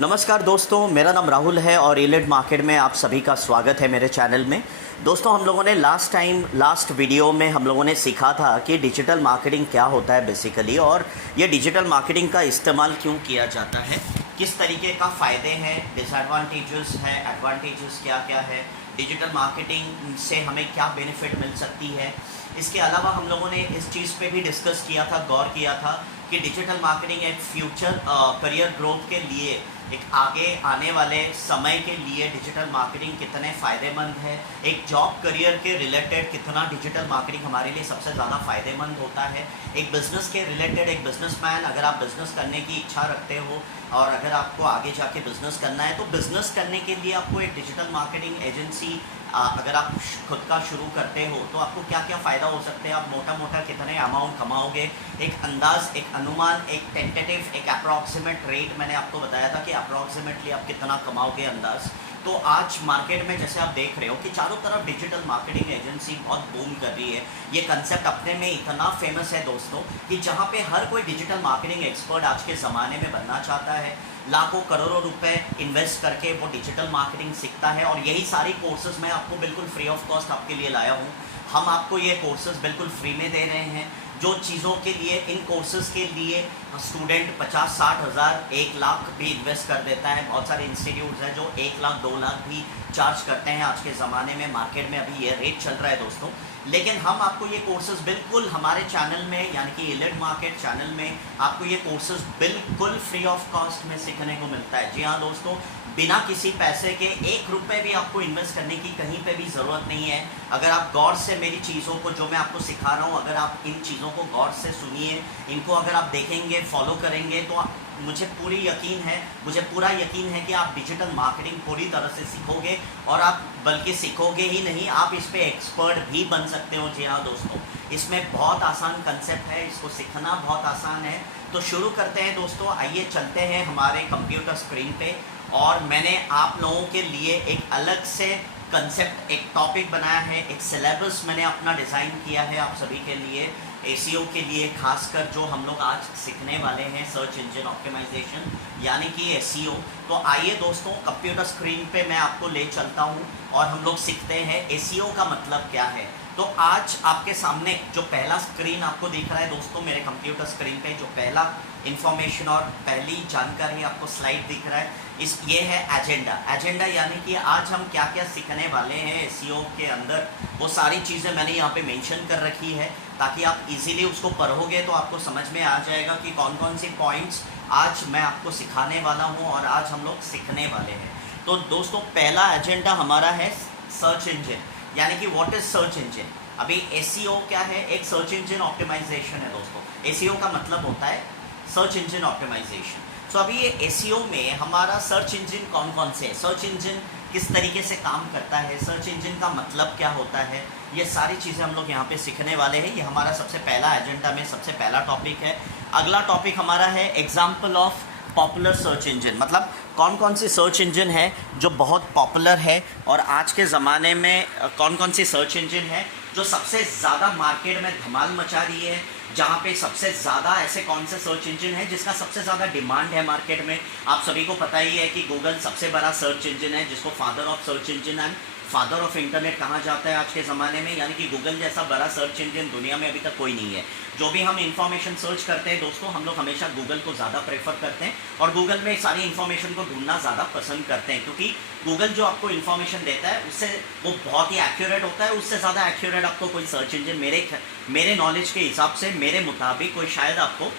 नमस्कार दोस्तों, मेरा नाम राहुल है और एलिड मार्केट में आप सभी का स्वागत है मेरे चैनल में। दोस्तों, हम लोगों ने लास्ट वीडियो में हम लोगों ने सीखा था कि डिजिटल मार्केटिंग क्या होता है बेसिकली, और ये डिजिटल मार्केटिंग का इस्तेमाल क्यों किया जाता है, किस तरीके का फ़ायदे हैं, डिसएडवांटेजेस हैं, एडवांटेजेस क्या क्या है, डिजिटल मार्केटिंग से हमें क्या बेनिफिट मिल सकती है। इसके अलावा हम लोगों ने इस चीज़ पे भी डिस्कस किया था, गौर किया था कि डिजिटल मार्केटिंग एक फ्यूचर करियर ग्रोथ के लिए, एक आगे आने वाले समय के लिए डिजिटल मार्केटिंग कितने फ़ायदेमंद है, एक जॉब करियर के रिलेटेड कितना डिजिटल मार्केटिंग हमारे लिए सबसे ज़्यादा फ़ायदेमंद होता है, एक बिज़नेस के रिलेटेड, एक बिज़नेसमैन अगर आप बिज़नेस करने की इच्छा रखते हो और अगर आपको आगे जाके बिज़नेस करना है तो बिज़नेस करने के लिए आपको एक डिजिटल मार्केटिंग एजेंसी अगर आप खुद का शुरू करते हो तो आपको क्या क्या फ़ायदा हो सकते हैं, आप मोटा मोटा कितने अमाउंट कमाओगे, एक अंदाज़, एक अनुमान, एक टेंटेटिव, एक अप्रॉक्सीमेट रेट मैंने आपको बताया था कि अप्रॉक्सीमेटली आप कितना कमाओगे अंदाज़। तो आज मार्केट में जैसे आप देख रहे हो कि चारों तरफ डिजिटल मार्केटिंग एजेंसी बहुत बूम कर रही है। ये कंसेप्ट अपने में इतना फेमस है दोस्तों कि जहाँ पे हर कोई डिजिटल मार्केटिंग एक्सपर्ट आज के ज़माने में बनना चाहता है, लाखों करोड़ों रुपए इन्वेस्ट करके वो डिजिटल मार्केटिंग सीखता है। और यही सारी कोर्सेज मैं आपको बिल्कुल फ्री ऑफ कॉस्ट आपके लिए लाया हूँ। हम आपको ये कोर्सेज बिल्कुल फ्री में दे रहे हैं, जो चीज़ों के लिए, इन कोर्सेज के लिए स्टूडेंट 50-60 हज़ार 1 लाख भी इन्वेस्ट कर देता है। बहुत सारे इंस्टीट्यूट्स हैं जो 1 लाख 2 लाख भी चार्ज करते हैं आज के ज़माने में। मार्केट में अभी ये रेट चल रहा है दोस्तों। लेकिन हम आपको ये कोर्सेज बिल्कुल हमारे चैनल में, यानी कि एलिड मार्केट चैनल में आपको ये कोर्सेज बिल्कुल फ्री ऑफ कॉस्ट में सीखने को मिलता है। जी हाँ दोस्तों, बिना किसी पैसे के 1 रुपये भी आपको इन्वेस्ट करने की कहीं पे भी ज़रूरत नहीं है। अगर आप गौर से मेरी चीज़ों को, जो मैं आपको सिखा रहा हूँ, अगर आप इन चीज़ों को गौर से सुनिए, इनको अगर आप देखेंगे, फॉलो करेंगे तो मुझे पूरा यकीन है कि आप डिजिटल मार्केटिंग पूरी तरह से सीखोगे। और आप बल्कि सीखोगे ही नहीं, आप इस पे एक्सपर्ट भी बन सकते हो। जी हाँ दोस्तों, इसमें बहुत आसान कंसेप्ट है, इसको सीखना बहुत आसान है। तो शुरू करते हैं दोस्तों, आइए चलते हैं हमारे कंप्यूटर स्क्रीन पे। और मैंने आप लोगों के लिए एक अलग से कंसेप्ट, एक टॉपिक बनाया है, एक सिलेबस मैंने अपना डिज़ाइन किया है आप सभी के लिए, एसीओ के लिए खासकर, जो हम लोग आज सीखने वाले हैं, सर्च इंजन ऑप्टिमाइजेशन यानी कि एसईओ। तो आइए दोस्तों, कंप्यूटर स्क्रीन पे मैं आपको ले चलता हूं और हम लोग सीखते हैं एसईओ का मतलब क्या है। तो आज आपके सामने जो पहला स्क्रीन आपको दिख रहा है दोस्तों, मेरे कंप्यूटर स्क्रीन पे जो पहला इंफॉर्मेशन और पहली जानकारी आपको स्लाइड दिख रहा है, ये है एजेंडा यानी कि आज हम क्या क्या सीखने वाले हैं एसईओ के अंदर। वो सारी चीज़ें मैंने यहाँ पे मेंशन कर रखी है ताकि आप इजीली उसको पढ़ोगे तो आपको समझ में आ जाएगा कि कौन कौन सी पॉइंट्स आज मैं आपको सिखाने वाला हूँ और आज हम लोग सीखने वाले हैं। तो दोस्तों, पहला एजेंडा हमारा है सर्च इंजन, यानी कि व्हाट इज सर्च इंजन। अभी एसईओ क्या है? एक सर्च इंजन ऑप्टिमाइजेशन है दोस्तों। एसईओ का मतलब होता है सर्च इंजन ऑप्टिमाइजेशन। सो अभी ये एसईओ में हमारा सर्च इंजन कौन कौन से है, सर्च इंजन किस तरीके से काम करता है, सर्च इंजन का मतलब क्या होता है, ये सारी चीज़ें हम लोग यहाँ पे सीखने वाले हैं। ये हमारा सबसे पहला एजेंडा में सबसे पहला टॉपिक है। अगला टॉपिक हमारा है example of popular search engine, मतलब कौन कौन सी सर्च इंजन है जो बहुत पॉपुलर है और आज के ज़माने में कौन कौन सी सर्च इंजन है जो सबसे ज़्यादा मार्केट में धमाल मचा रही है, जहाँ पे सबसे ज़्यादा ऐसे कौन से सर्च इंजन है जिसका सबसे ज़्यादा डिमांड है मार्केट में। आप सभी को पता ही है कि गूगल सबसे बड़ा सर्च इंजन है, जिसको father of search engine and father of internet कहा जाता है आज के ज़माने में। यानी कि गूगल जैसा बड़ा सर्च इंजन दुनिया में अभी तक कोई नहीं है। जो भी हम इंफॉर्मेशन सर्च करते हैं दोस्तों, हम लोग हमेशा गूगल को ज़्यादा प्रेफर करते हैं और गूगल में सारी इन्फॉर्मेशन को ढूंढना ज़्यादा पसंद करते हैं, क्योंकि गूगल जो आपको इन्फॉर्मेशन देता है उससे वो बहुत ही एक्यूरेट होता है। उससे ज़्यादा एक्यूरेट आपको कोई सर्च इंजन मेरे नॉलेज के हिसाब से, मेरे मुताबिक कोई शायद आपको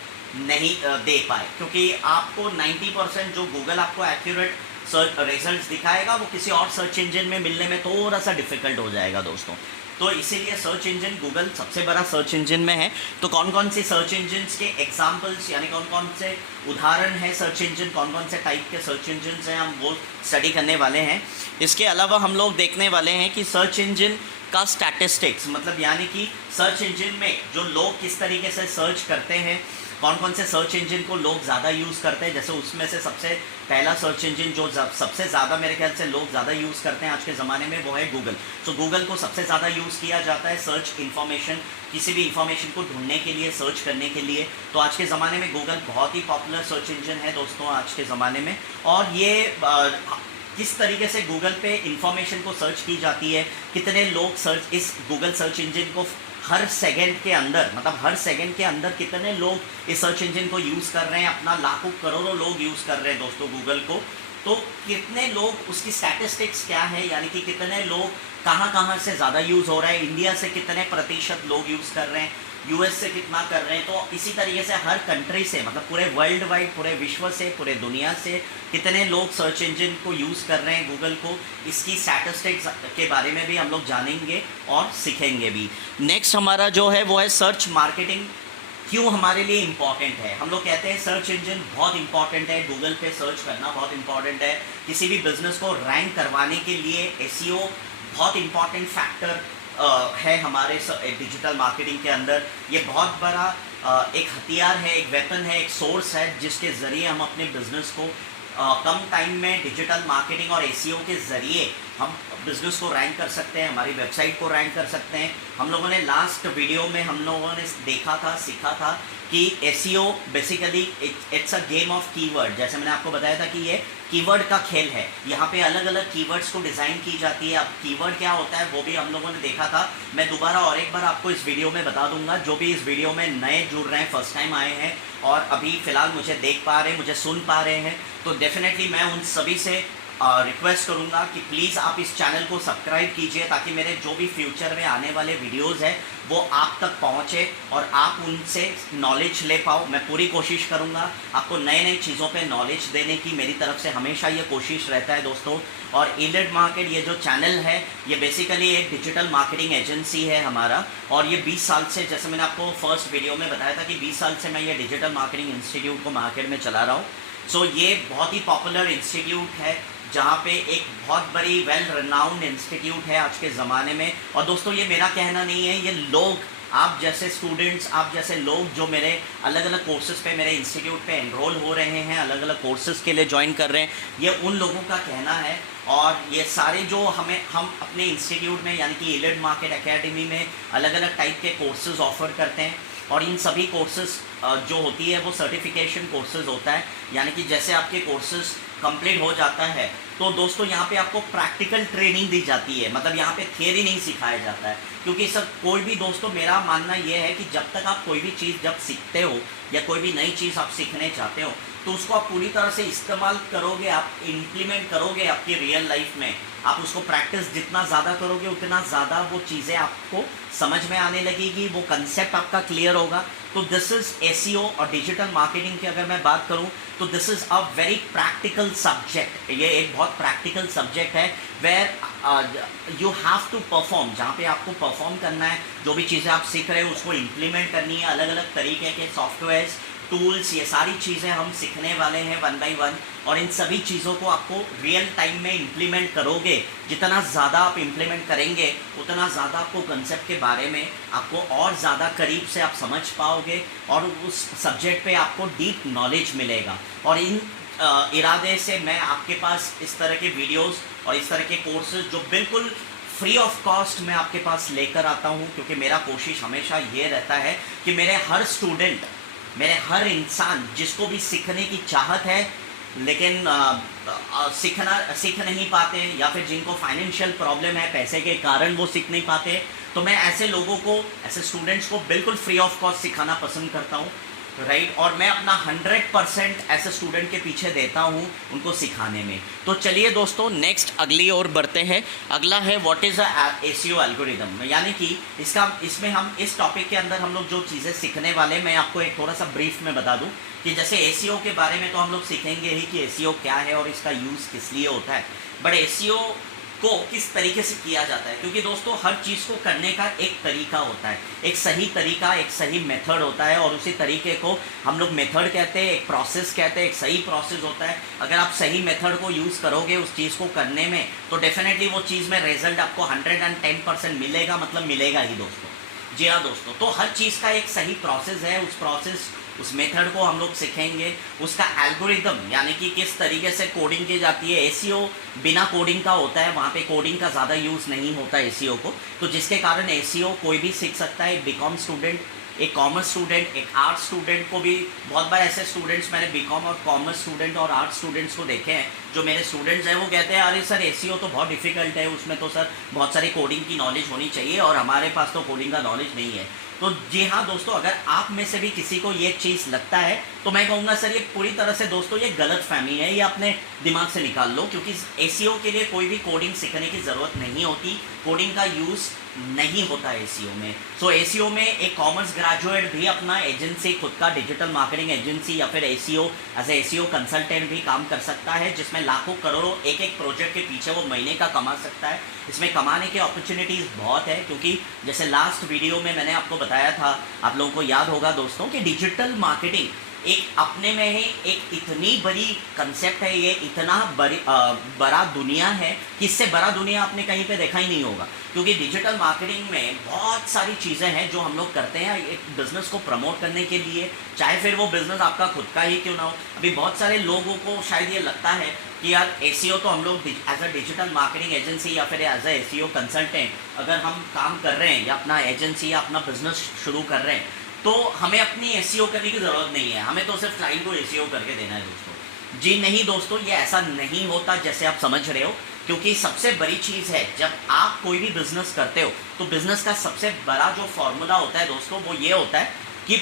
नहीं दे पाए, क्योंकि आपको 90% जो गूगल आपको एक्यूरेट सर्च रिजल्ट्स दिखाएगा वो किसी और सर्च इंजन में मिलने में थोड़ा सा डिफिकल्ट हो जाएगा दोस्तों। तो इसीलिए सर्च इंजन गूगल सबसे बड़ा सर्च इंजन में है। तो कौन कौन सी सर्च इंजन के एग्जाम्पल्स, यानी कौन कौन से उदाहरण है सर्च इंजन, कौन कौन से टाइप के सर्च इंजन हैं, हम वो स्टडी करने वाले हैं। इसके अलावा हम लोग देखने वाले हैं कि सर्च इंजन का स्टैटिस्टिक्स, मतलब यानी कि सर्च इंजन में जो लोग किस तरीके से सर्च करते हैं, कौन कौन से सर्च इंजन को लोग ज़्यादा यूज़ करते हैं। जैसे उसमें से सबसे पहला सर्च इंजन जो सबसे ज़्यादा मेरे ख्याल से लोग ज़्यादा यूज़ करते हैं आज के ज़माने में, वो है गूगल। तो गूगल को सबसे ज़्यादा यूज़ किया जाता है सर्च इन्फॉर्मेशन किसी भी इंफॉर्मेशन को ढूंढने के लिए, सर्च करने के लिए। तो आज के ज़माने में गूगल बहुत ही पॉपुलर सर्च इंजन है दोस्तों आज के ज़माने में। और ये किस तरीके से गूगल पे इंफॉर्मेशन को सर्च की जाती है, कितने लोग सर्च इस गूगल सर्च इंजन को हर सेकंड के अंदर, मतलब हर सेकंड के अंदर कितने लोग इस सर्च इंजन को यूज़ कर रहे हैं, अपना लाखों करोड़ों लोग यूज़ कर रहे हैं दोस्तों गूगल को। तो कितने लोग, उसकी स्टैटिस्टिक्स क्या है, यानी कि कितने लोग कहाँ से ज़्यादा यूज़ हो रहा है, इंडिया से कितने प्रतिशत लोग यूज़ कर रहे हैं, यूएस से कितना कर रहे हैं। तो इसी तरीके से हर कंट्री से, मतलब पूरे वर्ल्ड वाइड, पूरे विश्व से, पूरे दुनिया से कितने लोग सर्च इंजन को यूज़ कर रहे हैं गूगल को, इसकी स्टैटिस्टिक्स के बारे में भी हम लोग जानेंगे और सीखेंगे भी। नेक्स्ट हमारा जो है वो है सर्च मार्केटिंग क्यों हमारे लिए इम्पॉर्टेंट है। हम लोग कहते हैं सर्च इंजन बहुत इंपॉर्टेंट है, गूगल पे सर्च करना बहुत इंपॉर्टेंट है। किसी भी बिजनेस को रैंक करवाने के लिए एसईओ बहुत इंपॉर्टेंट फैक्टर है हमारे डिजिटल मार्केटिंग के अंदर। ये बहुत बड़ा एक हथियार है, एक वेपन है, एक सोर्स है जिसके ज़रिए हम अपने बिजनेस को कम टाइम में डिजिटल मार्केटिंग और एसईओ के ज़रिए हम बिज़नेस को रैंक कर सकते हैं, हमारी वेबसाइट को रैंक कर सकते हैं। हम लोगों ने लास्ट वीडियो में हम लोगों ने देखा था, सीखा था कि SEO basically it's a game of keyword. जैसे मैंने आपको बताया था कि ये कीवर्ड का खेल है, यहाँ पे अलग अलग कीवर्ड्स को डिज़ाइन की जाती है। अब कीवर्ड क्या होता है वो भी हम लोगों ने देखा था। मैं दोबारा और एक बार आपको इस वीडियो में बता दूंगा। जो भी इस वीडियो में नए जुड़ रहे हैं, फर्स्ट टाइम आए हैं और अभी फ़िलहाल मुझे देख पा रहे हैं, मुझे सुन पा रहे हैं, तो डेफिनेटली मैं उन सभी से रिक्वेस्ट करूंगा कि प्लीज़ आप इस चैनल को सब्सक्राइब कीजिए ताकि मेरे जो भी फ्यूचर में आने वाले वीडियोस हैं वो आप तक पहुंचे और आप उनसे नॉलेज ले पाओ। मैं पूरी कोशिश करूंगा आपको नए नई चीज़ों पे नॉलेज देने की, मेरी तरफ से हमेशा ये कोशिश रहता है दोस्तों। और एलिड मार्केट, ये जो चैनल है ये बेसिकली एक डिजिटल मार्केटिंग एजेंसी है हमारा। और ये 20 साल से, जैसे मैंने आपको फर्स्ट वीडियो में बताया था कि 20 साल से मैं ये डिजिटल मार्केटिंग इंस्टीट्यूट को मार्केट में चला रहा हूँ। सो ये बहुत ही पॉपुलर इंस्टीट्यूट है जहाँ पे एक बहुत बड़ी वेल रिनाउंड इंस्टीट्यूट है आज के ज़माने में। और दोस्तों ये मेरा कहना नहीं है, ये लोग, आप जैसे स्टूडेंट्स, आप जैसे लोग जो मेरे अलग अलग कोर्सेज पे, मेरे इंस्टीट्यूट पे एनरोल हो रहे हैं, अलग अलग कोर्सेज के लिए ज्वाइन कर रहे हैं, ये उन लोगों का कहना है। और ये सारे जो हम अपने इंस्टीट्यूट में, यानी कि एलिड मार्केट एकेडमी में अलग अलग टाइप के कोर्सेज ऑफर करते हैं। और इन सभी कोर्सेज जो होती है वो सर्टिफिकेशन कोर्सेज होता है, यानी कि जैसे आपके कोर्सेज कंप्लीट हो जाता है तो दोस्तों यहाँ पे आपको प्रैक्टिकल ट्रेनिंग दी जाती है। मतलब यहाँ पे थियरी नहीं सिखाया जाता है, क्योंकि सब कोई भी दोस्तों, मेरा मानना ये है कि जब तक आप कोई भी चीज़ जब सीखते हो या कोई भी नई चीज़ आप सीखने चाहते हो तो उसको आप पूरी तरह से इस्तेमाल करोगे, आप इम्प्लीमेंट करोगे आपकी रियल लाइफ में। आप उसको प्रैक्टिस जितना ज़्यादा करोगे उतना ज़्यादा वो चीज़ें आपको समझ में आने लगेगी, वो कंसेप्ट आपका क्लियर होगा। तो दिस इज़ एसईओ और डिजिटल मार्केटिंग की अगर मैं बात करूं तो this is a very practical subject. ये एक बहुत प्रैक्टिकल सब्जेक्ट है where you have to perform, जहाँ पे आपको परफॉर्म करना है, जो भी चीज़ें आप सीख रहे हो उसको इम्प्लीमेंट करनी है। अलग अलग तरीके के सॉफ्टवेयर्स, टूल्स, ये सारी चीज़ें हम सीखने वाले हैं वन बाय वन। और इन सभी चीज़ों को आपको रियल टाइम में इम्प्लीमेंट करोगे, जितना ज़्यादा आप इम्प्लीमेंट करेंगे उतना ज़्यादा आपको कंसेप्ट के बारे में आपको और ज़्यादा करीब से आप समझ पाओगे और उस सब्जेक्ट पे आपको डीप नॉलेज मिलेगा। और इन इरादे से मैं आपके पास इस तरह के वीडियोस और इस तरह के कोर्सेज जो बिल्कुल फ्री ऑफ कॉस्ट मैं आपके पास लेकर आता हूँ, क्योंकि मेरा कोशिश हमेशा ये रहता है कि मेरे हर स्टूडेंट, मेरे हर इंसान जिसको भी सीखने की चाहत है लेकिन सीख नहीं पाते, या फिर जिनको फाइनेंशियल प्रॉब्लम है, पैसे के कारण वो सीख नहीं पाते, तो मैं ऐसे लोगों को, ऐसे स्टूडेंट्स को बिल्कुल फ्री ऑफ कॉस्ट सिखाना पसंद करता हूँ, राइट। और मैं अपना 100% ऐसे स्टूडेंट के पीछे देता हूँ उनको सिखाने में। तो चलिए दोस्तों नेक्स्ट अगली ओर बढ़ते हैं। अगला है what is a SEO algorithm, यानी कि इसमें हम इस टॉपिक के अंदर हम लोग जो चीज़ें सीखने वाले, मैं आपको एक थोड़ा सा ब्रीफ में बता दूं कि जैसे एसईओ के बारे में तो हम लोग सीखेंगे ही कि एसईओ क्या है और इसका यूज़ किस लिए होता है, बट एसईओ को किस तरीके से किया जाता है, क्योंकि दोस्तों हर चीज़ को करने का एक तरीका होता है, एक सही तरीका, एक सही मेथड होता है। और उसी तरीके को हम लोग मेथड कहते हैं, एक प्रोसेस कहते हैं, एक सही प्रोसेस होता है। अगर आप सही मेथड को यूज़ करोगे उस चीज़ को करने में तो डेफिनेटली वो चीज़ में रिजल्ट आपको 110% मिलेगा, मतलब मिलेगा ही दोस्तों। जी हाँ दोस्तों, तो हर चीज़ का एक सही प्रोसेस है, उस मेथड को हम लोग सीखेंगे, उसका एल्गोरिदम यानी कि किस तरीके से कोडिंग की जाती है। एसीओ बिना कोडिंग का होता है, वहाँ पे कोडिंग का ज़्यादा यूज़ नहीं होता एसीओ को, तो जिसके कारण एसीओ कोई भी सीख सकता है। बीकॉम स्टूडेंट, एक कॉमर्स स्टूडेंट, एक आर्ट स्टूडेंट को भी, बहुत बार ऐसे स्टूडेंट्स मैंने बीकॉम और कॉमर्स स्टूडेंट और आर्ट स्टूडेंट्स को देखे हैं जो मेरे स्टूडेंट्स हैं, वो कहते हैं अरे सर एसीओ तो बहुत डिफिकल्ट है, उसमें तो सर बहुत सारी कोडिंग की नॉलेज होनी चाहिए और हमारे पास तो कोडिंग का नॉलेज नहीं है। तो जी हाँ दोस्तों, अगर आप में से भी किसी को ये चीज़ लगता है तो मैं कहूँगा सर ये पूरी तरह से दोस्तों ये गलत फहमी है, ये अपने दिमाग से निकाल लो, क्योंकि एसीओ के लिए कोई भी कोडिंग सीखने की ज़रूरत नहीं होती, कोडिंग का यूज़ नहीं होता एसीओ में। सो एसीओ में एक कॉमर्स ग्रेजुएट भी अपना एजेंसी, खुद का डिजिटल मार्केटिंग एजेंसी या फिर SEO as a SEO consultant भी काम कर सकता है, जिसमें लाखों करोड़ों एक एक प्रोजेक्ट के पीछे वो महीने का कमा सकता है। इसमें कमाने की अपॉर्चुनिटीज़ बहुत है, क्योंकि जैसे लास्ट वीडियो में मैंने आपको बताया था, आप लोगों को याद होगा दोस्तों, कि डिजिटल मार्केटिंग एक अपने में ही एक इतनी बड़ी कंसेप्ट है, ये इतना बड़ा दुनिया है कि इससे बड़ा दुनिया आपने कहीं पे देखा ही नहीं होगा। क्योंकि डिजिटल मार्केटिंग में बहुत सारी चीज़ें हैं जो हम लोग करते हैं एक बिज़नेस को प्रमोट करने के लिए, चाहे फिर वो बिज़नेस आपका खुद का ही क्यों ना हो। अभी बहुत सारे लोगों को शायद ये लगता है कि यार एसीओ तो हम लोग as a digital marketing agency या फिर एज अ एसीओ कंसल्टेंट अगर हम काम कर रहे हैं या अपना एजेंसी या अपना बिजनेस शुरू कर रहे हैं तो हमें अपनी एसीओ करने की ज़रूरत नहीं है, हमें तो सिर्फ क्लाइंट को एसीओ करके देना है दोस्तों। जी नहीं दोस्तों, ये ऐसा नहीं होता जैसे आप समझ रहे हो, क्योंकि सबसे बड़ी चीज़ है जब आप कोई भी बिजनेस करते हो तो बिजनेस का सबसे बड़ा जो फॉर्मूला होता है दोस्तों वो ये होता है कि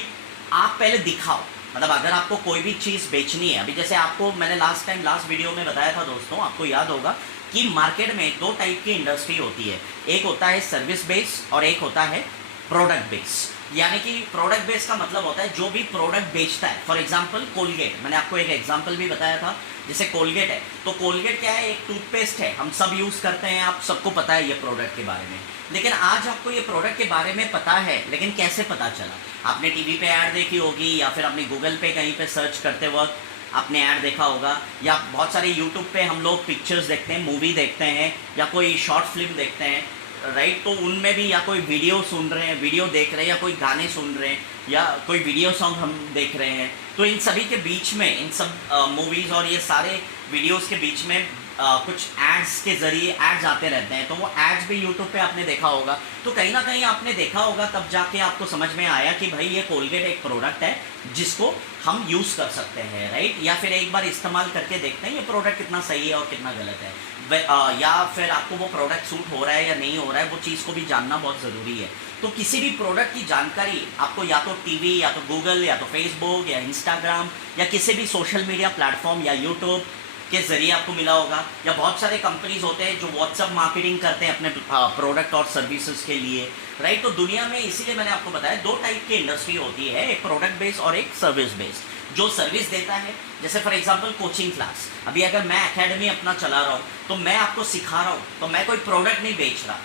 आप पहले दिखाओ। मतलब अगर आपको कोई भी चीज़ बेचनी है, अभी जैसे आपको मैंने लास्ट वीडियो में बताया था दोस्तों, आपको याद होगा कि मार्केट में दो टाइप की इंडस्ट्री होती है, एक होता है सर्विस बेस और एक होता है प्रोडक्ट बेस। यानी कि प्रोडक्ट बेस का मतलब होता है जो भी प्रोडक्ट बेचता है, फॉर एग्जांपल कोलगेट, मैंने आपको एक एग्जांपल भी बताया था, जैसे कोलगेट है तो कोलगेट क्या है, एक टूथपेस्ट है, हम सब यूज़ करते हैं, आप सबको पता है ये प्रोडक्ट के बारे में। लेकिन आज आपको ये प्रोडक्ट के बारे में पता है, लेकिन कैसे पता चला? आपने टीवी पे ऐड देखी होगी या फिर अपने गूगल पे कहीं पे सर्च करते वक्त आपने ऐड देखा होगा, या बहुत सारे यूट्यूब पे हम लोग पिक्चर्स देखते हैं, मूवी देखते हैं या कोई शॉर्ट फिल्म देखते हैं, राइट। तो उनमें भी या कोई वीडियो सुन रहे हैं, वीडियो देख रहे हैं, या कोई गाने सुन रहे हैं, या कोई वीडियो सॉन्ग हम देख रहे हैं, तो इन सभी के बीच में, इन सब मूवीज़ और ये सारे वीडियोस के बीच में कुछ एड्स के ज़रिए एड्स आते रहते हैं। तो वो एड्स भी यूट्यूब पे आपने देखा होगा, तो कहीं ना कहीं आपने देखा होगा, तब जाके आपको समझ में आया कि भाई ये कोलगेट एक प्रोडक्ट है जिसको हम यूज़ कर सकते हैं, राइट। या फिर एक बार इस्तेमाल करके देखते हैं ये प्रोडक्ट कितना सही है और कितना गलत है, या फिर आपको वो प्रोडक्ट सूट हो रहा है या नहीं हो रहा है, वो चीज़ को भी जानना बहुत ज़रूरी है। तो किसी भी प्रोडक्ट की जानकारी आपको या तो टीवी या तो गूगल या तो फेसबुक या इंस्टाग्राम या किसी भी सोशल मीडिया प्लेटफॉर्म या यूट्यूब के ज़रिए आपको मिला होगा, या बहुत सारे कंपनीज होते हैं जो व्हाट्सअप मार्केटिंग करते हैं अपने प्रोडक्ट और सर्विसेज के लिए, राइट। तो दुनिया में इसीलिए मैंने आपको बताया दो टाइप की इंडस्ट्री होती है, एक प्रोडक्ट बेस्ड और एक सर्विस बेस्ड। जो सर्विस देता है, जैसे फॉर एग्जांपल कोचिंग क्लास, अभी अगर मैं एकेडमी अपना चला रहा हूँ तो मैं आपको सिखा रहा हूँ, तो मैं कोई प्रोडक्ट नहीं बेच रहा,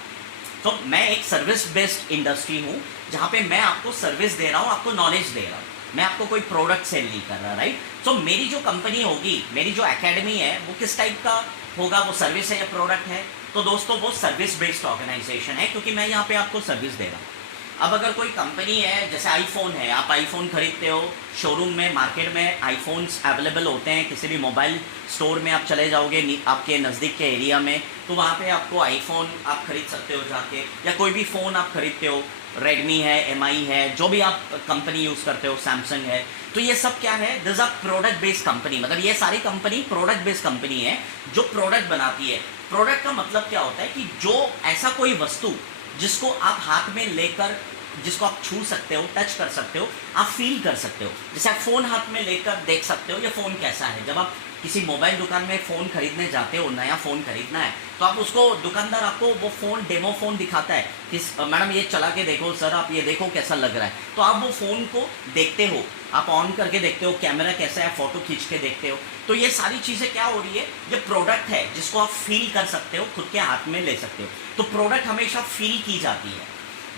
तो मैं एक सर्विस बेस्ड इंडस्ट्री हूँ जहाँ पे मैं आपको सर्विस दे रहा हूँ, आपको नॉलेज दे रहा हूँ, मैं आपको कोई प्रोडक्ट सेल नहीं कर रहा, राइट। तो मेरी जो कंपनी होगी, मेरी जो एकेडमी है, वो किस टाइप का होगा, वो सर्विस है या प्रोडक्ट है? तो दोस्तों वो सर्विस बेस्ड ऑर्गेनाइजेशन है, क्योंकि मैं यहाँ पे आपको सर्विस दे रहा हूँ। अब अगर कोई कंपनी है, जैसे आईफोन है, आप आईफोन खरीदते हो, शोरूम में मार्केट में आईफोन्स अवेलेबल होते हैं, किसी भी मोबाइल स्टोर में आप चले जाओगे आपके नज़दीक के एरिया में, तो वहाँ पे आपको आईफोन आप खरीद सकते हो जाके, या कोई भी फ़ोन आप खरीदते हो, रेडमी है, एमआई है, जो भी आप कंपनी यूज़ करते हो, सैमसंग है, तो ये सब क्या है, this a product based company. मतलब ये सारी कंपनी प्रोडक्ट बेस्ड कंपनी है जो प्रोडक्ट बनाती है। प्रोडक्ट का मतलब क्या होता है कि जो ऐसा कोई वस्तु जिसको आप हाथ में लेकर, जिसको आप छू सकते हो, टच कर सकते हो, आप फील कर सकते हो। जैसे आप फ़ोन हाथ में लेकर देख सकते हो ये फ़ोन कैसा है। जब आप किसी मोबाइल दुकान में फ़ोन खरीदने जाते हो, नया फ़ोन खरीदना है, तो आप उसको, दुकानदार आपको वो फ़ोन, डेमो फ़ोन दिखाता है कि मैडम ये चला के देखो सर, आप ये देखो कैसा लग रहा है, तो आप वो फ़ोन को देखते हो, आप ऑन करके देखते हो, कैमरा कैसा है, फ़ोटो खींच के देखते हो। तो ये सारी चीज़ें क्या हो रही है, ये प्रोडक्ट है जिसको आप फील कर सकते हो, खुद के हाथ में ले सकते हो। तो प्रोडक्ट हमेशा फील की जाती है,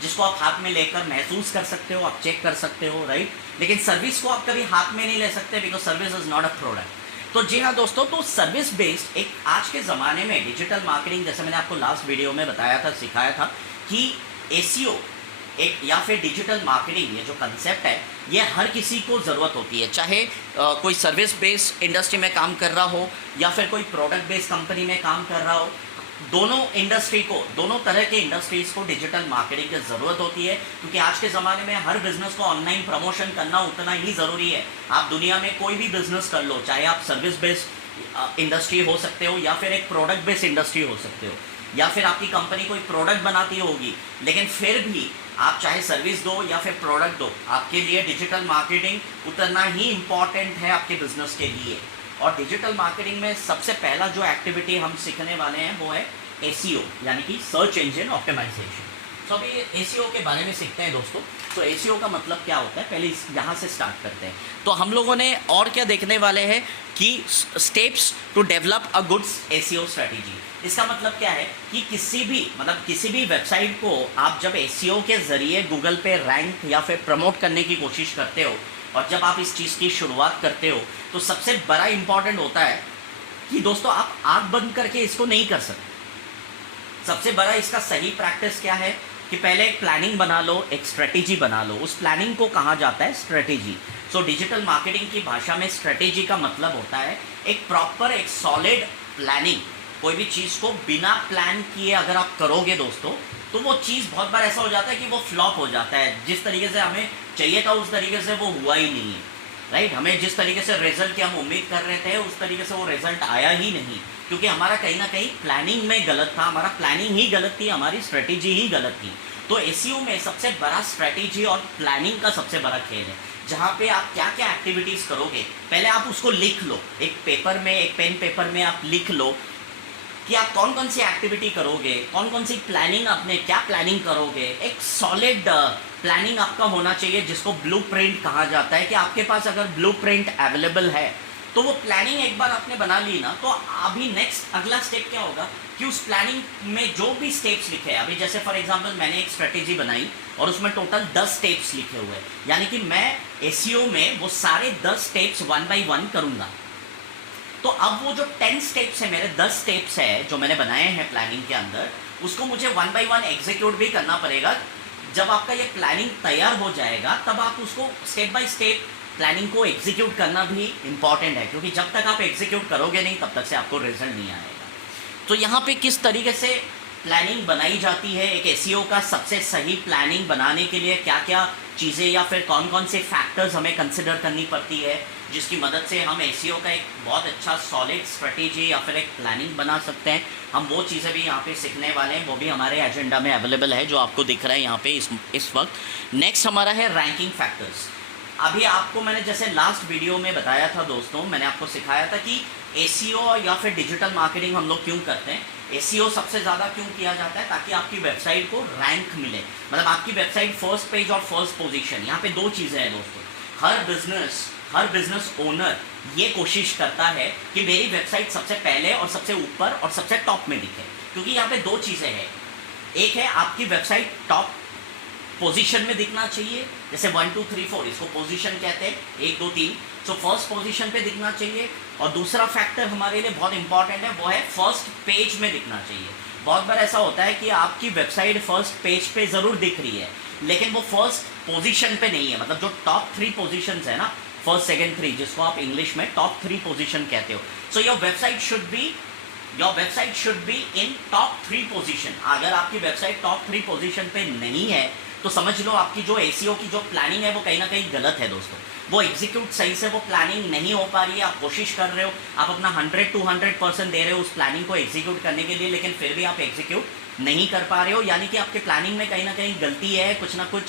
जिसको आप हाथ में लेकर महसूस कर सकते हो, आप चेक कर सकते हो, राइट। लेकिन सर्विस को आप कभी हाथ में नहीं ले सकते, because service is not a product. तो जी हाँ दोस्तों, तो सर्विस बेस्ड एक आज के ज़माने में डिजिटल मार्केटिंग, जैसे मैंने आपको लास्ट वीडियो में बताया था, सिखाया था कि एसीओ एक या फिर डिजिटल मार्केटिंग, ये जो कंसेप्ट है ये हर किसी को ज़रूरत होती है, चाहे कोई सर्विस बेस्ड इंडस्ट्री में काम कर रहा हो या फिर कोई प्रोडक्ट बेस्ड कंपनी में काम कर रहा हो। दोनों इंडस्ट्री को, दोनों तरह के इंडस्ट्रीज़ को डिजिटल मार्केटिंग की ज़रूरत होती है, क्योंकि आज के ज़माने में हर बिजनेस को ऑनलाइन प्रमोशन करना उतना ही ज़रूरी है। आप दुनिया में कोई भी बिजनेस कर लो, चाहे आप सर्विस बेस्ड इंडस्ट्री हो सकते हो या फिर एक प्रोडक्ट बेस्ड इंडस्ट्री हो सकते हो, या फिर आपकी कंपनी कोई प्रोडक्ट बनाती होगी, लेकिन फिर भी आप चाहे सर्विस दो या फिर प्रोडक्ट दो, आपके लिए डिजिटल मार्केटिंग उतना ही इम्पॉर्टेंट है आपके बिजनेस के लिए। और डिजिटल मार्केटिंग में सबसे पहला जो एक्टिविटी हम सीखने वाले हैं वो है एसईओ, यानी कि सर्च इंजन ऑप्टिमाइजेशन। तो अभी एसईओ के बारे में सीखते हैं दोस्तों। तो एसईओ का मतलब क्या होता है, पहले यहाँ से स्टार्ट करते हैं। तो हम लोगों ने और क्या देखने वाले हैं कि steps to develop a good SEO strategy. इसका मतलब क्या है कि किसी भी वेबसाइट को आप जब एसईओ के ज़रिए गूगल पे रैंक या फिर प्रमोट करने की कोशिश करते हो, और जब आप इस चीज़ की शुरुआत करते हो, तो सबसे बड़ा इंपॉर्टेंट होता है कि दोस्तों आप आँख बंद करके इसको नहीं कर सकते। सबसे बड़ा इसका सही प्रैक्टिस क्या है कि पहले एक प्लानिंग बना लो, एक स्ट्रेटेजी बना लो। उस प्लानिंग को कहा जाता है स्ट्रेटेजी। सो डिजिटल मार्केटिंग की भाषा में स्ट्रेटेजी का मतलब होता है एक प्रॉपर, एक सॉलिड प्लानिंग। कोई भी चीज़ को बिना प्लान किए अगर आप करोगे दोस्तों, तो वो चीज़ बहुत बार ऐसा हो जाता है कि वो फ्लॉप हो जाता है। जिस तरीके से हमें चाहिए था उस तरीके से वो हुआ ही नहीं है, राइट। हमें जिस तरीके से रिजल्ट की हम उम्मीद कर रहे थे उस तरीके से वो रिजल्ट आया ही नहीं, क्योंकि हमारा कहीं ना कहीं प्लानिंग में गलत था, हमारा प्लानिंग ही गलत थी, हमारी स्ट्रेटेजी ही गलत थी। तो एसईओ में सबसे बड़ा स्ट्रेटेजी और प्लानिंग का सबसे बड़ा खेल है, जहाँ पे आप क्या क्या एक्टिविटीज़ करोगे पहले आप उसको लिख लो। एक पेपर में, एक पेन पेपर में आप लिख लो कि आप कौन कौन सी एक्टिविटी करोगे, कौन कौन सी प्लानिंग, आपने क्या प्लानिंग करोगे। एक सॉलिड प्लानिंग आपका होना चाहिए, जिसको ब्लूप्रिंट कहा जाता है। कि आपके पास अगर ब्लूप्रिंट अवेलेबल है तो वो प्लानिंग एक बार आपने बना ली ना, तो अभी नेक्स्ट अगला स्टेप क्या होगा कि उस प्लानिंग में जो भी स्टेप्स लिखे हैं, अभी जैसे फॉर एग्जांपल मैंने एक स्ट्रेटेजी बनाई और उसमें टोटल 10 स्टेप्स लिखे हुए हैं, यानी कि मैं एसईओ में वो सारे 10 स्टेप्स 1 बाय 1 करूँगा। तो अब वो जो 10 स्टेप्स है, मेरे 10 स्टेप्स है जो मैंने बनाए हैं प्लानिंग के अंदर, उसको मुझे 1 बाय 1 एग्जीक्यूट भी करना पड़ेगा। जब आपका ये प्लानिंग तैयार हो जाएगा तब आप उसको स्टेप बाय स्टेप प्लानिंग को एग्जीक्यूट करना भी इम्पॉर्टेंट है, क्योंकि जब तक आप एग्जीक्यूट करोगे नहीं तब तक से आपको रिजल्ट नहीं आएगा। तो यहाँ पे किस तरीके से प्लानिंग बनाई जाती है, एक एसईओ का सबसे सही प्लानिंग बनाने के लिए क्या क्या चीज़ें या फिर कौन कौन से फैक्टर्स हमें कंसिडर करनी पड़ती है, जिसकी मदद से हम एसईओ का एक बहुत अच्छा सॉलिड स्ट्रेटेजी या फिर एक प्लानिंग बना सकते हैं। हम वो चीज़ें भी यहाँ पे सीखने वाले हैं, वो भी हमारे एजेंडा में अवेलेबल है, जो आपको दिख रहा है यहाँ पे इस वक्त। नेक्स्ट हमारा है रैंकिंग फैक्टर्स। अभी आपको मैंने जैसे लास्ट वीडियो में बताया था दोस्तों, मैंने आपको सिखाया था कि एसईओ या फिर डिजिटल मार्केटिंग हम लोग क्यों करते हैं। एसईओ सबसे ज़्यादा क्यों किया जाता है, ताकि आपकी वेबसाइट को रैंक मिले, मतलब आपकी वेबसाइट फर्स्ट पेज और फर्स्ट पोजीशन। यहाँ पे दो चीज़ें हैं दोस्तों। हर बिजनेस ओनर ये कोशिश करता है कि मेरी वेबसाइट सबसे पहले और सबसे ऊपर और सबसे टॉप में दिखे, क्योंकि यहाँ पे दो चीज़ें हैं। एक है आपकी वेबसाइट टॉप पोजीशन में दिखना चाहिए, जैसे 1 2 3 4 इसको पोजीशन कहते हैं, 1 2 3। सो फर्स्ट पोजीशन पे दिखना चाहिए। और दूसरा फैक्टर हमारे लिए बहुत इंपॉर्टेंट है, वो है फर्स्ट पेज में दिखना चाहिए। बहुत बार ऐसा होता है कि आपकी वेबसाइट फर्स्ट पेज पे ज़रूर दिख रही है, लेकिन वो फर्स्ट पोजीशन पे नहीं है। मतलब जो टॉप 3 पोजीशंस है ना, फर्स्ट सेकंड 3, जिसको आप इंग्लिश में टॉप 3 पोजीशन कहते हो। So your website should be in top 3 position. अगर आपकी वेबसाइट टॉप 3 पोजीशन पे नहीं है तो समझ लो आपकी जो एसईओ की जो प्लानिंग है वो कहीं ना कहीं गलत है दोस्तों। वो एग्जीक्यूट सही से वो प्लानिंग नहीं हो पा रही है। आप कोशिश कर रहे हो, आप अपना 100-200% दे रहे हो उस प्लानिंग को एग्जीक्यूट करने के लिए, लेकिन फिर भी आप एग्जीक्यूट नहीं कर पा रहे हो, यानी कि आपके प्लानिंग में कहीं ना कहीं गलती है, कुछ ना कुछ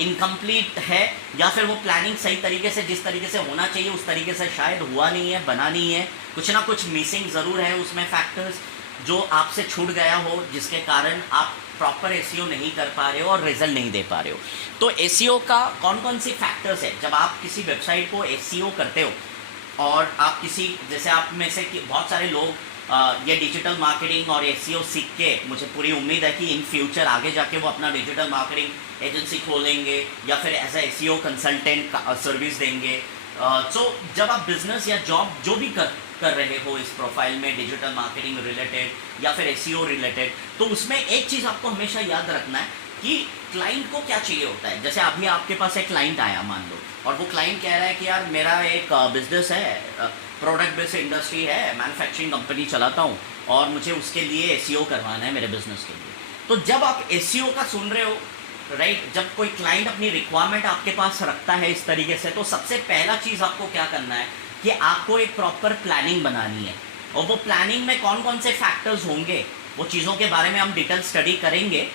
इनकम्प्लीट है, या फिर वो प्लानिंग सही तरीके से, जिस तरीके से होना चाहिए उस तरीके से शायद हुआ नहीं है, बना नहीं है। कुछ ना कुछ मिसिंग ज़रूर है उसमें फैक्टर्स, जो आपसे छूट गया हो, जिसके कारण आप प्रॉपर एसईओ नहीं कर पा रहे हो और रिजल्ट नहीं दे पा रहे हो। तो एसईओ का कौन कौन सी फैक्टर्स है जब आप किसी वेबसाइट को एसईओ करते हो, और आप किसी, जैसे आप में से बहुत सारे लोग ये डिजिटल मार्केटिंग और एसईओ सीख के, मुझे पूरी उम्मीद है कि इन फ्यूचर आगे जाके वो अपना डिजिटल मार्केटिंग एजेंसी खोलेंगे या फिर as a SEO consultant service देंगे। सो जब आप बिजनेस या जॉब जो भी कर रहे हो इस प्रोफाइल में, डिजिटल मार्केटिंग रिलेटेड या फिर एसईओ रिलेटेड, तो उसमें एक चीज़ आपको हमेशा याद रखना है कि क्लाइंट को क्या चाहिए होता है। जैसे अभी आपके पास एक क्लाइंट आया मान लो, और वो क्लाइंट कह रहा है कि यार मेरा एक बिजनेस है, प्रोडक्ट बेस्ड इंडस्ट्री है, मैन्युफैक्चरिंग कंपनी चलाता हूँ और मुझे उसके लिए एसईओ करवाना है मेरे बिजनेस के लिए। तो जब आप एसईओ का सुन रहे हो, राइट, जब कोई क्लाइंट अपनी रिक्वायरमेंट आपके पास रखता है इस तरीके से, तो सबसे पहला चीज़ आपको क्या करना है कि आपको एक प्रॉपर प्लानिंग बनानी है। और वो प्लानिंग में कौन कौन से फैक्टर्स होंगे, वो चीज़ों के बारे में हम डिटेल स्टडी करेंगे,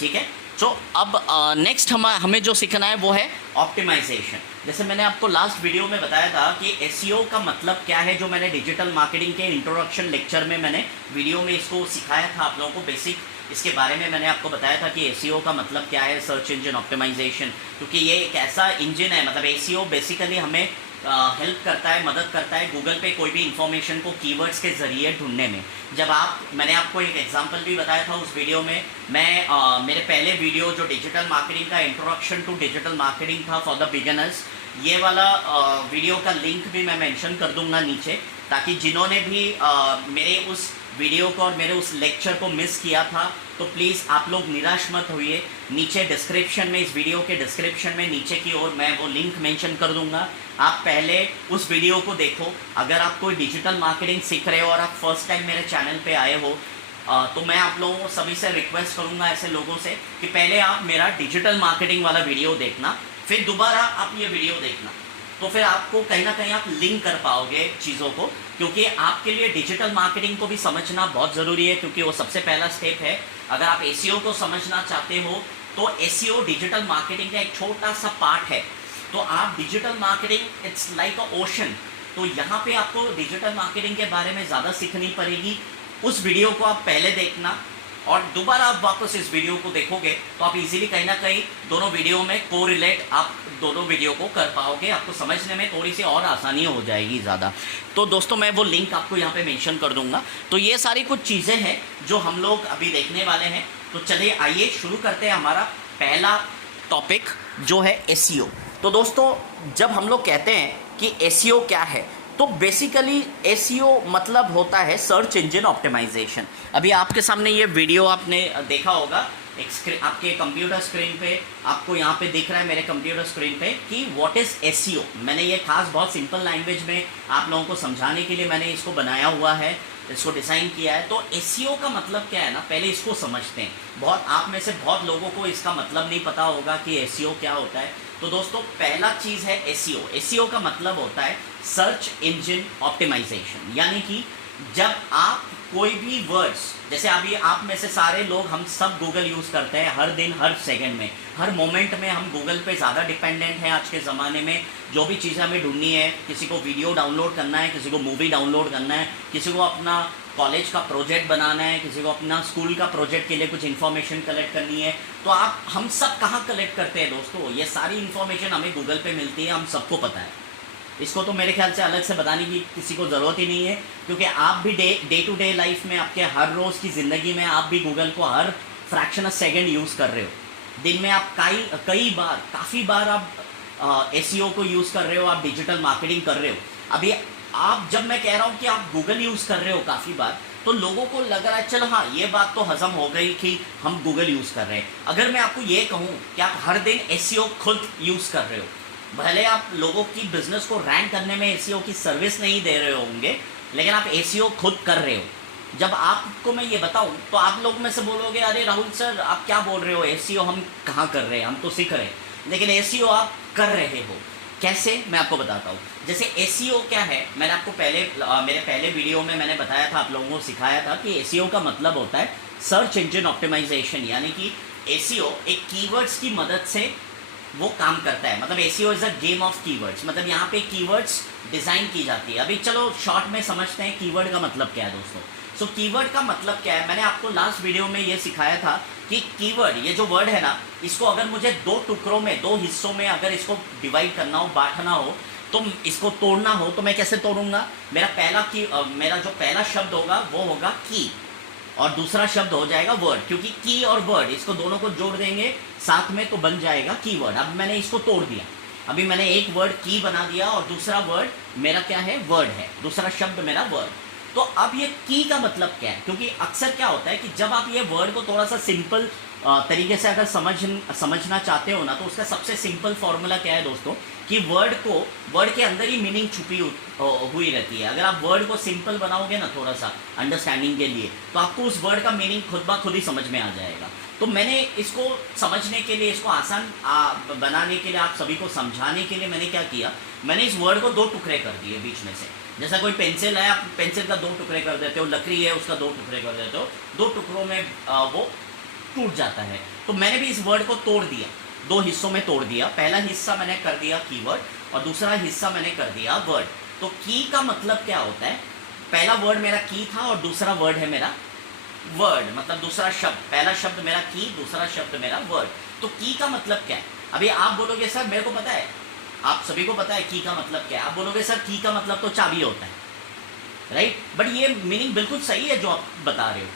ठीक है। तो अब नेक्स्ट हमें जो सीखना है वो है ऑप्टिमाइजेशन। जैसे मैंने आपको लास्ट वीडियो में बताया था कि एसईओ का मतलब क्या है, जो मैंने डिजिटल मार्केटिंग के इंट्रोडक्शन लेक्चर में मैंने वीडियो में इसको सिखाया था आप लोगों को, बेसिक इसके बारे में मैंने आपको बताया था कि एसईओ का मतलब क्या है, सर्च इंजन ऑप्टिमाइजेशन। क्योंकि ये एक ऐसा इंजन है, मतलब एसईओ बेसिकली हमें हेल्प करता है, मदद करता है गूगल पे कोई भी इंफॉर्मेशन को कीवर्ड्स के ज़रिए ढूंढने में। जब मैंने आपको एक एग्जांपल भी बताया था उस वीडियो में, मैं मेरे पहले वीडियो जो डिजिटल मार्केटिंग का इंट्रोडक्शन टू डिजिटल मार्केटिंग था फॉर द बिगिनर्स, ये वाला वीडियो का लिंक भी मैं मेंशन कर दूंगा नीचे, ताकि जिन्होंने भी मेरे उस वीडियो को और मेरे उस लेक्चर को मिस किया था तो प्लीज़ आप लोग निराश मत होइए। नीचे डिस्क्रिप्शन में, इस वीडियो के डिस्क्रिप्शन में नीचे की ओर मैं वो लिंक मेंशन कर दूंगा। आप पहले उस वीडियो को देखो। अगर आप कोई डिजिटल मार्केटिंग सीख रहे हो और आप फर्स्ट टाइम मेरे चैनल पे आए हो, तो मैं आप लोगों सभी से रिक्वेस्ट करूंगा, ऐसे लोगों से, कि पहले आप मेरा डिजिटल मार्केटिंग वाला वीडियो देखना, फिर दोबारा आप ये वीडियो देखना। तो फिर आपको कहीं ना कहीं आप लिंक कर पाओगे चीज़ों को, क्योंकि आपके लिए डिजिटल मार्केटिंग को भी समझना बहुत ज़रूरी है, क्योंकि वो सबसे पहला स्टेप है। अगर आप एसईओ को समझना चाहते हो तो एसईओ डिजिटल मार्केटिंग का एक छोटा सा पार्ट है। तो आप digital marketing it's like a ocean, तो यहाँ पे आपको डिजिटल मार्केटिंग के बारे में ज़्यादा सीखनी पड़ेगी। उस वीडियो को आप पहले देखना और दोबारा आप वापस इस वीडियो को देखोगे तो आप इजीली कहीं ना कहीं दोनों वीडियो में कोरिलेट आप दोनों वीडियो को कर पाओगे, आपको समझने में थोड़ी सी और आसानी हो जाएगी ज़्यादा। तो दोस्तों मैं वो लिंक आपको यहाँ पे मेंशन कर दूंगा। तो ये सारी कुछ चीज़ें हैं जो हम लोग अभी देखने वाले हैं। तो चलिए आइए शुरू करते हैं हमारा पहला टॉपिक जो है एसईओ। तो दोस्तों जब हम लोग कहते हैं कि एसईओ क्या है, तो बेसिकली एसईओ मतलब होता है सर्च इंजन ऑप्टिमाइजेशन। अभी आपके सामने ये वीडियो आपने देखा होगा, एक आपके कंप्यूटर स्क्रीन पे आपको यहाँ पे दिख रहा है मेरे कंप्यूटर स्क्रीन पे कि व्हाट इज़ एसईओ। मैंने ये खास बहुत सिंपल लैंग्वेज में आप लोगों को समझाने के लिए मैंने इसको बनाया हुआ है, इसको डिज़ाइन किया है। तो एसईओ का मतलब क्या है ना, पहले इसको समझते हैं। बहुत आप में से बहुत लोगों को इसका मतलब नहीं पता होगा कि एसईओ क्या होता है। तो दोस्तों पहला चीज़ है एसईओ। एसईओ का मतलब होता है सर्च इंजन ऑप्टिमाइजेशन, यानी कि जब आप कोई भी वर्ड्स, जैसे अभी आप में से सारे लोग, हम सब गूगल यूज़ करते हैं हर दिन, हर सेकंड में, हर मोमेंट में हम गूगल पे ज़्यादा डिपेंडेंट हैं आज के ज़माने में। जो भी चीज़ें हमें ढूंढनी है, किसी को वीडियो डाउनलोड करना है, किसी को मूवी डाउनलोड करना है, किसी को अपना कॉलेज का प्रोजेक्ट बनाना है, किसी को अपना स्कूल का प्रोजेक्ट के लिए कुछ इन्फॉर्मेशन कलेक्ट करनी है, तो हम सब कहाँ कलेक्ट करते हैं दोस्तों? ये सारी इन्फॉर्मेशन हमें गूगल पे मिलती है, हम सबको पता है। इसको तो मेरे ख्याल से अलग से बताने की किसी को ज़रूरत ही नहीं है, क्योंकि आप भी डे टू डे लाइफ में, आपके हर रोज़ की ज़िंदगी में आप भी गूगल को हर फ्रैक्शन ऑफ सेकेंड यूज़ कर रहे हो। दिन में आप कई बार, काफ़ी बार आप एसईओ को यूज़ कर रहे हो, आप डिजिटल मार्केटिंग कर रहे हो। अभी आप, जब मैं कह रहा हूँ कि आप गूगल यूज़ कर रहे हो काफ़ी बार, तो लोगों को लग रहा है चलो हाँ ये बात तो हजम हो गई कि हम गूगल यूज़ कर रहे हैं। अगर मैं आपको ये कहूँ कि आप हर दिन एसईओ खुद यूज़ कर रहे हो, भले आप लोगों की बिजनेस को रैंक करने में एसईओ की सर्विस नहीं दे रहे होंगे, लेकिन आप एसईओ खुद कर रहे हो। जब आपको मैं ये बताऊं तो आप लोग में से बोलोगे अरे राहुल सर आप क्या बोल रहे हो, एसईओ हम कहाँ कर रहे हैं, हम तो सीख रहे हैं। लेकिन एसईओ आप कर रहे हो कैसे, मैं आपको बताता हूँ। जैसे एसईओ क्या है, मैंने आपको मेरे पहले वीडियो में मैंने बताया था, आप लोगों को सिखाया था कि एसईओ का मतलब होता है सर्च इंजन ऑप्टिमाइजेशन, यानी कि एसईओ एक कीवर्ड्स की मदद से वो काम करता है। मतलब SEO is a game of keywords, मतलब यहाँ पे कीवर्ड्स डिज़ाइन की जाती है। अभी चलो शॉर्ट में समझते हैं कीवर्ड का मतलब क्या है दोस्तों। सो कीवर्ड का मतलब क्या है, मैंने आपको लास्ट वीडियो में ये सिखाया था कि कीवर्ड, ये जो वर्ड है ना, इसको अगर मुझे दो टुकड़ों में, दो हिस्सों में अगर इसको डिवाइड करना हो, बांटना हो, तो इसको तोड़ना हो, तो मैं कैसे तोड़ूंगा? मेरा जो पहला शब्द होगा वो होगा की, और दूसरा शब्द हो जाएगा वर्ड, क्योंकि की और वर्ड इसको दोनों को जोड़ देंगे साथ में तो बन जाएगा कीवर्ड। अब मैंने इसको तोड़ दिया, अभी मैंने एक वर्ड की बना दिया और दूसरा वर्ड मेरा क्या है, वर्ड है, दूसरा शब्द मेरा वर्ड। तो अब ये की का मतलब क्या है, क्योंकि अक्सर क्या होता है कि जब आप ये वर्ड को थोड़ा सा सिंपल तरीके से अगर समझना चाहते हो ना, तो उसका सबसे सिंपल फॉर्मूला क्या है दोस्तों, कि वर्ड के अंदर ही मीनिंग छुपी हुई रहती है। अगर आप वर्ड को सिंपल बनाओगे ना थोड़ा सा अंडरस्टैंडिंग के लिए, तो आपको उस वर्ड का मीनिंग खुद ब खुद ही समझ में आ जाएगा। तो मैंने इसको समझने के लिए, इसको आसान बनाने के लिए, आप सभी को समझाने के लिए मैंने क्या किया, मैंने इस वर्ड को दो टुकड़े कर दिए बीच में से। जैसा कोई पेंसिल है, आप पेंसिल का दो टुकड़े कर देते हो, लकड़ी है उसका दो टुकड़े कर देते हो, दो टुकड़ों में वो टूट जाता है। तो मैंने भी इस वर्ड को तोड़ दिया, दो हिस्सों में तोड़ दिया। पहला हिस्सा मैंने कर दिया कीवर्ड और दूसरा हिस्सा मैंने कर दिया वर्ड। तो की का मतलब क्या होता है, पहला वर्ड मेरा की था और दूसरा वर्ड है मेरा वर्ड, मतलब दूसरा शब्द, पहला शब्द मेरा की, दूसरा शब्द मेरा वर्ड। तो की का मतलब क्या है? अभी आप बोलोगे सर मेरे को पता है, आप सभी को पता है की का मतलब क्या है। आप बोलोगे सर की का मतलब तो चाबी होता है, राइट? बट ये मीनिंग बिल्कुल सही है जो आप बता रहे हो,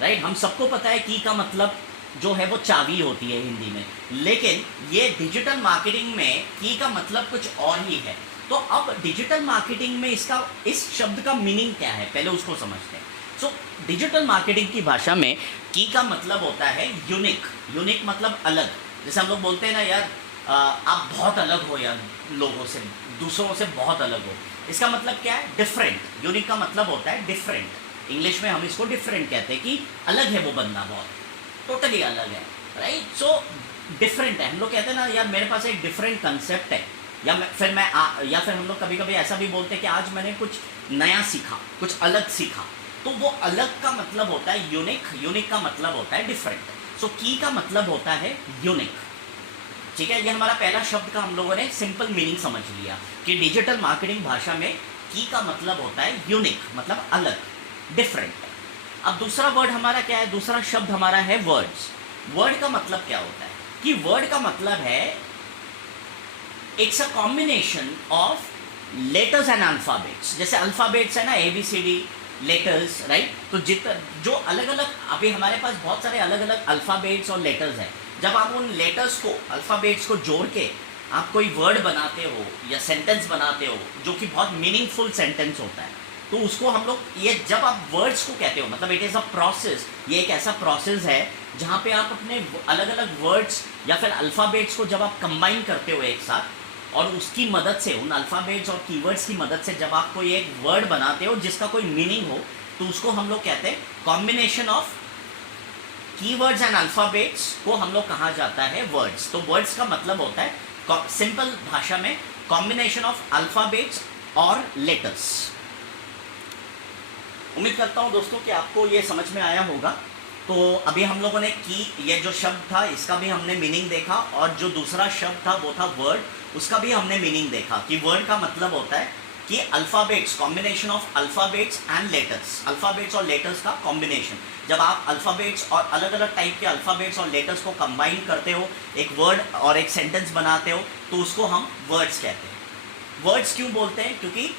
राइट? हम सबको पता है की का मतलब जो है वो चाबी होती है हिंदी में, लेकिन ये डिजिटल मार्केटिंग में की का मतलब कुछ और ही है। तो अब डिजिटल मार्केटिंग में इस शब्द का मीनिंग क्या है, पहले उसको समझते हैं। सो डिजिटल मार्केटिंग की भाषा में की का मतलब होता है यूनिक। यूनिक मतलब अलग। जैसे हम लोग बोलते हैं ना यार, आप बहुत अलग हो यार लोगों से, दूसरों से बहुत अलग हो, इसका मतलब क्या है? डिफरेंट। यूनिक का मतलब होता है डिफरेंट। इंग्लिश में हम इसको डिफरेंट कहते हैं कि अलग है वो बंदा, बहुत टोटली अलग है, राइट? सो डिफरेंट है। हम लोग कहते हैं ना यार मेरे पास एक डिफरेंट कंसेप्ट है, या फिर हम लोग कभी कभी ऐसा भी बोलते हैं कि आज मैंने कुछ नया सीखा, कुछ अलग सीखा। तो वो अलग का मतलब होता है यूनिक, यूनिक का मतलब होता है डिफरेंट। सो की का मतलब होता है यूनिक, ठीक है? ये हमारा पहला शब्द का हम लोगों ने सिंपल मीनिंग समझ लिया कि डिजिटल मार्केटिंग भाषा में की का मतलब होता है यूनिक, मतलब अलग, डिफरेंट। अब दूसरा वर्ड हमारा क्या है? दूसरा शब्द हमारा है वर्ड्स। वर्ड का मतलब क्या होता है? कि वर्ड का मतलब है it's a combination of letters and alphabets. जैसे अल्फाबेट्स है ना, ABCD लेटर्स, राइट? तो जो अलग अलग, अभी हमारे पास बहुत सारे अलग अलग अल्फाबेट्स और लेटर्स हैं। जब आप उन लेटर्स को, अल्फाबेट्स को जोड़ के आप कोई वर्ड बनाते हो या सेंटेंस बनाते हो जो कि बहुत मीनिंगफुल सेंटेंस होता है, तो उसको हम लोग, ये जब आप वर्ड्स को कहते हो, मतलब इट इज़ अ प्रोसेस। ये एक ऐसा प्रोसेस है जहाँ पे आप अपने अलग अलग वर्ड्स या फिर अल्फ़ाबेट्स को जब आप कंबाइन करते हो एक साथ, और उसकी मदद से, उन अल्फ़ाबेट्स और कीवर्ड्स की मदद से जब आप कोई एक वर्ड बनाते हो जिसका कोई मीनिंग हो, तो उसको हम लोग कहते हैं combination of keywords and alphabets, को हम लोग कहा जाता है वर्ड्स। तो वर्ड्स का मतलब होता है सिंपल भाषा में कॉम्बिनेशन ऑफ अल्फ़ाबेट्स और लेटर्स। उम्मीद करता हूँ दोस्तों कि आपको ये समझ में आया होगा। तो अभी हम लोगों ने की, ये जो शब्द था इसका भी हमने मीनिंग देखा, और जो दूसरा शब्द था वो था वर्ड, उसका भी हमने मीनिंग देखा कि वर्ड का मतलब होता है कि alphabets, combination of alphabets and letters. Alphabets और लेटर्स का कॉम्बिनेशन। जब आप अल्फ़ाबेट्स और अलग अलग टाइप के अल्फ़ाबेट्स और लेटर्स को कंबाइन करते हो, एक वर्ड और एक सेंटेंस बनाते हो, तो उसको हम वर्ड्स कहते हैं। वर्ड्स क्यों बोलते हैं? क्योंकि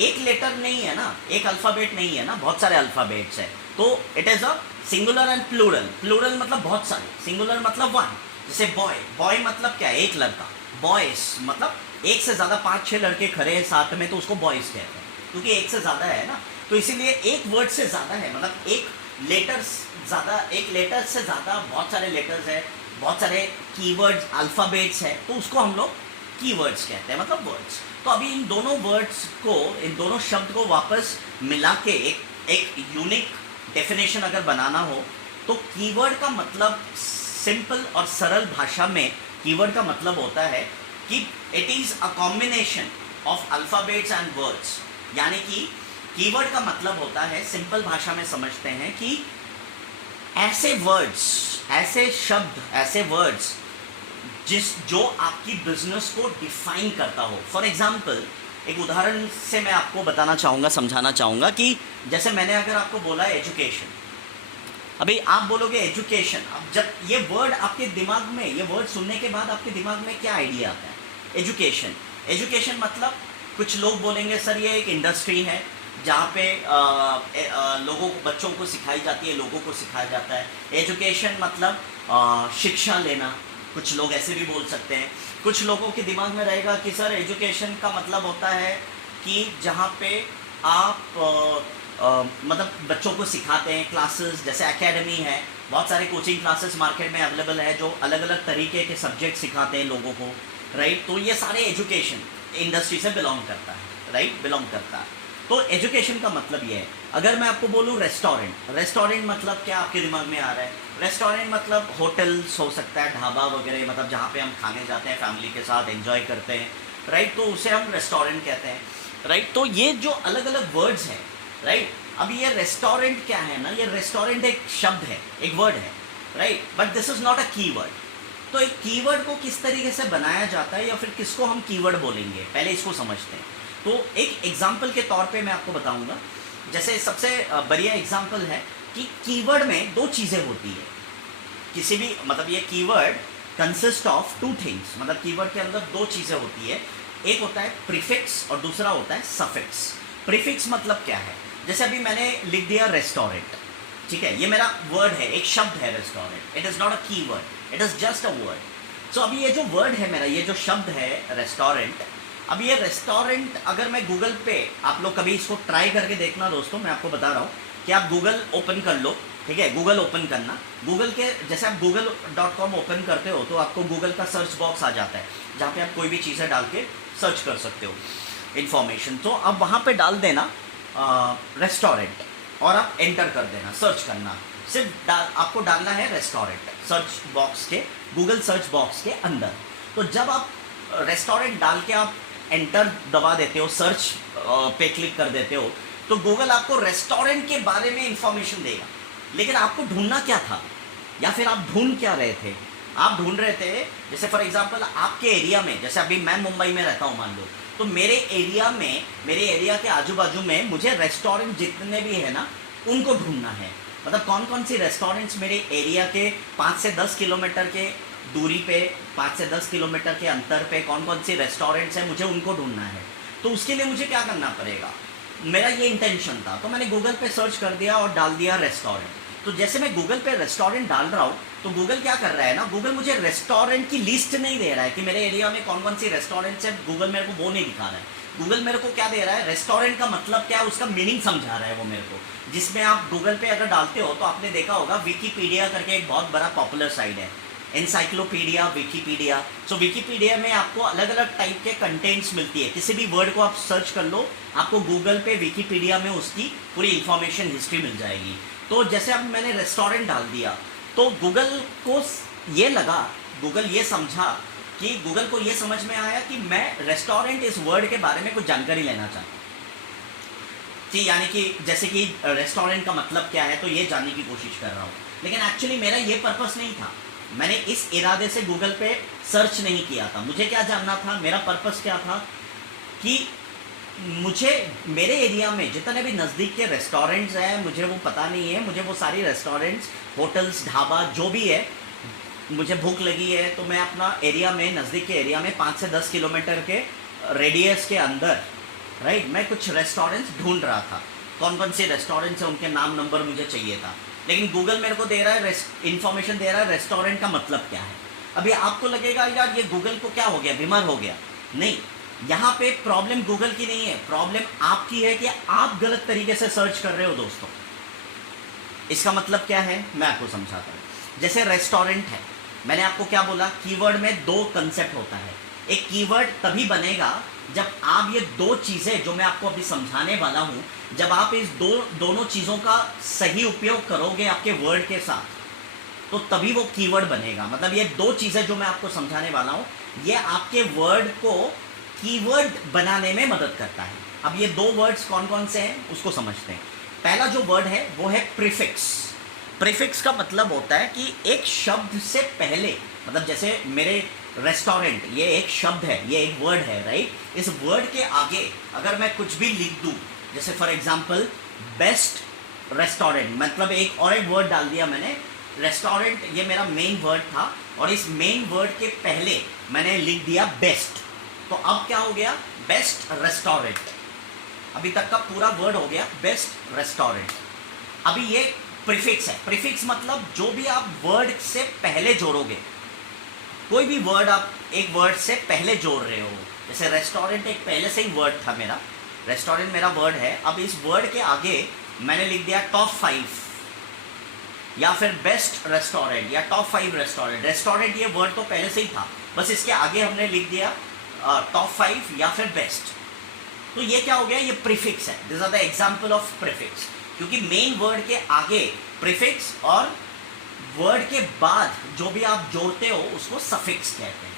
एक लेटर नहीं है ना, एक अल्फ़ाबेट नहीं है ना, बहुत सारे अल्फ़ाबेट्स हैं। तो it is a singular and plural. Plural मतलब बहुत सारे, सिंगुलर मतलब वन। जैसे बॉय, बॉय मतलब क्या है? एक लड़का। बॉयज़ मतलब एक से ज़्यादा 5-6 लड़के खड़े हैं साथ में, तो उसको बॉयज़ कहते हैं, क्योंकि एक से ज़्यादा है ना। तो इसीलिए एक वर्ड से ज़्यादा है, मतलब एक लेटर्स ज़्यादा, एक लेटर से ज़्यादा बहुत सारे लेटर्स हैं, बहुत सारे कीवर्ड्स, अल्फ़ाबेट्स हैं, तो उसको हम लोग कीवर्ड्स कहते हैं, मतलब वर्ड्स। तो अभी इन दोनों वर्ड्स को, इन दोनों शब्द को वापस मिला के एक यूनिक डेफिनेशन अगर बनाना हो, तो कीवर्ड का मतलब, सिंपल और सरल भाषा में कीवर्ड का मतलब होता है कि it is a combination of alphabets and words. यानी कि कीवर्ड का मतलब होता है, सिंपल भाषा में समझते हैं कि ऐसे वर्ड्स, ऐसे शब्द, ऐसे वर्ड्स जो आपकी बिजनेस को डिफाइन करता हो। फॉर एग्जाम्पल, एक उदाहरण से मैं आपको बताना चाहूँगा, समझाना चाहूँगा कि जैसे मैंने अगर आपको बोला एजुकेशन, अभी आप बोलोगे एजुकेशन, अब जब ये वर्ड आपके दिमाग में, ये वर्ड सुनने के बाद आपके दिमाग में क्या आइडिया आता है? एजुकेशन। एजुकेशन मतलब कुछ लोग बोलेंगे सर ये एक इंडस्ट्री है जहाँ पे लोगों को, बच्चों को सिखाई जाती है, लोगों को सिखाया जाता है। एजुकेशन मतलब शिक्षा लेना, कुछ लोग ऐसे भी बोल सकते हैं। कुछ लोगों के दिमाग में रहेगा कि सर एजुकेशन का मतलब होता है कि जहाँ पे आप मतलब बच्चों को सिखाते हैं, क्लासेस जैसे एकेडमी है, बहुत सारे कोचिंग क्लासेस मार्केट में अवेलेबल है जो अलग अलग तरीके के सब्जेक्ट सिखाते हैं लोगों को, राइट। तो ये सारे एजुकेशन इंडस्ट्री से बिलोंग करता है, राइट, बिलोंग करता है। तो एजुकेशन का मतलब ये है। अगर मैं आपको बोलूँ रेस्टोरेंट, रेस्टोरेंट मतलब क्या आपके दिमाग में आ रहा है? रेस्टोरेंट मतलब होटल्स हो सकता है, ढाबा वगैरह, मतलब जहाँ पे हम खाने जाते हैं फैमिली के साथ, एंजॉय करते हैं, राइट, तो उसे हम रेस्टोरेंट कहते हैं, राइट। तो ये जो अलग अलग वर्ड्स हैं, राइट, अब ये रेस्टोरेंट क्या है ना, ये रेस्टोरेंट एक शब्द है, एक वर्ड है, right, but this is not a keyword. तो एक कीवर्ड को किस तरीके से बनाया जाता है या फिर किसको हम कीवर्ड बोलेंगे, पहले इसको समझते हैं। तो एक एग्जाम्पल के तौर पे मैं आपको बताऊंगा, जैसे सबसे बढ़िया एग्जाम्पल है कि कीवर्ड में दो चीज़ें होती है किसी भी, मतलब ये keyword consist of two things, मतलब कीवर्ड के अंदर दो चीज़ें होती है, एक होता है प्रीफिक्स और दूसरा होता है सफिक्स। प्रीफिक्स मतलब क्या है, जैसे अभी मैंने लिख दिया रेस्टोरेंट, ठीक है, ये मेरा वर्ड है, एक शब्द है restaurant, it is not a keyword, it is just a word. So अभी ये जो वर्ड है मेरा, ये जो शब्द है रेस्टोरेंट, अब ये रेस्टोरेंट अगर मैं गूगल पे, आप लोग कभी इसको ट्राई करके देखना दोस्तों, मैं आपको बता रहा हूँ कि आप गूगल ओपन कर लो, ठीक है, गूगल ओपन करना, गूगल के जैसे आप google.com ओपन करते हो तो आपको गूगल का सर्च बॉक्स आ जाता है जहाँ पे आप कोई भी चीज़ें डाल के सर्च कर सकते हो इन्फॉर्मेशन। तो अब वहाँ पे डाल देना रेस्टोरेंट और आप एंटर कर देना, सर्च करना, सिर्फ आपको डालना है रेस्टोरेंट सर्च बॉक्स के, गूगल सर्च बॉक्स के अंदर। तो जब आप रेस्टोरेंट डाल के आप एंटर दबा देते हो, सर्च पे क्लिक कर देते हो, तो गूगल आपको रेस्टोरेंट के बारे में इंफॉर्मेशन देगा। लेकिन आपको ढूंढना क्या था, या फिर आप ढूंढ क्या रहे थे? आप ढूंढ रहे थे, जैसे फॉर एग्जांपल आपके एरिया में, जैसे अभी मैं मुंबई में रहता हूँ मान लो, तो मेरे एरिया में, मेरे एरिया के आजू बाजू में मुझे रेस्टोरेंट जितने भी है ना उनको ढूंढना है। मतलब कौन कौन सी रेस्टोरेंट्स मेरे एरिया के 5 से 10 किलोमीटर के दूरी पे, 5 से 10 किलोमीटर के अंतर पे कौन कौन सी रेस्टोरेंट्स हैं, मुझे उनको ढूंढना है। तो उसके लिए मुझे क्या करना पड़ेगा, मेरा ये इंटेंशन था, तो मैंने गूगल पे सर्च कर दिया और डाल दिया रेस्टोरेंट। तो जैसे मैं गूगल पे रेस्टोरेंट डाल रहा हूँ तो गूगल क्या कर रहा है ना, गूगल मुझे रेस्टोरेंट की लिस्ट नहीं दे रहा है कि मेरे एरिया में कौन कौन सी रेस्टोरेंट्स है, गूगल मेरे को वो नहीं दिखा रहा है। गूगल मेरे को क्या दे रहा है, रेस्टोरेंट का मतलब क्या है उसका मीनिंग समझा रहा है वो मेरे को, जिसमें आप गूगल पे अगर डालते हो तो आपने देखा होगा विकीपीडिया करके एक बहुत बड़ा पॉपुलर साइट है, एनसाइक्लोपीडिया, विकीपीडिया। सो विकीपीडिया में आपको अलग अलग टाइप के कंटेंट्स मिलती है, किसी भी वर्ड को आप सर्च कर लो, आपको गूगल पे विकीपीडिया में उसकी पूरी इंफॉर्मेशन हिस्ट्री मिल जाएगी। तो जैसे अब मैंने रेस्टोरेंट डाल दिया तो गूगल को ये लगा, गूगल ये समझा कि गूगल को ये समझ में आया कि मैं रेस्टोरेंट इस वर्ड के बारे में कुछ जानकारी लेना चाहता हूँ, कि यानी कि जैसे कि रेस्टोरेंट का मतलब क्या है तो ये जानने की कोशिश कर रहा हूँ। लेकिन एक्चुअली मेरा ये पर्पस नहीं था, मैंने इस इरादे से गूगल पे सर्च नहीं किया था। मुझे क्या जानना था, मेरा पर्पस क्या था कि मुझे मेरे एरिया में जितने भी नज़दीक के रेस्टोरेंट्स हैं मुझे वो पता नहीं है, मुझे वो सारी रेस्टोरेंट्स, होटल्स, ढाबा जो भी है, मुझे भूख लगी है तो मैं अपना एरिया में, नज़दीक के एरिया में 5 से 10 किलोमीटर के रेडियस के अंदर, राइट, मैं कुछ रेस्टोरेंट्स ढूंढ रहा था, कौन कौन से रेस्टोरेंट्स हैं उनके नाम नंबर मुझे चाहिए था। लेकिन गूगल मेरे को दे रहा है, इन्फॉर्मेशन दे रहा है रेस्टोरेंट का मतलब क्या है। अभी आपको लगेगा यार ये गूगल को क्या हो गया, बीमार हो गया। नहीं, यहाँ पे प्रॉब्लम गूगल की नहीं है, प्रॉब्लम आपकी है कि आप गलत तरीके से सर्च कर रहे हो दोस्तों। इसका मतलब क्या है मैं आपको समझाता हूँ। जैसे रेस्टोरेंट है, मैंने आपको क्या बोला, कीवर्ड में दो कंसेप्ट होता है। एक कीवर्ड तभी बनेगा जब आप ये दो चीज़ें जो मैं आपको अभी समझाने वाला हूँ, जब आप इस दोनों चीज़ों का सही उपयोग करोगे आपके वर्ड के साथ, तो तभी वो कीवर्ड बनेगा। मतलब ये दो चीज़ें जो मैं आपको समझाने वाला हूँ, ये आपके वर्ड को कीवर्ड बनाने में मदद करता है। अब ये दो वर्ड्स कौन कौन से हैं उसको समझते हैं। पहला जो वर्ड है वो है प्रीफिक्स। प्रीफिक्स का मतलब होता है कि एक शब्द से पहले, मतलब जैसे मेरे रेस्टोरेंट, ये एक शब्द है, ये एक वर्ड है, राइट। इस वर्ड के आगे अगर मैं कुछ भी लिख दूँ, जैसे फॉर एग्जांपल बेस्ट रेस्टोरेंट, मतलब एक और एक वर्ड डाल दिया मैंने, रेस्टोरेंट ये मेरा मेन वर्ड था और इस मेन वर्ड के पहले मैंने लिख दिया बेस्ट, तो अब क्या हो गया, बेस्ट रेस्टोरेंट। अभी तक का पूरा वर्ड हो गया बेस्ट रेस्टोरेंट। अभी ये प्रीफिक्स है। प्रीफिक्स मतलब जो भी आप वर्ड से पहले जोड़ोगे, कोई भी वर्ड आप एक वर्ड से पहले जोड़ रहे हो, जैसे रेस्टोरेंट एक पहले से ही वर्ड था मेरा, रेस्टोरेंट मेरा वर्ड है, अब इस वर्ड के आगे मैंने लिख दिया टॉप 5 या फिर बेस्ट रेस्टोरेंट या टॉप 5 रेस्टोरेंट। रेस्टोरेंट ये वर्ड तो पहले से ही था, बस इसके आगे हमने लिख दिया टॉप 5 या फिर बेस्ट। तो ये क्या हो गया, ये प्रीफिक्स है। This are the example of prefix, क्योंकि मेन वर्ड के आगे प्रीफिक्स और वर्ड के बाद जो भी आप जोड़ते हो उसको सफिक्स कहते हैं।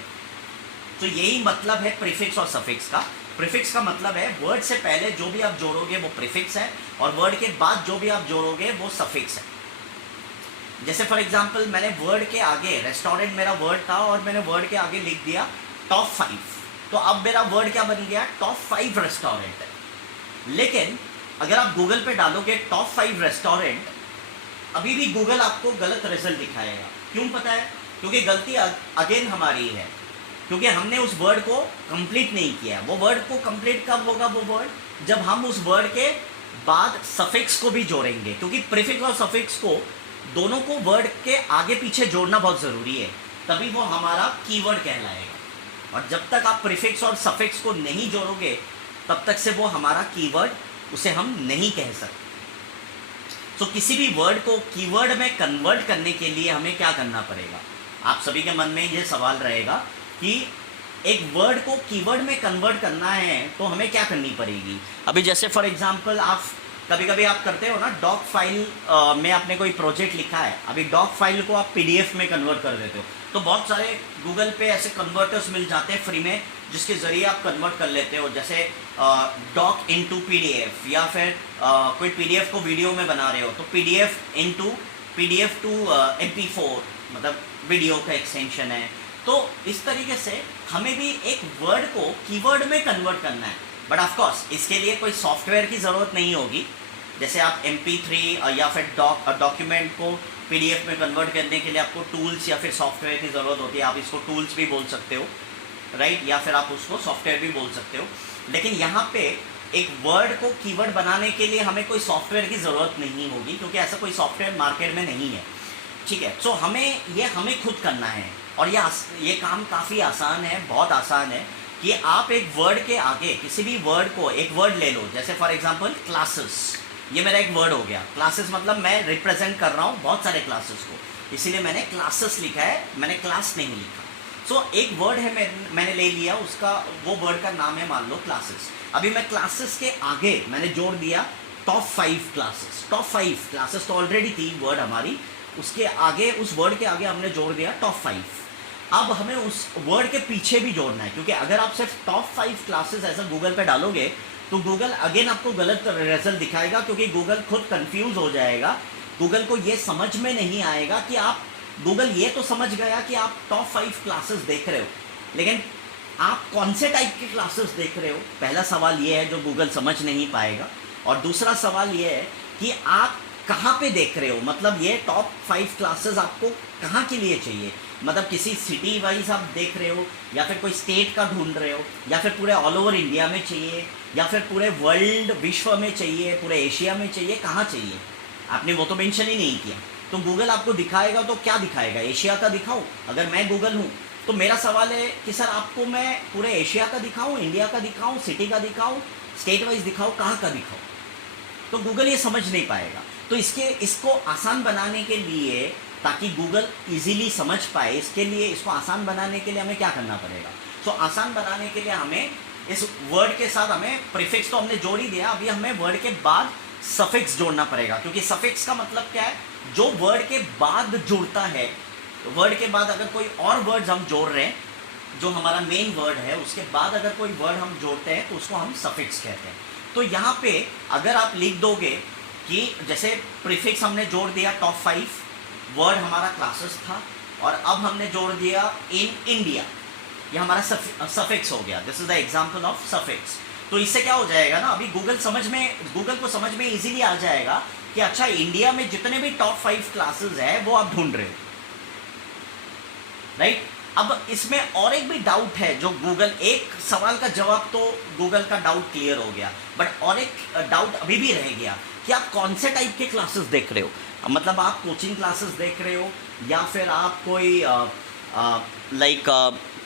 तो यही मतलब है प्रीफिक्स और सफिक्स का। प्रीफिक्स का मतलब है वर्ड से पहले जो भी आप जोड़ोगे वो प्रीफिक्स है, और वर्ड के बाद जो भी आप जोड़ोगे वो सफिक्स है। जैसे फॉर एग्जांपल मैंने वर्ड के आगे, रेस्टोरेंट मेरा वर्ड था और मैंने वर्ड के आगे लिख दिया टॉप 5, तो अब मेरा वर्ड क्या बन गया, टॉप 5 रेस्टोरेंट है। लेकिन अगर आप गूगल पे डालोगे टॉप 5 रेस्टोरेंट, अभी भी गूगल आपको गलत रिजल्ट दिखाएगा। क्यों पता है? क्योंकि गलती अगेन हमारी है, क्योंकि हमने उस वर्ड को कंप्लीट नहीं किया। वो वर्ड को कंप्लीट कब होगा, वो वर्ड जब हम उस वर्ड के बाद सफिक्स को भी जोड़ेंगे, क्योंकि प्रीफिक्स और सफिक्स को दोनों को वर्ड के आगे पीछे जोड़ना बहुत ज़रूरी है, तभी वो हमारा कीवर्ड कहलाएगा। और जब तक आप प्रीफिक्स और सफिक्स को नहीं जोड़ोगे तब तक से वो हमारा कीवर्ड, उसे हम नहीं कह सकते। तो किसी भी वर्ड को कीवर्ड में कन्वर्ट करने के लिए हमें क्या करना पड़ेगा? आप सभी के मन में ये सवाल रहेगा कि एक वर्ड को कीवर्ड में कन्वर्ट करना है तो हमें क्या करनी पड़ेगी। अभी जैसे फॉर एग्जांपल आप कभी कभी आप करते हो ना, डॉक फाइल में आपने कोई प्रोजेक्ट लिखा है, अभी डॉक फाइल को आप पीडीएफ में कन्वर्ट कर देते हो, तो बहुत सारे गूगल पे ऐसे कन्वर्टर्स मिल जाते हैं फ्री में, जिसके ज़रिए आप कन्वर्ट कर लेते हो। जैसे डॉक इनटू पीडीएफ, या फिर कोई पीडीएफ को वीडियो में बना रहे हो तो पीडीएफ टू MP4, मतलब वीडियो का एक्सटेंशन है। तो इस तरीके से हमें भी एक वर्ड को कीवर्ड में कन्वर्ट करना है, बट ऑफ कोर्स इसके लिए कोई सॉफ्टवेयर की ज़रूरत नहीं होगी। जैसे आप MP3 या फिर डॉक्यूमेंट को PDF में कन्वर्ट करने के लिए आपको टूल्स या फिर सॉफ्टवेयर की ज़रूरत होती है। आप इसको टूल्स भी बोल सकते हो, राइट, या फिर आप उसको सॉफ्टवेयर भी बोल सकते हो। लेकिन यहाँ पे एक वर्ड को कीवर्ड बनाने के लिए हमें कोई सॉफ्टवेयर की ज़रूरत नहीं होगी, क्योंकि ऐसा कोई सॉफ्टवेयर मार्केट में नहीं है, ठीक है। सो हमें खुद करना है, और ये काम काफ़ी आसान है, बहुत आसान है कि आप एक वर्ड के आगे किसी भी वर्ड को, एक वर्ड ले लो, जैसे फॉर एग्जांपल क्लासेस, ये मेरा एक वर्ड हो गया। क्लासेस मतलब मैं रिप्रेजेंट कर रहा हूँ बहुत सारे क्लासेस को, इसीलिए मैंने क्लासेस लिखा है, मैंने क्लास नहीं लिखा। सो एक वर्ड है, मैंने ले लिया उसका, वो वर्ड का नाम है मान लो क्लासेस। अभी मैं क्लासेस के आगे मैंने जोड़ दिया टॉप 5 क्लासेस। टॉप 5 क्लासेस तो ऑलरेडी थी वर्ड हमारी, उसके आगे, उस वर्ड के आगे हमने जोड़ दिया टॉप 5। अब हमें उस वर्ड के पीछे भी जोड़ना है, क्योंकि अगर आप सिर्फ टॉप 5 क्लासेस ऐसा गूगल पे डालोगे तो गूगल अगेन आपको गलत रिजल्ट दिखाएगा, क्योंकि गूगल खुद कंफ्यूज हो जाएगा। गूगल को ये समझ में नहीं आएगा कि गूगल ये तो समझ गया कि आप टॉप 5 क्लासेस देख रहे हो, लेकिन आप कौन से टाइप के क्लासेस देख रहे हो, पहला सवाल ये है जो गूगल समझ नहीं पाएगा। और दूसरा सवाल ये है कि आप कहाँ पे देख रहे हो, मतलब ये टॉप 5 क्लासेस आपको कहाँ के लिए चाहिए, मतलब किसी सिटी वाइज आप देख रहे हो, या फिर कोई स्टेट का ढूंढ रहे हो, या फिर पूरे ऑल ओवर इंडिया में चाहिए, या फिर पूरे वर्ल्ड, विश्व में चाहिए, पूरे एशिया में चाहिए, कहाँ चाहिए? आपने वो तो मेंशन ही नहीं किया। तो गूगल आपको दिखाएगा तो क्या दिखाएगा, एशिया का दिखाऊं? अगर मैं गूगल हूँ तो मेरा सवाल है कि सर आपको मैं पूरे एशिया का दिखाऊं, इंडिया का दिखाऊं, सिटी का दिखाऊं, स्टेट वाइज दिखाऊं, कहाँ का दिखाऊं? तो गूगल ये समझ नहीं पाएगा। तो इसको आसान बनाने के लिए, ताकि गूगल इजीली समझ पाए, इसके लिए, इसको आसान बनाने के लिए हमें क्या करना पड़ेगा? तो आसान बनाने के लिए हमें इस वर्ड के साथ, हमें प्रीफिक्स तो हमने जोड़ ही दिया, अभी हमें वर्ड के बाद सफिक्स जोड़ना पड़ेगा। क्योंकि सफिक्स का मतलब क्या है, जो वर्ड के बाद जुड़ता है। वर्ड के बाद अगर कोई और वर्ड्स हम जोड़ रहे हैं, जो हमारा मेन वर्ड है, उसके बाद अगर कोई वर्ड हम जोड़ते हैं तो उसको हम सफिक्स कहते हैं। तो यहाँ पे अगर आप लिख दोगे कि जैसे प्रीफिक्स हमने जोड़ दिया टॉप 5, वर्ड हमारा क्लासेस था, और अब हमने जोड़ दिया इन इंडिया, ये हमारा सफिक्स हो गया। This is the example of suffix. तो इससे क्या हो जाएगा ना, अभी गूगल को समझ में इजीली आ जाएगा कि अच्छा, इंडिया में जितने भी टॉप 5 क्लासेस है वो आप ढूंढ रहे हो, राइट। अब इसमें और एक भी डाउट है जो गूगल, एक सवाल का जवाब तो गूगल का डाउट क्लियर हो गया, बट और एक डाउट अभी भी रह गया कि आप कौन से टाइप के क्लासेस देख रहे हो। मतलब आप कोचिंग क्लासेस देख रहे हो, या फिर आप कोई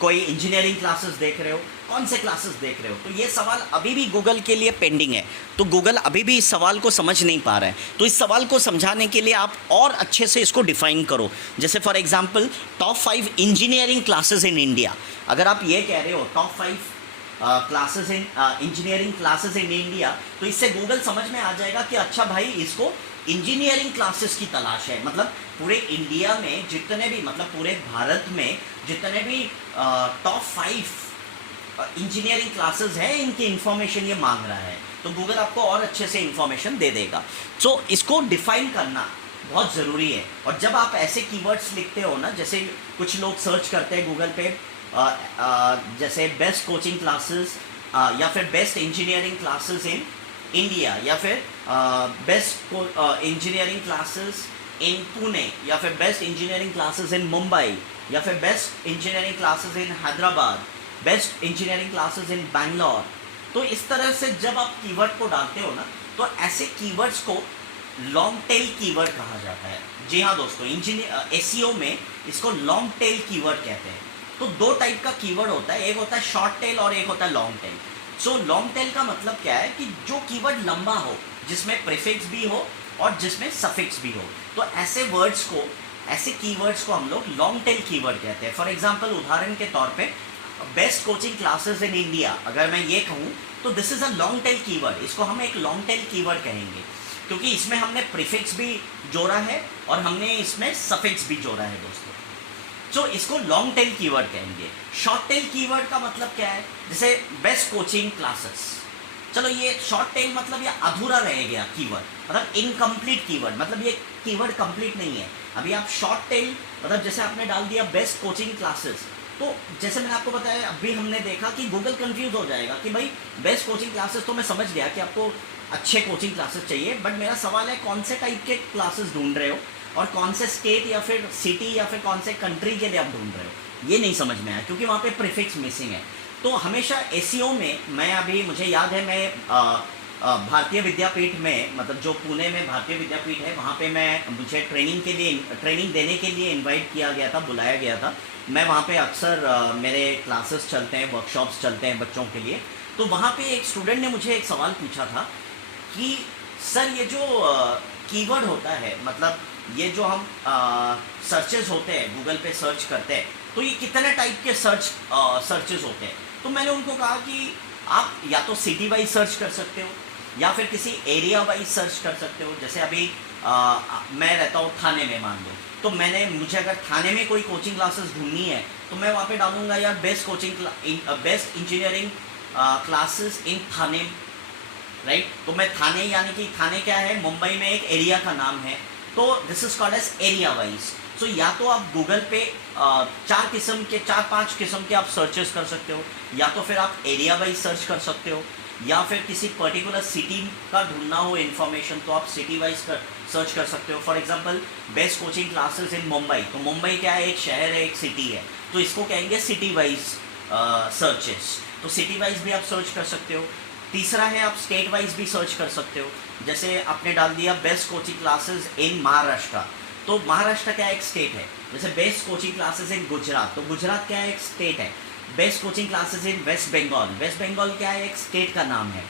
कोई इंजीनियरिंग क्लासेस देख रहे हो, कौन से क्लासेस देख रहे हो? तो ये सवाल अभी भी गूगल के लिए पेंडिंग है। तो गूगल अभी भी इस सवाल को समझ नहीं पा रहा है। तो इस सवाल को समझाने के लिए आप और अच्छे से इसको डिफाइन करो। जैसे for example top 5 engineering classes in India. अगर आप ये कह रहे हो top 5 classes in engineering classes in India, तो इससे गूगल समझ में आ जाएगा कि अच्छा भाई इसको इंजीनियरिंग क्लासेस की तलाश है। मतलब पूरे इंडिया में जितने भी, मतलब पूरे भारत में जितने भी टॉप 5 इंजीनियरिंग क्लासेस हैं, इनकी इन्फॉर्मेशन ये मांग रहा है। तो गूगल आपको और अच्छे से इन्फॉर्मेशन दे देगा। सो इसको डिफाइन करना बहुत ज़रूरी है। और जब आप ऐसे कीवर्ड्स लिखते हो ना, जैसे कुछ लोग सर्च करते हैं गूगल पे जैसे बेस्ट कोचिंग क्लासेस या फिर best engineering classes in India, या फिर best engineering classes in Pune, या फिर best engineering classes in Mumbai, या फिर best engineering classes in Hyderabad, best engineering classes in Bangalore. तो इस तरह से जब आप कीवर्ड को डालते हो ना, तो ऐसे कीवर्ड्स को लॉन्ग टेल कीवर्ड कहा जाता है। जी हाँ दोस्तों, एसईओ में इसको लॉन्ग टेल कीवर्ड कहते हैं। तो दो टाइप का कीवर्ड होता है, एक होता है शॉर्ट टेल और एक होता है long tail. So long tail का मतलब क्या है कि जो कीवर्ड लंबा हो, जिसमें प्रीफिक्स भी हो और जिसमें सफिक्स भी हो, तो ऐसे वर्ड्स को, ऐसे कीवर्ड्स को हम लोग लॉन्ग टेल कीवर्ड कहते हैं। फॉर एग्जांपल, उदाहरण के तौर पे best coaching classes in India, अगर मैं ये कहूँ तो this is a long tail keyword. इसको हम एक लॉन्ग टेल कीवर्ड कहेंगे, क्योंकि इसमें हमने प्रीफिक्स भी जोड़ा है और हमने इसमें सफिक्स भी जोड़ा है दोस्तों। तो इसको लॉन्ग टेल कीवर्ड कहेंगे। शॉर्ट टेल कीवर्ड का मतलब क्या है? जैसे बेस्ट कोचिंग क्लासेस, चलो ये शॉर्ट टेल मतलब ये अधूरा रह गया कीवर्ड, मतलब इनकम्प्लीट कीवर्ड, मतलब ये कीवर्ड कंप्लीट नहीं है। अभी आप शॉर्ट टेल मतलब जैसे आपने डाल दिया बेस्ट कोचिंग क्लासेस, तो जैसे मैंने आपको बताया, अभी हमने देखा कि गूगल कंफ्यूज हो जाएगा कि भाई बेस्ट कोचिंग क्लासेस, तो मैं समझ गया कि आपको अच्छे कोचिंग क्लासेस चाहिए, बट मेरा सवाल है कौन से टाइप के क्लासेस ढूंढ रहे हो और कौन से स्टेट या फिर सिटी या फिर कौन से कंट्री के लिए आप ढूंढ रहे हो, ये नहीं समझ में आया क्योंकि वहाँ पे प्रीफिक्स मिसिंग है। तो हमेशा एसईओ में, मैं अभी, मुझे याद है मैं भारतीय विद्यापीठ में, मतलब जो पुणे में भारतीय विद्यापीठ है, वहाँ पे मुझे ट्रेनिंग देने के लिए इनवाइट किया गया था, बुलाया गया था। मैं वहाँ पे अक्सर मेरे क्लासेस चलते हैं, वर्कशॉप्स चलते हैं बच्चों के लिए। तो वहाँ पे एक स्टूडेंट ने मुझे एक सवाल पूछा था कि सर ये जो कीवर्ड होता है, मतलब ये जो हम सर्चेस होते हैं गूगल पे सर्च करते हैं, तो ये कितने टाइप के सर्चेस होते हैं? तो मैंने उनको कहा कि आप या तो सिटी वाइज सर्च कर सकते हो या फिर किसी एरिया वाइज सर्च कर सकते हो। जैसे अभी मैं रहता हूँ थाने में, मान लो, तो मुझे अगर थाने में कोई कोचिंग क्लासेस ढूंढनी है तो मैं वहाँ पे डालूंगा यार best engineering classes in Thane, right. तो मैं थाने, यानी कि थाने क्या है, मुंबई में एक एरिया का नाम है, तो this is called as area wise. So या तो आप गूगल पे 4-5 किस्म के आप सर्चेस कर सकते हो, या तो फिर आप एरिया वाइज सर्च कर सकते हो, या फिर किसी पर्टिकुलर सिटी का ढूंढना हो इन्फॉर्मेशन तो आप सिटी वाइज सर्च कर सकते हो। For example best coaching classes इन मुंबई, तो मुंबई क्या है, एक शहर है, एक सिटी है, तो इसको कहेंगे सिटी वाइज सर्चेस। तो सिटी वाइज भी आप सर्च कर सकते हो। तीसरा है आप स्टेट वाइज भी सर्च कर सकते हो। जैसे आपने डाल दिया best coaching classes in Maharashtra, तो महाराष्ट्र क्या एक स्टेट है। जैसे best coaching classes in Gujarat, तो गुजरात क्या एक स्टेट है। Best coaching classes in West Bengal, West Bengal क्या है, एक स्टेट का नाम है,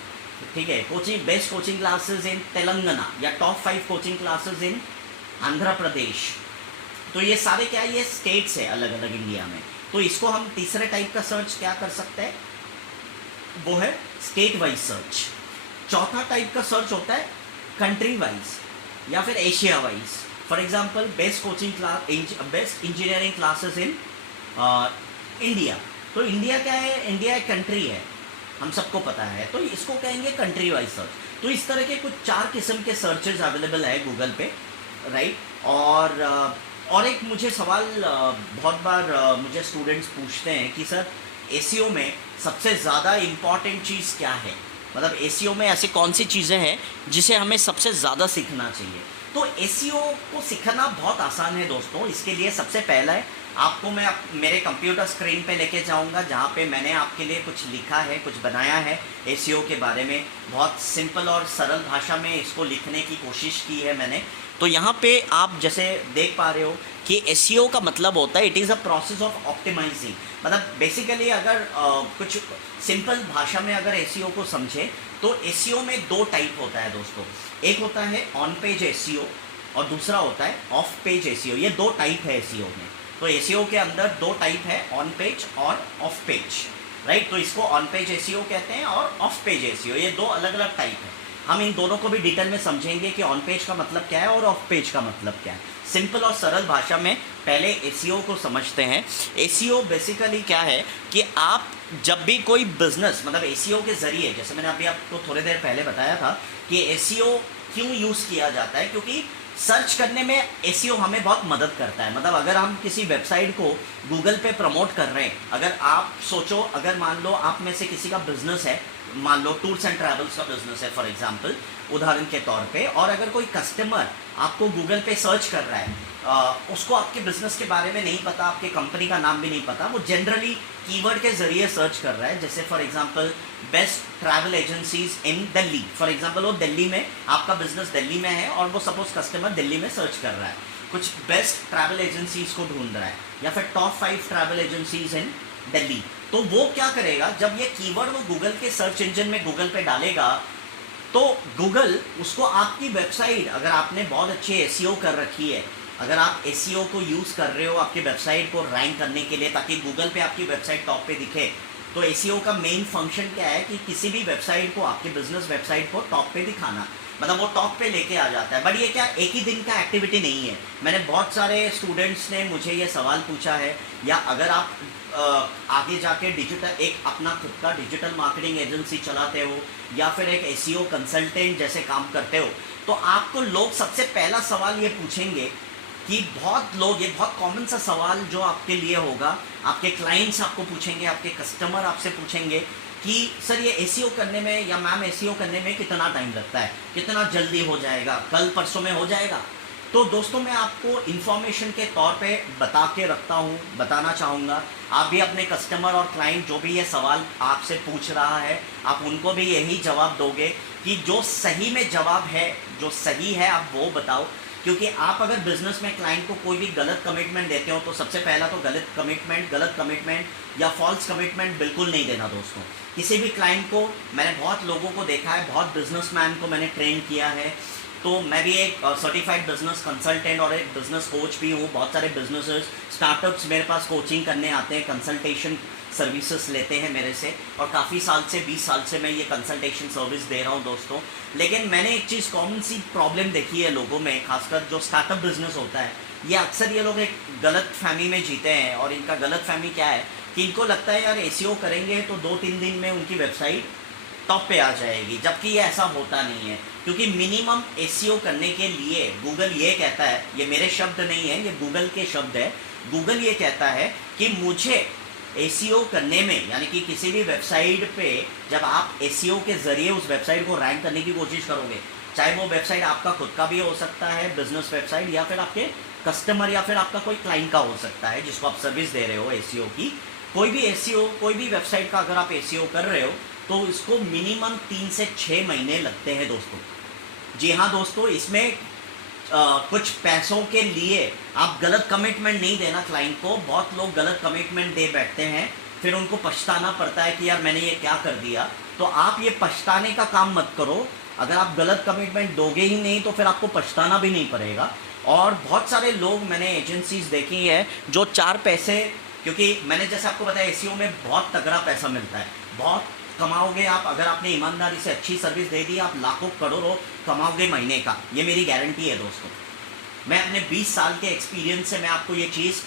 ठीक है। Best coaching classes in Telangana, या top 5 coaching classes in Andhra Pradesh, तो ये सारे क्या है, ये स्टेट्स है अलग अलग इंडिया में। तो इसको हम तीसरे टाइप का सर्च क्या कर सकते हैं, वो है स्टेट वाइज सर्च। चौथा टाइप का सर्च होता है कंट्री वाइज या फिर Asia wise. For example best coaching best engineering classes in India, तो इंडिया क्या है, इंडिया एक कंट्री है, हम सबको पता है, तो इसको कहेंगे कंट्री वाइज सर्च। तो इस तरह के कुछ 4 किस्म के सर्चेज अवेलेबल है गूगल पे, राइट। और एक मुझे सवाल बहुत बार मुझे स्टूडेंट्स पूछते हैं कि सर एसईओ में सबसे ज़्यादा इम्पॉर्टेंट चीज़ क्या है, मतलब एसईओ में ऐसे कौन सी चीज़ें हैं जिसे हमें सबसे ज़्यादा सीखना चाहिए। तो एसईओ को सीखना बहुत आसान है दोस्तों। इसके लिए सबसे पहला है, आपको मैं मेरे कंप्यूटर स्क्रीन पे लेके जाऊंगा जहाँ पे मैंने आपके लिए कुछ लिखा है, कुछ बनाया है एसईओ के बारे में। बहुत सिंपल और सरल भाषा में इसको लिखने की कोशिश की है मैंने। तो यहाँ पे आप जैसे देख पा रहे हो कि एसईओ का मतलब होता है it is a process of optimising. मतलब बेसिकली अगर कुछ सिंपल भाषा में अगर एसईओ को समझे तो एसईओ में दो टाइप होता है दोस्तों। एक होता है ऑन पेज एसईओ और दूसरा होता है ऑफ पेज एसईओ। ये दो टाइप है एसईओ में। तो एसईओ के अंदर दो टाइप है, ऑन पेज और ऑफ पेज, राइट। तो इसको ऑन पेज एसईओ कहते हैं और ऑफ पेज एसईओ, ये दो अलग अलग टाइप है। हम इन दोनों को भी डिटेल में समझेंगे कि ऑन पेज का मतलब क्या है और ऑफ पेज का मतलब क्या है। सिंपल और सरल भाषा में पहले एसईओ को समझते हैं। एसईओ बेसिकली क्या है कि आप जब भी कोई बिजनेस, मतलब एसईओ के ज़रिए, जैसे मैंने अभी आपको थोड़ी देर पहले बताया था कि एसईओ क्यों यूज़ किया जाता है, क्योंकि सर्च करने में एसईओ हमें बहुत मदद करता है। मतलब अगर हम किसी वेबसाइट को गूगल पे प्रमोट कर रहे हैं, अगर आप सोचो, अगर मान लो आप में से किसी का बिजनेस है, मान लो टूर्स एंड ट्रैवल्स का बिजनेस है फॉर एग्जांपल, उदाहरण के तौर पे, और अगर कोई कस्टमर आपको गूगल पे सर्च कर रहा है, उसको आपके बिजनेस के बारे में नहीं पता, आपके कंपनी का नाम भी नहीं पता, वो जनरली कीवर्ड के जरिए सर्च कर रहा है। जैसे for example best travel agencies in Delhi, for example वो दिल्ली में, आपका बिजनेस दिल्ली में है और वो सपोज कस्टमर दिल्ली में सर्च कर रहा है, कुछ बेस्ट ट्रैवल एजेंसीज को ढूंढ रहा है या फिर top 5 travel agencies in Delhi. तो वो क्या करेगा, जब ये कीवर्ड वो गूगल के सर्च इंजन में गूगल पे डालेगा तो गूगल उसको आपकी वेबसाइट, अगर आपने बहुत अच्छी एसईओ कर रखी है, अगर आप एसईओ को यूज़ कर रहे हो आपकी वेबसाइट को रैंक करने के लिए ताकि गूगल पे आपकी वेबसाइट टॉप पे दिखे, तो एसईओ का मेन फंक्शन क्या है कि किसी भी वेबसाइट को, आपकी बिजनेस वेबसाइट को टॉप पे दिखाना, मतलब वो टॉप पे लेके आ जाता है। बट ये क्या एक ही दिन का एक्टिविटी नहीं है। मैंने बहुत सारे स्टूडेंट्स ने मुझे ये सवाल पूछा है, या अगर आप आगे जाके डिजिटल एक अपना खुद का डिजिटल मार्केटिंग एजेंसी चलाते हो या फिर एक एसईओ कंसल्टेंट जैसे काम करते हो, तो आपको लोग सबसे पहला सवाल ये पूछेंगे कि बहुत लोग, ये बहुत कॉमन सा सवाल जो आपके लिए होगा, आपके क्लाइंट्स आपको पूछेंगे, आपके कस्टमर आपसे पूछेंगे कि सर ये एसईओ करने में या मैम एसईओ करने में कितना टाइम लगता है, कितना जल्दी हो जाएगा, कल परसों में हो जाएगा। तो दोस्तों मैं आपको इन्फॉर्मेशन के तौर पे बता के रखता हूँ, बताना चाहूँगा। आप भी अपने कस्टमर और क्लाइंट जो भी ये सवाल आपसे पूछ रहा है, आप उनको भी यही जवाब दोगे कि जो सही में जवाब है, जो सही है आप वो बताओ। क्योंकि आप अगर बिजनेस में क्लाइंट को कोई भी गलत कमिटमेंट देते हो तो सबसे पहला तो गलत कमिटमेंट या फॉल्स कमिटमेंट बिल्कुल नहीं देना दोस्तों। किसी भी क्लाइंट को, मैंने बहुत लोगों को देखा है, बहुत बिजनेसमैन को मैंने ट्रेन किया है, तो मैं भी एक सर्टिफाइड बिजनेस कंसल्टेंट और एक बिजनेस कोच भी हूँ। बहुत सारे बिजनेसेस, स्टार्टअप्स मेरे पास कोचिंग करने आते हैं, कंसल्टेशन सर्विसेज लेते हैं मेरे से, और काफ़ी साल से 20 साल से मैं ये कंसल्टेशन सर्विस दे रहा हूँ दोस्तों। लेकिन मैंने एक चीज़, कॉमन सी प्रॉब्लम देखी है लोगों में, खासकर जो स्टार्टअप बिजनेस होता है, ये अक्सर ये लोग एक गलत फहमी में जीते हैं। और इनका गलत फहमी क्या है कि इनको लगता है यार एसईओ करेंगे तो 2-3 दिन में उनकी वेबसाइट टॉप पे आ जाएगी, जबकि ये ऐसा होता नहीं है। क्योंकि मिनिमम एसईओ करने के लिए गूगल ये कहता है, ये मेरे शब्द नहीं है, ये गूगल के शब्द है, गूगल ये कहता है कि मुझे एसईओ करने में, यानी कि किसी भी वेबसाइट पे जब आप एसईओ के ज़रिए उस वेबसाइट को रैंक करने की कोशिश करोगे, चाहे वो वेबसाइट आपका खुद का भी हो सकता है, बिजनेस वेबसाइट, या फिर आपके कस्टमर या फिर आपका कोई क्लाइंट का हो सकता है जिसको आप सर्विस दे रहे हो एसईओ की, कोई भी एसईओ, कोई भी वेबसाइट का अगर आप एसईओ कर रहे हो तो इसको मिनिमम 3 से 6 महीने लगते हैं दोस्तों। जी हाँ दोस्तों, इसमें कुछ पैसों के लिए आप गलत कमिटमेंट नहीं देना क्लाइंट को। बहुत लोग गलत कमिटमेंट दे बैठते हैं, फिर उनको पछताना पड़ता है कि यार मैंने ये क्या कर दिया। तो आप ये पछताने का काम मत करो। अगर आप गलत कमिटमेंट दोगे ही नहीं तो फिर आपको पछताना भी नहीं पड़ेगा। और बहुत सारे लोग, मैंने एजेंसीज देखी है जो 4 पैसे, क्योंकि मैंने जैसे आपको बताया एसईओ में बहुत तगड़ा पैसा मिलता है, बहुत कमाओगे आप। अगर आपने ईमानदारी से अच्छी सर्विस दे दी, आप लाखों करोड़ों कमाओगे महीने का, ये मेरी गारंटी है दोस्तों। मैं अपने 20 साल के एक्सपीरियंस से मैं आपको ये चीज़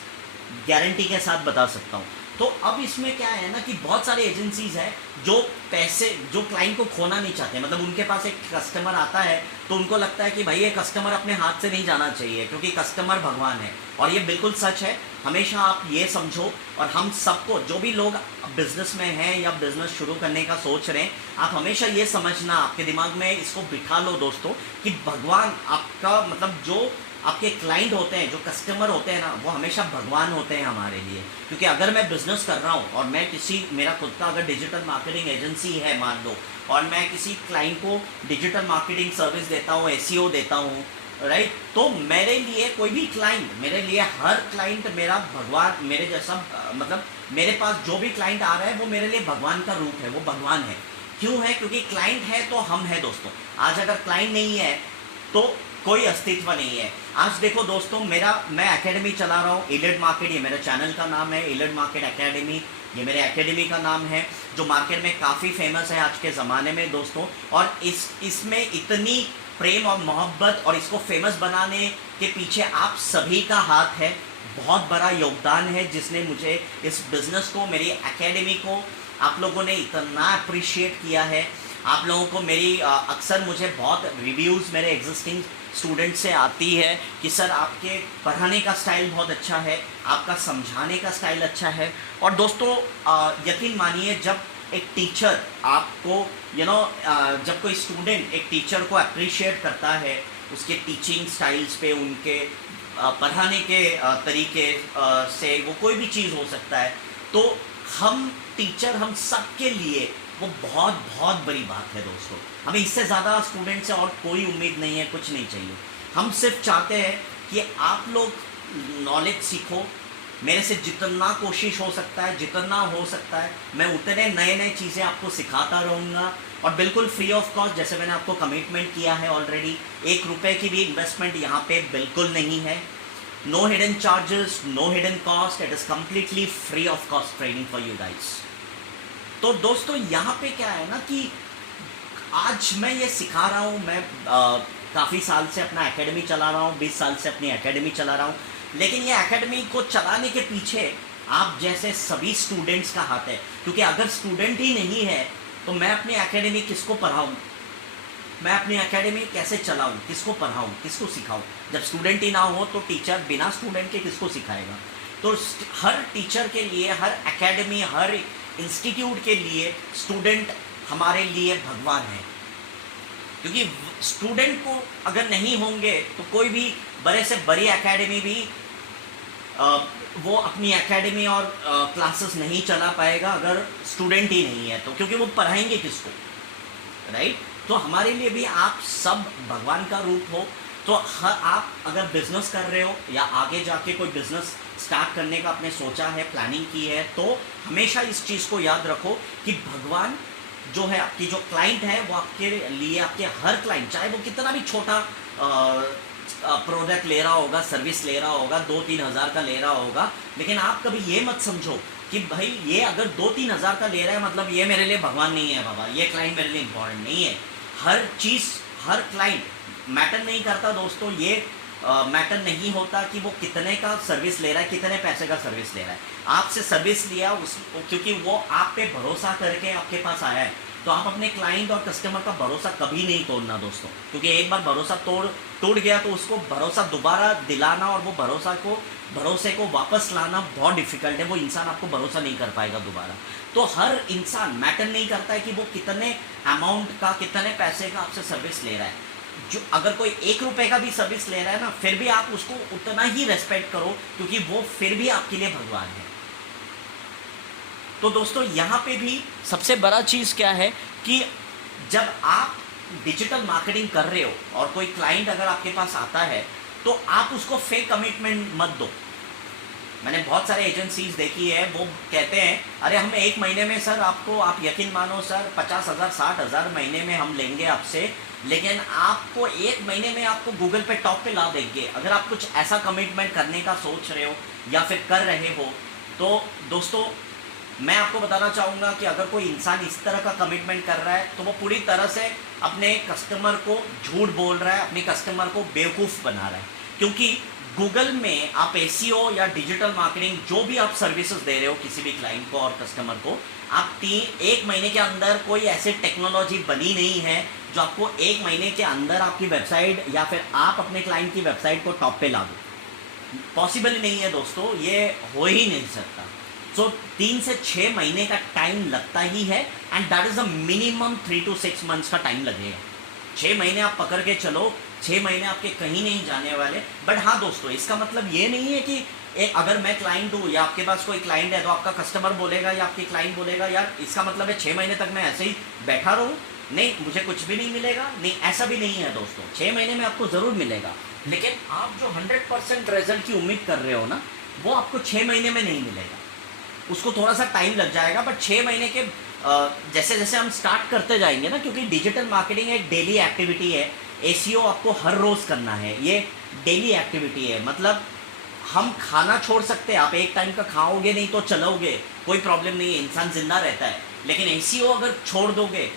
गारंटी के साथ बता सकता हूँ। तो अब इसमें क्या है ना कि बहुत सारे एजेंसीज हैं जो पैसे, जो क्लाइंट को खोना नहीं चाहते। मतलब उनके पास एक कस्टमर आता है तो उनको लगता है कि भाई ये कस्टमर अपने हाथ से नहीं जाना चाहिए, क्योंकि कस्टमर भगवान है। और ये बिल्कुल सच है। हमेशा आप ये समझो, और हम सबको, जो भी लोग बिजनेस में हैं या बिजनेस शुरू करने का सोच रहे हैं, आप हमेशा ये समझना, आपके दिमाग में इसको बिठा लो दोस्तों, कि भगवान आपका, मतलब जो आपके क्लाइंट होते हैं, जो कस्टमर होते हैं ना, वो हमेशा भगवान होते हैं हमारे लिए। क्योंकि अगर मैं बिजनेस कर रहा हूँ और मैं किसी, मेरा खुद का अगर डिजिटल मार्केटिंग एजेंसी है मान लो, और मैं किसी क्लाइंट को डिजिटल मार्केटिंग सर्विस देता हूँ, एसईओ देता हूँ, राइट। तो मेरे लिए कोई भी क्लाइंट, मेरे लिए हर क्लाइंट मेरा भगवान, मेरे जैसा मतलब मेरे पास जो भी क्लाइंट आ रहा है वो मेरे लिए भगवान का रूप है, वो भगवान है। क्यों है? क्योंकि क्लाइंट है तो हम हैं दोस्तों। आज अगर क्लाइंट नहीं है तो कोई अस्तित्व नहीं है। आज देखो दोस्तों, मैं एकेडमी चला रहा हूँ, इलिड मार्केट, ये मेरे चैनल का नाम है, इलिड मार्केट एकेडमी, ये मेरे एकेडमी का नाम है, जो मार्केट में काफ़ी फेमस है आज के ज़माने में दोस्तों। और इसमें इतनी प्रेम और मोहब्बत और इसको फेमस बनाने के पीछे आप सभी का हाथ है, बहुत बड़ा योगदान है, जिसने मुझे इस बिज़नेस को, मेरी एकेडमी को आप लोगों ने इतना अप्रिशिएट किया है। आप लोगों को मेरी अक्सर मुझे बहुत रिव्यूज़ मेरे एग्जिस्टिंग स्टूडेंट से आती है कि सर आपके पढ़ाने का स्टाइल बहुत अच्छा है, आपका समझाने का स्टाइल अच्छा है। और दोस्तों यकीन मानिए, जब एक टीचर आपको जब कोई स्टूडेंट एक टीचर को अप्रिशिएट करता है उसके टीचिंग स्टाइल्स पे, उनके पढ़ाने के तरीके से, वो कोई भी चीज़ हो सकता है, तो हम टीचर, हम सबके लिए वो बहुत बहुत बड़ी बात है दोस्तों। हमें इससे ज़्यादा स्टूडेंट से और कोई उम्मीद नहीं है, कुछ नहीं चाहिए। हम सिर्फ चाहते हैं कि आप लोग नॉलेज सीखो। मेरे से जितना कोशिश हो सकता है, जितना हो सकता है, मैं उतने नए नए चीज़ें आपको सिखाता रहूँगा, और बिल्कुल फ्री ऑफ कॉस्ट, जैसे मैंने आपको कमिटमेंट किया है ऑलरेडी। 1 रुपये की भी इन्वेस्टमेंट यहाँ पे बिल्कुल नहीं है। No hidden charges, no hidden cost, it is completely free of cost training for you guys. तो दोस्तों यहाँ पे क्या है ना कि आज मैं ये सिखा रहा हूँ, मैं काफ़ी साल से अपना एकेडमी चला रहा हूँ, 20 साल से अपनी एकेडमी चला रहा हूँ, लेकिन ये एकेडमी को चलाने के पीछे आप जैसे सभी स्टूडेंट्स का हाथ है। क्योंकि अगर स्टूडेंट ही नहीं है तो मैं अपनी एकेडमी किसको पढ़ाऊँ, मैं अपनी एकेडमी कैसे चलाऊँ, किसको पढ़ाऊँ, किसको सिखाऊँ? जब स्टूडेंट ही ना हो तो टीचर बिना स्टूडेंट के किसको सिखाएगा? तो हर टीचर के लिए, हर एकेडमी, हर इंस्टीट्यूट के लिए स्टूडेंट हमारे लिए भगवान है। क्योंकि स्टूडेंट को अगर नहीं होंगे तो कोई भी बड़े से बड़ी एकेडमी भी वो अपनी एकेडमी और क्लासेस नहीं चला पाएगा अगर स्टूडेंट ही नहीं है तो, क्योंकि वो पढ़ाएंगे किसको, राइट? तो हमारे लिए भी आप सब भगवान का रूप हो। तो आप अगर बिजनेस कर रहे हो या आगे जाके कोई बिजनेस स्टार्ट करने का आपने सोचा है, प्लानिंग की है, तो हमेशा इस चीज़ को याद रखो कि भगवान जो है, आपकी जो क्लाइंट है, वो आपके लिए, आपके हर क्लाइंट, चाहे वो कितना भी छोटा प्रोडक्ट ले रहा होगा, सर्विस ले रहा होगा, 2-3 हज़ार का ले रहा होगा, लेकिन आप कभी ये मत समझो कि भाई ये अगर 2-3 हज़ार का ले रहा है मतलब ये मेरे लिए भगवान नहीं है, बाबा ये क्लाइंट मेरे लिए इम्पॉर्टेंट नहीं है। हर चीज़, हर क्लाइंट मैटर नहीं करता दोस्तों। ये मैटर नहीं होता कि वो कितने का सर्विस ले रहा है, कितने पैसे का सर्विस ले रहा है। आपसे सर्विस लिया क्योंकि वो आप पे भरोसा करके आपके पास आया है, तो आप अपने क्लाइंट और कस्टमर का भरोसा कभी नहीं तोड़ना दोस्तों। क्योंकि एक बार भरोसा टूट गया तो उसको भरोसा दोबारा दिलाना और वो भरोसे को वापस लाना बहुत डिफिकल्ट है। वो इंसान आपको भरोसा नहीं कर पाएगा दोबारा। तो हर इंसान मैटर नहीं करता है कि वो कितने अमाउंट का, कितने पैसे का आपसे सर्विस ले रहा है। जो अगर कोई 1 रुपये का भी सर्विस ले रहा है ना, फिर भी आप उसको उतना ही रेस्पेक्ट करो, क्योंकि वो फिर भी आपके लिए भगवान है। तो दोस्तों यहाँ पे भी सबसे बड़ा चीज़ क्या है कि जब आप डिजिटल मार्केटिंग कर रहे हो और कोई क्लाइंट अगर आपके पास आता है तो आप उसको फेक कमिटमेंट मत दो। मैंने बहुत सारे एजेंसीज देखी है, वो कहते हैं अरे हम 1 महीने में सर आपको, आप यकीन मानो सर 50,000 60,000 महीने में हम लेंगे आपसे, लेकिन आपको 1 महीने में आपको गूगल पे टॉप पे ला देंगे। अगर आप कुछ ऐसा कमिटमेंट करने का सोच रहे हो या फिर कर रहे हो तो दोस्तों मैं आपको बताना चाहूँगा कि अगर कोई इंसान इस तरह का कमिटमेंट कर रहा है तो वो पूरी तरह से अपने कस्टमर को झूठ बोल रहा है, अपने कस्टमर को बेवकूफ़ बना रहा है। क्योंकि गूगल में आप एसईओ या डिजिटल मार्केटिंग जो भी आप सर्विसेज दे रहे हो किसी भी क्लाइंट को और कस्टमर को, आप 1 महीने के अंदर कोई ऐसी टेक्नोलॉजी बनी नहीं है जो आपको 1 महीने के अंदर आपकी वेबसाइट या फिर आप अपने क्लाइंट की वेबसाइट को टॉप पे ला दो। पॉसिबल नहीं है दोस्तों, ये हो ही नहीं सकता। सो 3 से 6 महीने का टाइम लगता ही है, and that is a minimum 3 to 6 months का टाइम लगेगा। 6 महीने आप पकड़ के चलो, 6 महीने आपके कहीं नहीं जाने वाले। बट हाँ दोस्तों, इसका मतलब ये नहीं है कि अगर मैं क्लाइंट हूँ या आपके पास कोई क्लाइंट है तो आपका कस्टमर बोलेगा या आपकी क्लाइंट बोलेगा यार इसका मतलब है 6 महीने तक मैं ऐसे ही बैठा रहूँ। नहीं मुझे कुछ भी नहीं मिलेगा, नहीं ऐसा भी नहीं है दोस्तों। 6 महीने में आपको ज़रूर मिलेगा, लेकिन आप जो 100% रिजल्ट की उम्मीद कर रहे हो ना, वो आपको 6 महीने में नहीं मिलेगा, उसको थोड़ा सा टाइम लग जाएगा। बट 6 महीने के जैसे जैसे हम स्टार्ट करते जाएंगे ना, क्योंकि डिजिटल मार्केटिंग एक डेली एक्टिविटी है, एसीओ आपको हर रोज़ करना है, ये डेली एक्टिविटी है। मतलब हम खाना छोड़ सकते हैं, आप एक टाइम का खाओगे नहीं तो चलोगे, कोई प्रॉब्लम नहीं है, इंसान जिंदा रहता है। लेकिन एसीओ अगर छोड़ दोगे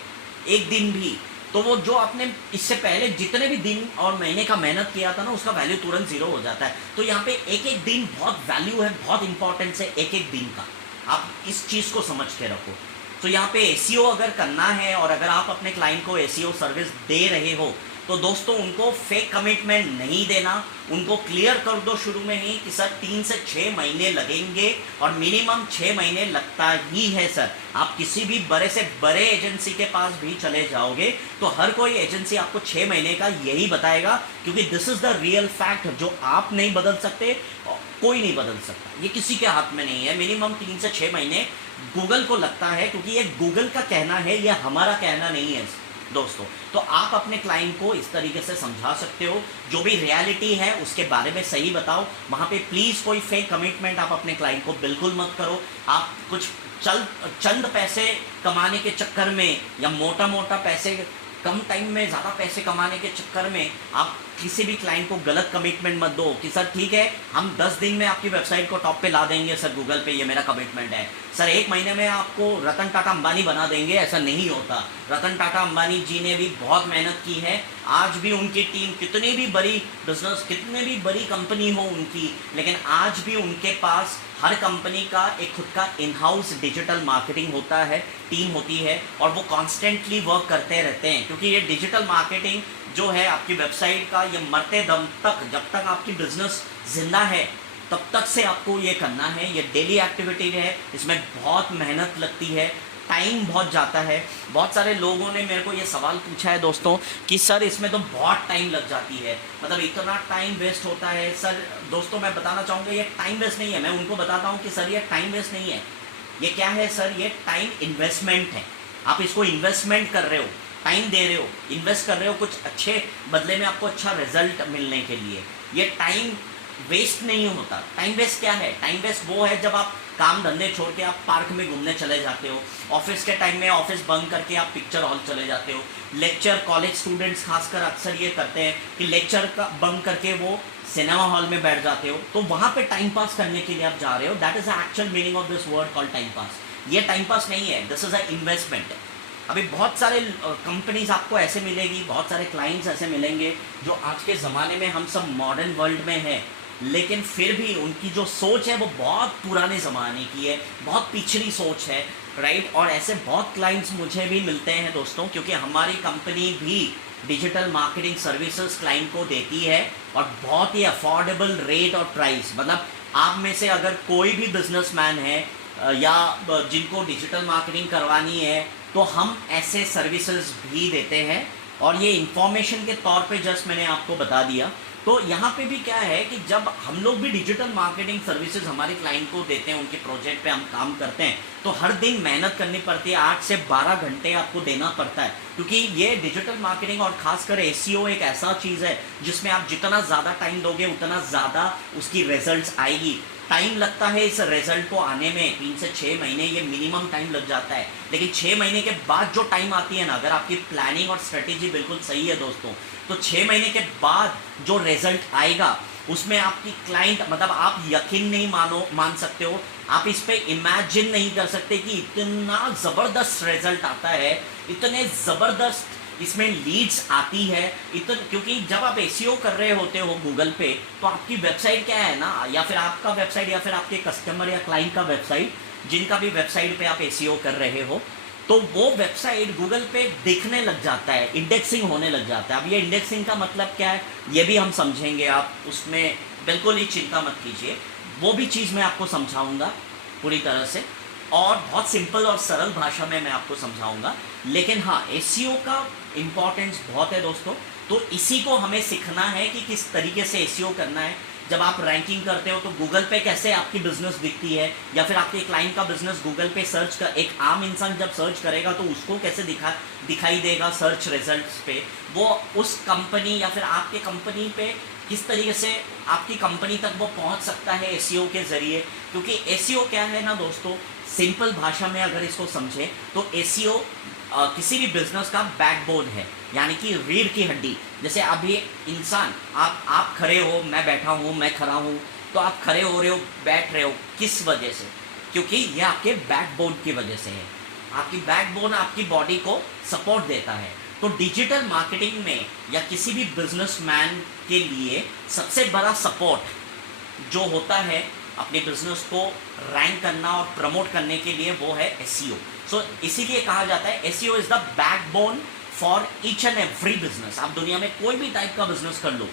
एक दिन भी, तो वो जो आपने इससे पहले जितने भी दिन और महीने का मेहनत किया था ना, उसका वैल्यू तुरंत जीरो हो जाता है। तो यहाँ पे एक एक दिन बहुत वैल्यू है, बहुत इंपॉर्टेंस है एक एक दिन का, आप इस चीज़ को समझ के रखो। तो यहाँ पे एसीओ अगर करना है और अगर आप अपने क्लाइंट को एसीओ सर्विस दे रहे हो, तो दोस्तों उनको फेक कमिटमेंट नहीं देना, उनको क्लियर कर दो शुरू में ही कि सर 3 से 6 महीने लगेंगे, और मिनिमम 6 महीने लगता ही है सर। आप किसी भी बड़े से बड़े एजेंसी के पास भी चले जाओगे तो हर कोई एजेंसी आपको 6 महीने का यही बताएगा, क्योंकि this is the real fact, जो आप नहीं बदल सकते, कोई नहीं बदल सकता, ये किसी के हाथ में नहीं है। मिनिमम 3 से 6 महीने गूगल को लगता है, क्योंकि ये गूगल का कहना है, ये हमारा कहना नहीं है दोस्तों। तो आप अपने क्लाइंट को इस तरीके से समझा सकते हो, जो भी रियलिटी है उसके बारे में सही बताओ। वहाँ पे प्लीज़ कोई फेक कमिटमेंट आप अपने क्लाइंट को बिल्कुल मत करो। आप कुछ चंद पैसे कमाने के चक्कर में या मोटा मोटा पैसे कम टाइम में ज़्यादा पैसे कमाने के चक्कर में आप किसी भी क्लाइंट को गलत कमिटमेंट मत दो कि सर ठीक है हम 10 दिन में आपकी वेबसाइट को टॉप पे ला देंगे सर गूगल पे, ये मेरा कमिटमेंट है। सर 1 महीने में आपको रतन टाटा अंबानी बना देंगे, ऐसा नहीं होता। रतन टाटा अंबानी जी ने भी बहुत मेहनत की है, आज भी उनकी टीम कितनी भी बड़ी बिजनेस, कितनी भी बड़ी कंपनी हो उनकी, लेकिन आज भी उनके पास हर कंपनी का एक खुद का इन हाउस डिजिटल मार्केटिंग होता है, टीम होती है, और वो कॉन्स्टेंटली वर्क करते रहते हैं। क्योंकि ये डिजिटल मार्केटिंग जो है आपकी वेबसाइट का, ये मरते दम तक, जब तक आपकी बिजनेस जिंदा है तब तक से आपको ये करना है। ये डेली एक्टिविटी है, इसमें बहुत मेहनत लगती है, टाइम बहुत जाता है। बहुत सारे लोगों ने मेरे को ये सवाल पूछा है दोस्तों कि सर इसमें तो बहुत टाइम लग जाती है, मतलब इतना टाइम वेस्ट होता है। सर दोस्तों मैं बताना चाहूँगा ये टाइम वेस्ट नहीं है, मैं उनको बताता हूँ कि सर ये टाइम वेस्ट नहीं है, ये क्या है सर, ये टाइम इन्वेस्टमेंट है। आप इसको इन्वेस्टमेंट कर रहे हो, टाइम दे रहे हो, इन्वेस्ट कर रहे हो कुछ अच्छे बदले में, आपको अच्छा रिजल्ट मिलने के लिए। ये टाइम वेस्ट नहीं होता। टाइम वेस्ट क्या है? टाइम वेस्ट वो है जब आप काम धंधे छोड़ के आप पार्क में घूमने चले जाते हो, ऑफिस के टाइम में ऑफिस बंक करके आप पिक्चर हॉल चले जाते हो। लेक्चर, कॉलेज स्टूडेंट्स खासकर अक्सर ये करते हैं कि लेक्चर का बंक करके वो सिनेमा हॉल में बैठ जाते हो, तो वहाँ पे टाइम पास करने के लिए आप जा रहे हो। That is the actual meaning of this word called time pass. ये टाइम पास नहीं है, दिस इज अ इन्वेस्टमेंट। अभी बहुत सारे कंपनीज आपको ऐसे मिलेगी, बहुत सारे क्लाइंट्स ऐसे मिलेंगे जो आज के ज़माने में हम सब मॉडर्न वर्ल्ड में हैं, लेकिन फिर भी उनकी जो सोच है वो बहुत पुराने ज़माने की है, बहुत पिछड़ी सोच है, राइट। और ऐसे बहुत क्लाइंट्स मुझे भी मिलते हैं दोस्तों, क्योंकि हमारी कंपनी भी डिजिटल मार्केटिंग सर्विसेज क्लाइंट को देती है, और बहुत ही अफोर्डेबल रेट और प्राइस। मतलब आप में से अगर कोई भी बिजनेसमैन है या जिनको डिजिटल मार्केटिंग करवानी है, तो हम ऐसे सर्विसेज भी देते हैं। और ये इंफॉर्मेशन के तौर पे जस्ट मैंने आपको बता दिया। तो यहाँ पे भी क्या है कि जब हम लोग भी डिजिटल मार्केटिंग सर्विसेज हमारे क्लाइंट को देते हैं, उनके प्रोजेक्ट पे हम काम करते हैं, तो हर दिन मेहनत करनी पड़ती है, 8 से 12 घंटे आपको देना पड़ता है। क्योंकि ये डिजिटल मार्केटिंग और खासकर एसईओ एक ऐसा चीज़ है जिसमें आप जितना ज़्यादा टाइम दोगे उतना ज़्यादा उसकी रिजल्ट्स आएगी। टाइम लगता है इस रिजल्ट को आने में, 3 से 6 महीने ये मिनिमम टाइम लग जाता है। लेकिन 6 महीने के बाद जो टाइम आती है ना, अगर आपकी प्लानिंग और स्ट्रेटेजी बिल्कुल सही है दोस्तों, तो 6 महीने के बाद जो रिजल्ट आएगा उसमें आपकी क्लाइंट, मतलब आप यकीन नहीं मान सकते हो, आप इस पे इमेजिन नहीं कर सकते कि इतना ज़बरदस्त रिजल्ट आता है, इतने ज़बरदस्त इसमें लीड्स आती है। क्योंकि जब आप एसईओ कर रहे होते हो गूगल पे, तो आपकी वेबसाइट क्या है ना, या फिर आपका वेबसाइट या फिर आपके कस्टमर या क्लाइंट का वेबसाइट, जिनका भी वेबसाइट पे आप एसईओ कर रहे हो, तो वो वेबसाइट गूगल पे दिखने लग जाता है, इंडेक्सिंग होने लग जाता है। अब ये इंडेक्सिंग का मतलब क्या है ये भी हम समझेंगे, आप उसमें बिल्कुल ही चिंता मत कीजिए, वो भी चीज़ मैं आपको समझाऊंगा पूरी तरह से, और बहुत सिंपल और सरल भाषा में मैं आपको समझाऊंगा। लेकिन हाँ, एसईओ का इम्पॉर्टेंस बहुत है दोस्तों, तो इसी को हमें सीखना है कि किस तरीके से एसईओ करना है, जब आप रैंकिंग करते हो तो गूगल पे कैसे आपकी बिजनेस दिखती है, या फिर आपके क्लाइंट का बिजनेस गूगल पे सर्च कर, एक आम इंसान जब सर्च करेगा तो उसको कैसे दिखाई देगा सर्च रिजल्ट्स पे, वो उस कंपनी या फिर आपके कंपनी पे किस तरीके से आपकी कंपनी तक वो पहुंच सकता है एसईओ के ज़रिए। क्योंकि एसईओ क्या है ना दोस्तों, सिंपल भाषा में अगर इसको समझें तो एसईओ किसी भी बिजनेस का बैकबोन है, यानी कि रीढ़ की हड्डी। जैसे अभी इंसान, आप खड़े हो, मैं बैठा हूँ, मैं खड़ा हूँ, तो आप खड़े हो रहे हो, बैठ रहे हो, किस वजह से? क्योंकि ये आपके बैकबोन की वजह से है। आपकी बैकबोन आपकी बॉडी को सपोर्ट देता है। तो डिजिटल मार्केटिंग में या किसी भी बिजनेसमैन के लिए सबसे बड़ा सपोर्ट जो होता है अपने बिजनेस को रैंक करना और प्रमोट करने के लिए, वो है एसईओ। सो इसीलिए कहा जाता है SEO is the backbone for each and every business. आप दुनिया में कोई भी टाइप का बिजनेस कर लो,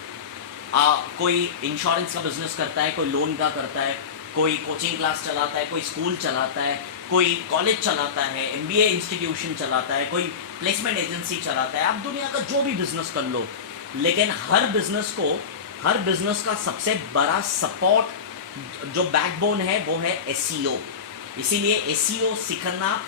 कोई इंश्योरेंस का बिजनेस करता है, कोई लोन का करता है, कोई कोचिंग क्लास चलाता है, कोई स्कूल चलाता है, कोई कॉलेज चलाता है, एमबीए इंस्टीट्यूशन चलाता है, कोई प्लेसमेंट एजेंसी चलाता है। आप दुनिया का जो भी बिजनेस कर लो, लेकिन हर बिजनेस का सबसे बड़ा सपोर्ट जो बैकबोन है वो है एसईओ। इसीलिए एसईओ सीखना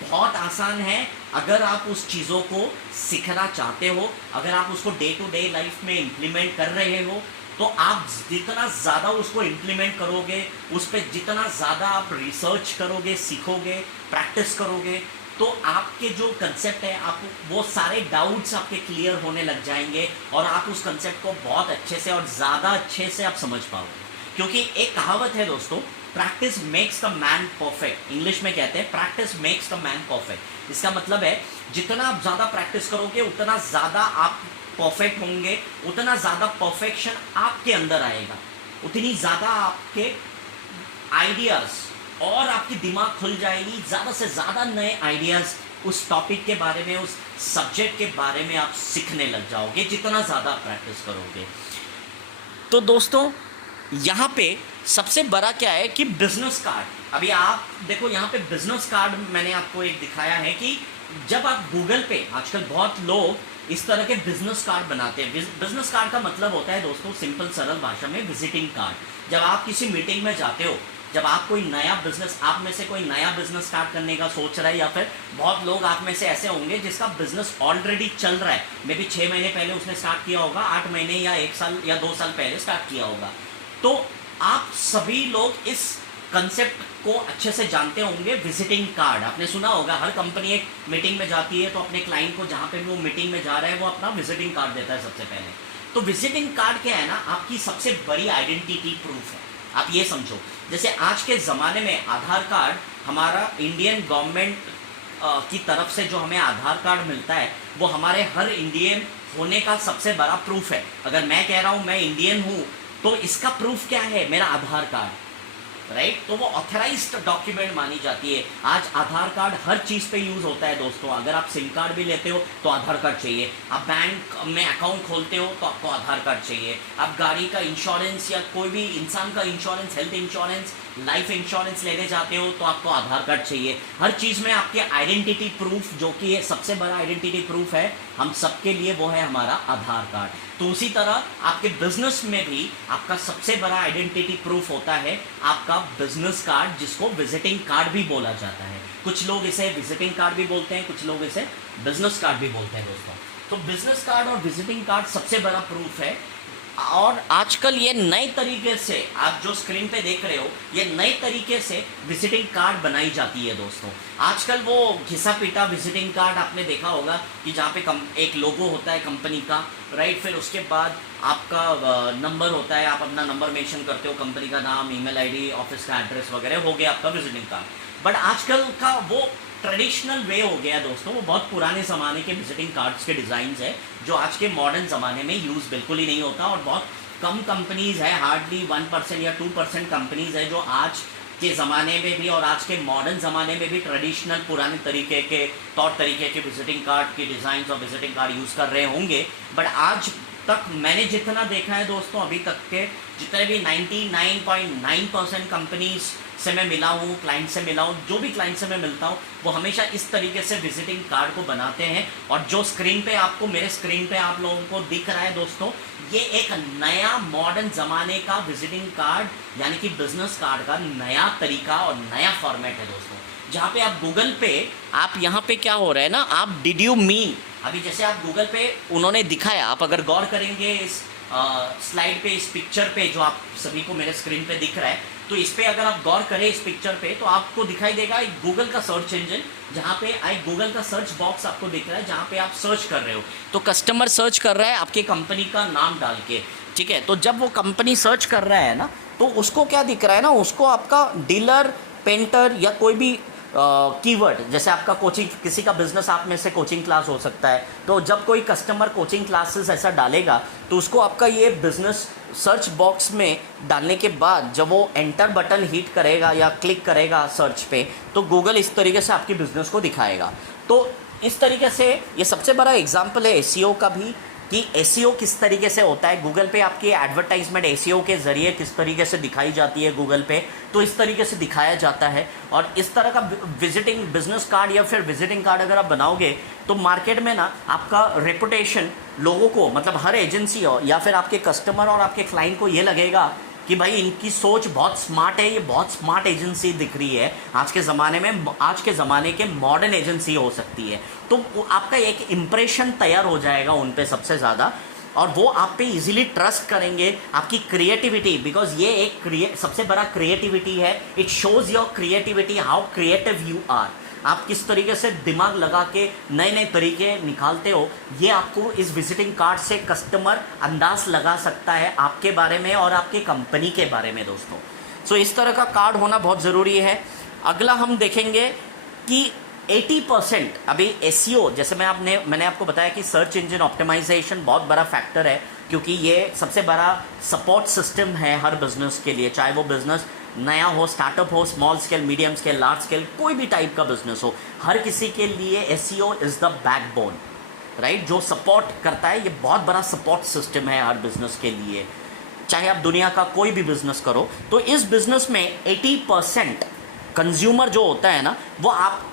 बहुत आसान है अगर आप उस चीज़ों को सीखना चाहते हो, अगर आप उसको डे टू डे लाइफ में इम्प्लीमेंट कर रहे हो, तो आप जितना ज़्यादा उसको इम्प्लीमेंट करोगे, उस पर जितना ज़्यादा आप रिसर्च करोगे, सीखोगे, प्रैक्टिस करोगे, तो आपके जो कंसेप्ट है, आप वो सारे डाउट्स आपके क्लियर होने लग जाएंगे और आप उस कंसेप्ट को बहुत अच्छे से और ज़्यादा अच्छे से आप समझ पाओगे। क्योंकि एक कहावत है दोस्तों, practice makes the man perfect. English में कहते हैं practice makes the man perfect. इसका मतलब है जितना आप ज़्यादा प्रैक्टिस करोगे उतना ज़्यादा आप परफेक्ट होंगे, उतना ज़्यादा परफेक्शन आपके अंदर आएगा, उतनी ज़्यादा आपके आइडियाज़ और आपकी दिमाग खुल जाएगी, ज़्यादा से ज़्यादा नए आइडियाज़ उस टॉपिक के बारे में, उस सब्जेक्ट के बारे में आप सीखने लग जाओगे जितना ज़्यादा प्रैक्टिस करोगे। तो दोस्तों यहाँ पे सबसे बड़ा क्या है कि बिजनेस कार्ड। अभी आप देखो यहाँ पे बिजनेस कार्ड मैंने आपको एक दिखाया है कि जब आप गूगल पे, आजकल बहुत लोग इस तरह के बिजनेस कार्ड बनाते हैं। बिजनेस कार्ड का मतलब होता है दोस्तों सिंपल सरल भाषा में विजिटिंग कार्ड। जब आप किसी मीटिंग में जाते हो, जब आप कोई नया बिजनेस, आप में से कोई नया बिजनेस स्टार्ट करने का सोच रहा है, या फिर बहुत लोग आप में से ऐसे होंगे जिसका बिजनेस ऑलरेडी चल रहा है, मे बी 6 महीने पहले उसने स्टार्ट किया होगा, 8 महीने या 1 साल या 2 साल पहले स्टार्ट किया होगा, तो आप सभी लोग इस कंसेप्ट को अच्छे से जानते होंगे। विजिटिंग कार्ड आपने सुना होगा, हर कंपनी एक मीटिंग में जाती है तो अपने क्लाइंट को जहाँ पे भी वो मीटिंग में जा रहा है वो अपना विजिटिंग कार्ड देता है सबसे पहले। तो विजिटिंग कार्ड क्या है ना, आपकी सबसे बड़ी आइडेंटिटी प्रूफ है। आप ये समझो, जैसे आज के ज़माने में आधार कार्ड, हमारा इंडियन गवर्नमेंट की तरफ से जो हमें आधार कार्ड मिलता है वो हमारे हर इंडियन होने का सबसे बड़ा प्रूफ है। अगर मैं कह रहा हूँ मैं इंडियन हूँ, तो इसका प्रूफ क्या है? मेरा आधार कार्ड, राइट? तो वो ऑथराइज्ड डॉक्यूमेंट मानी जाती है। आज आधार कार्ड हर चीज़ पे यूज़ होता है दोस्तों। अगर आप सिम कार्ड भी लेते हो तो आधार कार्ड चाहिए, आप बैंक में अकाउंट खोलते हो तो आपको आधार कार्ड चाहिए, आप गाड़ी का इंश्योरेंस या कोई भी इंसान का insurance, health insurance, life insurance लेने जाते हो तो आपको आधार कार्ड चाहिए। हर चीज़ में आपके आइडेंटिटी प्रूफ, जो कि ये सबसे बड़ा आइडेंटिटी प्रूफ है हम सबके लिए, वो है हमारा आधार कार्ड। तो उसी तरह आपके बिजनेस में भी आपका सबसे बड़ा आइडेंटिटी प्रूफ होता है आपका बिजनेस कार्ड, जिसको विजिटिंग कार्ड भी बोला जाता है। कुछ लोग इसे विजिटिंग कार्ड भी बोलते हैं, कुछ लोग इसे बिजनेस कार्ड भी बोलते हैं दोस्तों। तो बिजनेस कार्ड और विजिटिंग कार्ड सबसे बड़ा प्रूफ है। और आजकल ये नए तरीके से, आप जो स्क्रीन पे देख रहे हो, ये नए तरीके से विजिटिंग कार्ड बनाई जाती है दोस्तों। आजकल वो घिसा पीटा विजिटिंग कार्ड आपने देखा होगा कि जहाँ पे एक लोगो होता है कंपनी का, राइट? फिर उसके बाद आपका नंबर होता है, आप अपना नंबर मेंशन करते हो, कंपनी का नाम, ईमेल आईडी, ऑफिस का एड्रेस वगैरह, हो गया आपका विजिटिंग कार्ड। बट आजकल का वो ट्रेडिशनल वे हो गया दोस्तों, वो बहुत पुराने ज़माने के विजिटिंग कार्ड्स के डिज़ाइंस है जो आज के मॉडर्न ज़माने में यूज़ बिल्कुल ही नहीं होता। और बहुत कम कंपनीज़ है, हार्डली 1% या 2% कंपनीज़ है जो आज के ज़माने में भी और आज के मॉडर्न ज़माने में भी ट्रेडिशनल पुराने तरीके के तौर तरीके के विजिटिंग कार्ड के डिज़ाइंस और विजिटिंग कार्ड यूज़ कर रहे होंगे। बट आज तक मैंने जितना देखा है दोस्तों, अभी तक के जितने भी 99.9% कंपनीज से मैं मिला हूँ, क्लाइंट से मिला हूँ, जो भी क्लाइंट से मैं मिलता हूँ, वो हमेशा इस तरीके से विजिटिंग कार्ड को बनाते हैं। और जो स्क्रीन पे आपको, मेरे स्क्रीन पे आप लोगों को दिख रहा है दोस्तों, ये एक नया मॉडर्न ज़माने का विजिटिंग कार्ड यानी कि बिजनेस कार्ड का नया तरीका और नया फॉर्मेट है दोस्तों। जहाँ पे आप गूगल पे, आप यहाँ पे क्या हो रहा है ना, आप डिड यू मीन, अभी जैसे आप गूगल पे उन्होंने दिखाया, आप अगर गौर करेंगे इस स्लाइड पे, इस पिक्चर पे जो आप सभी को मेरे स्क्रीन पे दिख रहा है, तो इस पे अगर आप गौर करें इस पिक्चर पे, तो आपको दिखाई देगा एक गूगल का सर्च इंजन, जहाँ पे एक गूगल का सर्च बॉक्स आपको दिख रहा है, जहाँ पे आप सर्च कर रहे हो। तो कस्टमर सर्च कर रहा है आपके कंपनी का नाम डाल के, ठीक है। तो जब वो कंपनी सर्च कर रहा है ना, तो उसको क्या दिख रहा है ना, उसको आपका डीलर, पेंटर या कोई भी कीवर्ड, जैसे आपका कोचिंग, किसी का बिजनेस आप में से कोचिंग क्लास हो सकता है, तो जब कोई कस्टमर कोचिंग क्लासेस ऐसा डालेगा, तो उसको आपका ये बिजनेस सर्च बॉक्स में डालने के बाद जब वो एंटर बटन हिट करेगा या क्लिक करेगा सर्च पे, तो गूगल इस तरीके से आपकी बिजनेस को दिखाएगा। तो इस तरीके से ये सबसे बड़ा एग्जाम्पल है एसईओ का भी, कि एसईओ किस तरीके से होता है। गूगल पे आपकी एडवर्टाइजमेंट एसईओ के ज़रिए किस तरीके से दिखाई जाती है गूगल पे, तो इस तरीके से दिखाया जाता है। और इस तरह का विजिटिंग बिजनेस कार्ड या फिर विजिटिंग कार्ड अगर आप बनाओगे, तो मार्केट में ना आपका रेपुटेशन लोगों को, मतलब हर एजेंसी हो या फिर आपके कस्टमर और आपके क्लाइंट को ये लगेगा कि भाई इनकी सोच बहुत स्मार्ट है, ये बहुत स्मार्ट एजेंसी दिख रही है आज के ज़माने में, आज के ज़माने के मॉडर्न एजेंसी हो सकती है। तो आपका एक इम्प्रेशन तैयार हो जाएगा उन पे सबसे ज़्यादा, और वो आप पे इजीली ट्रस्ट करेंगे। आपकी क्रिएटिविटी, बिकॉज ये एक सबसे बड़ा क्रिएटिविटी है, it shows your creativity, how creative you are. आप किस तरीके से दिमाग लगा के नए नए तरीके निकालते हो, ये आपको इस विजिटिंग कार्ड से कस्टमर अंदाज लगा सकता है आपके बारे में और आपके कंपनी के बारे में दोस्तों। सो इस तरह का कार्ड होना बहुत ज़रूरी है। अगला हम देखेंगे कि 80% अभी एसईओ, जैसे मैंने आपको बताया कि सर्च इंजन ऑप्टिमाइजेशन बहुत बड़ा फैक्टर है, क्योंकि ये सबसे बड़ा सपोर्ट सिस्टम है हर बिजनेस के लिए, चाहे वो बिजनेस नया हो, स्टार्टअप हो, small scale, medium scale, large scale, कोई भी टाइप का बिजनेस हो, हर किसी के लिए SEO is the backbone, right, जो सपोर्ट करता है। ये बहुत बड़ा सपोर्ट सिस्टम है हर बिजनेस के लिए, चाहे आप दुनिया का कोई भी बिजनेस करो। तो इस बिजनेस में 80% कंज्यूमर जो होता है ना, वो आप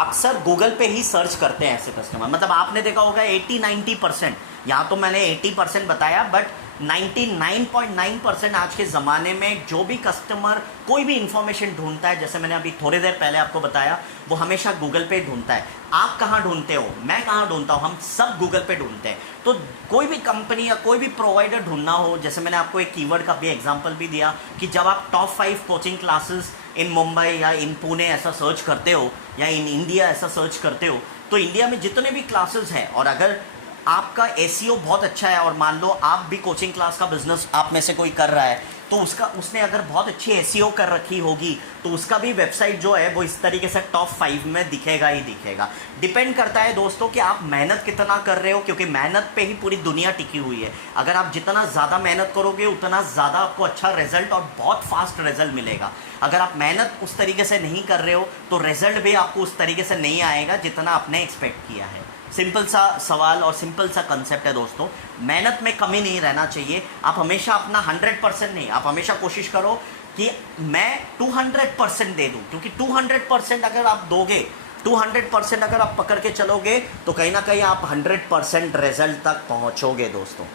अक्सर गूगल पे ही सर्च करते हैं ऐसे कस्टमर। मतलब आपने देखा होगा 80-90%, यहाँ तो मैंने 80% बताया, बट 99.9% आज के ज़माने में जो भी कस्टमर कोई भी इंफॉर्मेशन ढूंढता है, जैसे मैंने अभी थोड़ी देर पहले आपको बताया, वो हमेशा गूगल पे ढूंढता है। आप कहाँ ढूंढते हो, मैं कहाँ ढूंढता हूँ, हम सब गूगल पे ढूंढते हैं। तो कोई भी कंपनी या कोई भी प्रोवाइडर ढूंढना हो, जैसे मैंने आपको एक कीवर्ड का भी एग्जांपल भी दिया कि जब आप टॉप 5 कोचिंग क्लासेस इन मुंबई या इन पुणे ऐसा सर्च करते हो, या इन इंडिया ऐसा सर्च करते हो, तो इंडिया में जितने भी क्लासेस हैं, और अगर आपका एसईओ बहुत अच्छा है और मान लो आप भी कोचिंग क्लास का बिजनेस आप में से कोई कर रहा है, तो उसने अगर बहुत अच्छी एसईओ कर रखी होगी, तो उसका भी वेबसाइट जो है वो इस तरीके से टॉप 5 में दिखेगा ही दिखेगा। डिपेंड करता है दोस्तों कि आप मेहनत कितना कर रहे हो, क्योंकि मेहनत पे ही पूरी दुनिया टिकी हुई है। अगर आप जितना ज़्यादा मेहनत करोगे, उतना ज़्यादा आपको अच्छा रिजल्ट और बहुत फास्ट रिजल्ट मिलेगा। अगर आप मेहनत उस तरीके से नहीं कर रहे हो, तो रिजल्ट भी आपको उस तरीके से नहीं आएगा जितना आपने एक्सपेक्ट किया है। सिंपल सा सवाल और सिंपल सा कंसेप्ट है दोस्तों। मेहनत में कमी नहीं रहना चाहिए। आप हमेशा अपना 100% नहीं, आप हमेशा कोशिश करो कि मैं 200% दे दूं, क्योंकि 200% अगर आप दोगे, 200% अगर आप पकड़ के चलोगे, तो कहीं ना कहीं आप 100% रिजल्ट तक पहुंचोगे दोस्तों।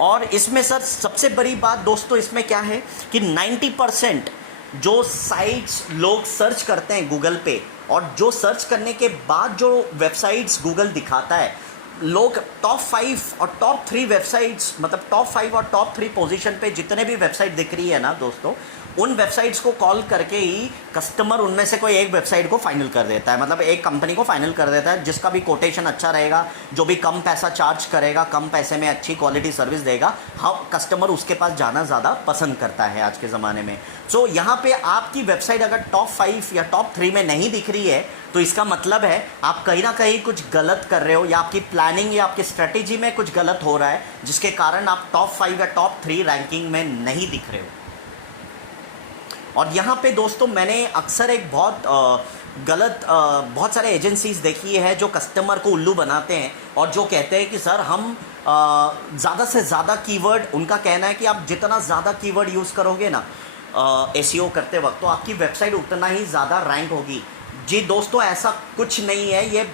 और इसमें सर सबसे बड़ी बात दोस्तों इसमें क्या है कि 90% जो साइट्स लोग सर्च करते हैं गूगल पे, और जो सर्च करने के बाद जो वेबसाइट्स गूगल दिखाता है, लोग टॉप 5 और टॉप 3 वेबसाइट्स, मतलब टॉप 5 और टॉप 3 पोजीशन पे जितने भी वेबसाइट दिख रही है ना दोस्तों, उन वेबसाइट्स को कॉल करके ही कस्टमर उनमें से कोई एक वेबसाइट को फाइनल कर देता है, मतलब एक कंपनी को फाइनल कर देता है, जिसका भी कोटेशन अच्छा रहेगा, जो भी कम पैसा चार्ज करेगा, कम पैसे में अच्छी क्वालिटी सर्विस देगा, हाँ कस्टमर उसके पास जाना ज़्यादा पसंद करता है आज के ज़माने में। सो यहाँ पे आपकी वेबसाइट अगर टॉप 5 या टॉप 3 में नहीं दिख रही है, तो इसका मतलब है आप कहीं ना कहीं कुछ गलत कर रहे हो, या आपकी प्लानिंग या आपकी स्ट्रेटेजी में कुछ गलत हो रहा है, जिसके कारण आप टॉप 5 या टॉप 3 रैंकिंग में नहीं दिख रहे हो। और यहाँ पे दोस्तों मैंने अक्सर एक बहुत गलत बहुत सारे एजेंसीज देखी है जो कस्टमर को उल्लू बनाते हैं और जो कहते हैं कि सर हम ज़्यादा से ज़्यादा कीवर्ड, उनका कहना है कि आप जितना ज़्यादा कीवर्ड यूज़ करोगे ना एसईओ करते वक्त, तो आपकी वेबसाइट उतना ही ज़्यादा रैंक होगी। जी दोस्तों, ऐसा कुछ नहीं है, ये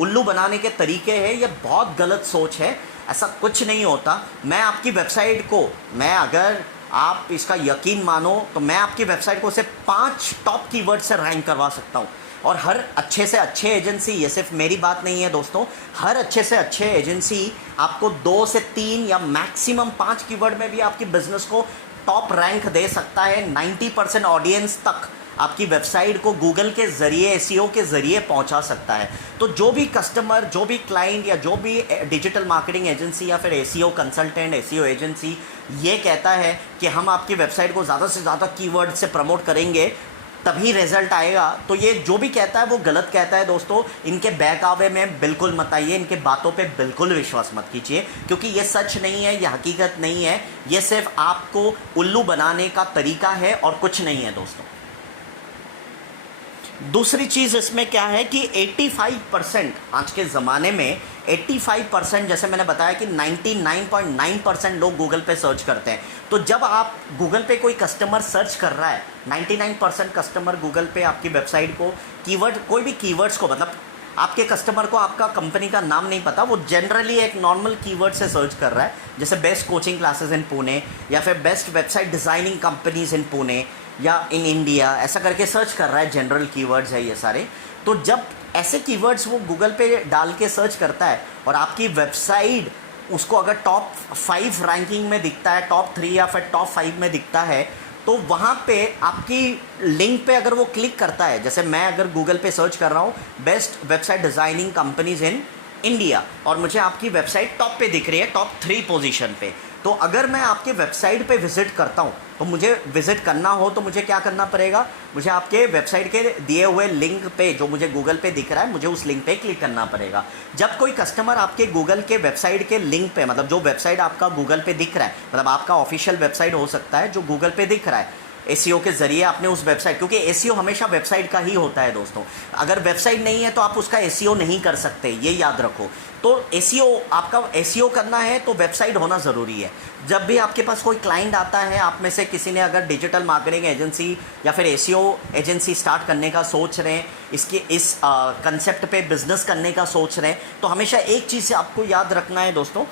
उल्लू बनाने के तरीके हैं, ये बहुत गलत सोच है, ऐसा कुछ नहीं होता। मैं आपकी वेबसाइट को, मैं अगर आप इसका यकीन मानो तो मैं आपकी वेबसाइट को सिर्फ 5 टॉप कीवर्ड से रैंक करवा सकता हूँ। और हर अच्छे से अच्छे एजेंसी, ये सिर्फ मेरी बात नहीं है दोस्तों, हर अच्छे से अच्छे एजेंसी आपको 2 से 3 या मैक्सिमम 5 कीवर्ड में भी आपकी बिजनेस को टॉप रैंक दे सकता है। 90% ऑडियंस तक आपकी वेबसाइट को गूगल के ज़रिए, एसईओ के ज़रिए पहुंचा सकता है। तो जो भी कस्टमर, जो भी क्लाइंट या जो भी डिजिटल मार्केटिंग एजेंसी या फिर एसईओ कंसल्टेंट, एसईओ एजेंसी ये कहता है कि हम आपकी वेबसाइट को ज़्यादा से ज़्यादा कीवर्ड से प्रमोट करेंगे तभी रिजल्ट आएगा, तो ये जो भी कहता है वो गलत कहता है दोस्तों। इनके बहकावे में बिल्कुल मत आइए, इनके बातों पे बिल्कुल विश्वास मत कीजिए, क्योंकि ये सच नहीं है, ये हकीकत नहीं है, ये सिर्फ आपको उल्लू बनाने का तरीका है और कुछ नहीं है दोस्तों। दूसरी चीज़ इसमें क्या है कि 85% आज के ज़माने में 85%, जैसे मैंने बताया कि 99.9% लोग गूगल पे सर्च करते हैं। तो जब आप गूगल पे कोई कस्टमर सर्च कर रहा है, 99% कस्टमर गूगल पे आपकी वेबसाइट को कीवर्ड, कोई भी कीवर्ड्स को, मतलब आपके कस्टमर को आपका कंपनी का नाम नहीं पता, वो जनरली एक नॉर्मल कीवर्ड से सर्च कर रहा है, जैसे बेस्ट कोचिंग क्लासेस इन पुणे या फिर best website designing companies in Pune या इन इंडिया, ऐसा करके सर्च कर रहा है। जनरल कीवर्ड्स है ये सारे। तो जब ऐसे कीवर्ड्स वो गूगल पे डाल के सर्च करता है और आपकी वेबसाइट उसको अगर टॉप 5 रैंकिंग में दिखता है, टॉप 3 या फिर टॉप 5 में दिखता है, तो वहाँ पे आपकी लिंक पे अगर वो क्लिक करता है, जैसे मैं अगर गूगल पे सर्च कर रहा हूँ best website designing companies in India और मुझे आपकी वेबसाइट टॉप पे दिख रही है, टॉप 3 पोजीशन पे, तो अगर मैं आपके वेबसाइट पे विज़िट करता हूँ, तो मुझे विज़िट करना हो तो मुझे क्या करना पड़ेगा, मुझे आपके वेबसाइट के दिए हुए लिंक पे जो मुझे गूगल पे दिख रहा है, मुझे उस लिंक पे क्लिक करना पड़ेगा। जब कोई कस्टमर आपके गूगल के वेबसाइट के लिंक पे, मतलब जो वेबसाइट आपका गूगल पे दिख रहा है, मतलब आपका ऑफिशियल वेबसाइट हो सकता है जो गूगल पे दिख रहा है, एसईओ के ज़रिए आपने उस वेबसाइट, क्योंकि एसईओ हमेशा वेबसाइट का ही होता है दोस्तों, अगर वेबसाइट नहीं है तो आप उसका एसईओ नहीं कर सकते, ये याद रखो। तो एसईओ, आपका एसईओ करना है तो वेबसाइट होना ज़रूरी है। जब भी आपके पास कोई क्लाइंट आता है, आप में से किसी ने अगर डिजिटल मार्केटिंग एजेंसी या फिर एसईओ एजेंसी स्टार्ट करने का सोच रहे हैं, इस कंसेप्ट पे बिजनेस करने का सोच रहे हैं, तो हमेशा एक चीज़ आपको याद रखना है दोस्तों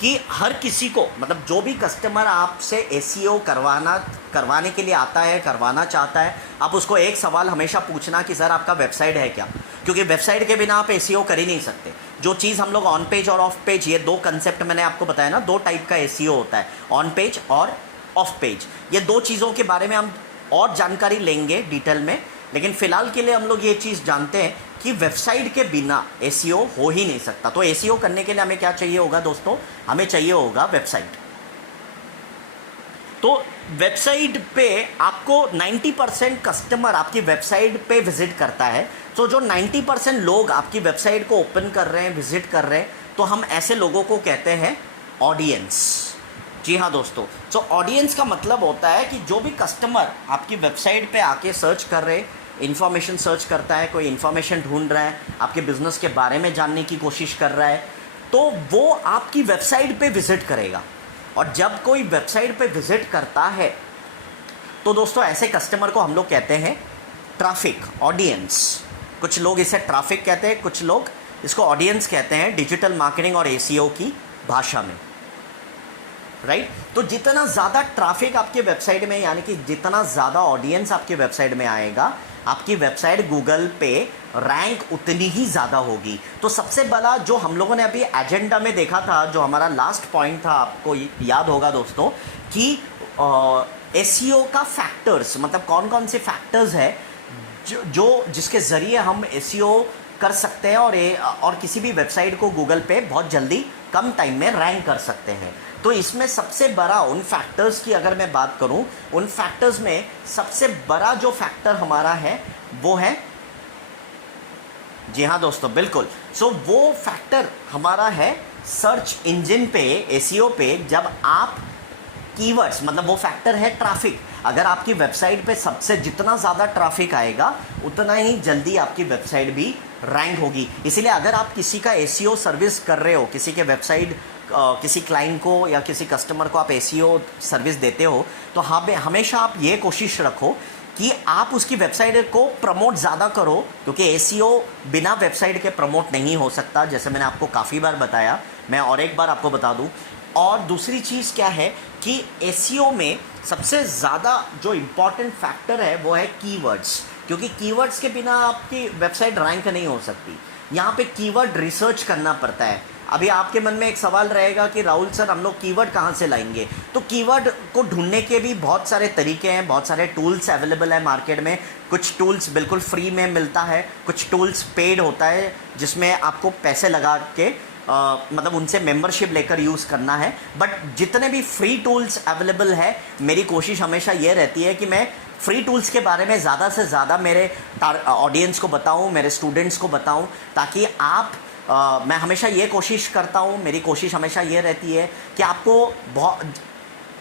कि हर किसी को, मतलब जो भी कस्टमर आपसे एसईओ करवाने के लिए आता है, करवाना चाहता है, आप उसको एक सवाल हमेशा पूछना कि सर आपका वेबसाइट है क्या, क्योंकि वेबसाइट के बिना आप एसईओ कर ही नहीं सकते। जो चीज़ हम लोग ऑन पेज और ऑफ पेज, ये 2 कंसेप्ट मैंने आपको बताया ना, 2 टाइप का एसईओ होता है, ऑन पेज और ऑफ पेज। ये 2 चीज़ों के बारे में हम और जानकारी लेंगे डिटेल में, लेकिन फ़िलहाल के लिए हम लोग ये चीज़ जानते हैं कि वेबसाइट के बिना एसईओ हो ही नहीं सकता। तो एसईओ करने के लिए हमें क्या चाहिए होगा दोस्तों, हमें चाहिए होगा वेबसाइट। तो वेबसाइट पे आपको 90% कस्टमर आपकी वेबसाइट पे विजिट करता है, तो जो 90% लोग आपकी वेबसाइट को ओपन कर रहे हैं, विजिट कर रहे हैं, तो हम ऐसे लोगों को कहते हैं ऑडियंस। जी हाँ दोस्तों, तो ऑडियंस का मतलब होता है कि जो भी कस्टमर आपकी वेबसाइट पे आके सर्च कर रहे, इन्फॉर्मेशन सर्च करता है, कोई इन्फॉर्मेशन ढूंढ रहा है, आपके बिज़नेस के बारे में जानने की कोशिश कर रहा है, तो वो आपकी वेबसाइट पे विज़िट करेगा। और जब कोई वेबसाइट पे विज़िट करता है तो दोस्तों ऐसे कस्टमर को हम लोग कहते हैं ट्रैफिक, ऑडियंस। कुछ लोग इसे ट्रैफिक कहते हैं, कुछ लोग इसको ऑडियंस कहते हैं डिजिटल मार्केटिंग और एसईओ की भाषा में, राइट। तो जितना ज़्यादा ट्रैफिक आपके वेबसाइट में, यानी कि जितना ज़्यादा ऑडियंस आपके वेबसाइट में आएगा, आपकी वेबसाइट गूगल पे रैंक उतनी ही ज़्यादा होगी। तो सबसे बड़ा जो हम लोगों ने अभी एजेंडा में देखा था, जो हमारा लास्ट पॉइंट था, आपको याद होगा दोस्तों कि एसईओ का फैक्टर्स, मतलब कौन कौन से फैक्टर्स है जो जिसके ज़रिए हम एसईओ कर सकते हैं और किसी भी वेबसाइट को गूगल पे बहुत जल्दी कम टाइम में रैंक कर सकते हैं। तो इसमें सबसे बड़ा, उन फैक्टर्स की अगर मैं बात करूं, उन फैक्टर्स में सबसे बड़ा जो फैक्टर हमारा है वो है, जी हाँ दोस्तों बिल्कुल, सो वो फैक्टर हमारा है सर्च इंजन पे, एसईओ पे। जब आप कीवर्ड्स मतलब वो फैक्टर है ट्रैफिक। अगर आपकी वेबसाइट पे सबसे जितना ज़्यादा ट्रैफिक आएगा उतना ही जल्दी आपकी वेबसाइट भी रैंक होगी। इसीलिए अगर आप किसी का एसईओ सर्विस कर रहे हो, किसी के वेबसाइट किसी क्लाइंट को या किसी कस्टमर को आप एसईओ सर्विस देते हो, तो हमेशा आप ये कोशिश रखो कि आप उसकी वेबसाइट को प्रमोट ज़्यादा करो, क्योंकि एसईओ बिना वेबसाइट के प्रमोट नहीं हो सकता, जैसे मैंने आपको काफ़ी बार बताया। मैं और एक बार आपको बता दूं। और दूसरी चीज़ क्या है कि एसईओ में सबसे ज़्यादा जो इम्पॉर्टेंट फैक्टर है वो है कीवर्ड्स, क्योंकि कीवर्ड्स के बिना आपकी वेबसाइट रैंक नहीं हो सकती। यहाँ पे कीवर्ड रिसर्च करना पड़ता है। अभी आपके मन में एक सवाल रहेगा कि राहुल सर हम लोग कीवर्ड कहाँ से लाएंगे? तो कीवर्ड को ढूंढने के भी बहुत सारे तरीके हैं, बहुत सारे टूल्स अवेलेबल है मार्केट में। कुछ टूल्स बिल्कुल फ्री में मिलता है, कुछ टूल्स पेड होता है जिसमें आपको पैसे लगा के मतलब उनसे मेंबरशिप लेकर यूज़ करना है। बट जितने भी फ्री टूल्स अवेलेबल है, मेरी कोशिश हमेशा ये रहती है कि मैं फ्री टूल्स के बारे में ज़्यादा से ज़्यादा मेरे ऑडियंस को बताऊं, मेरे स्टूडेंट्स को बताऊं, ताकि आप मैं हमेशा ये कोशिश करता हूँ, मेरी कोशिश हमेशा ये रहती है कि आपको बहुत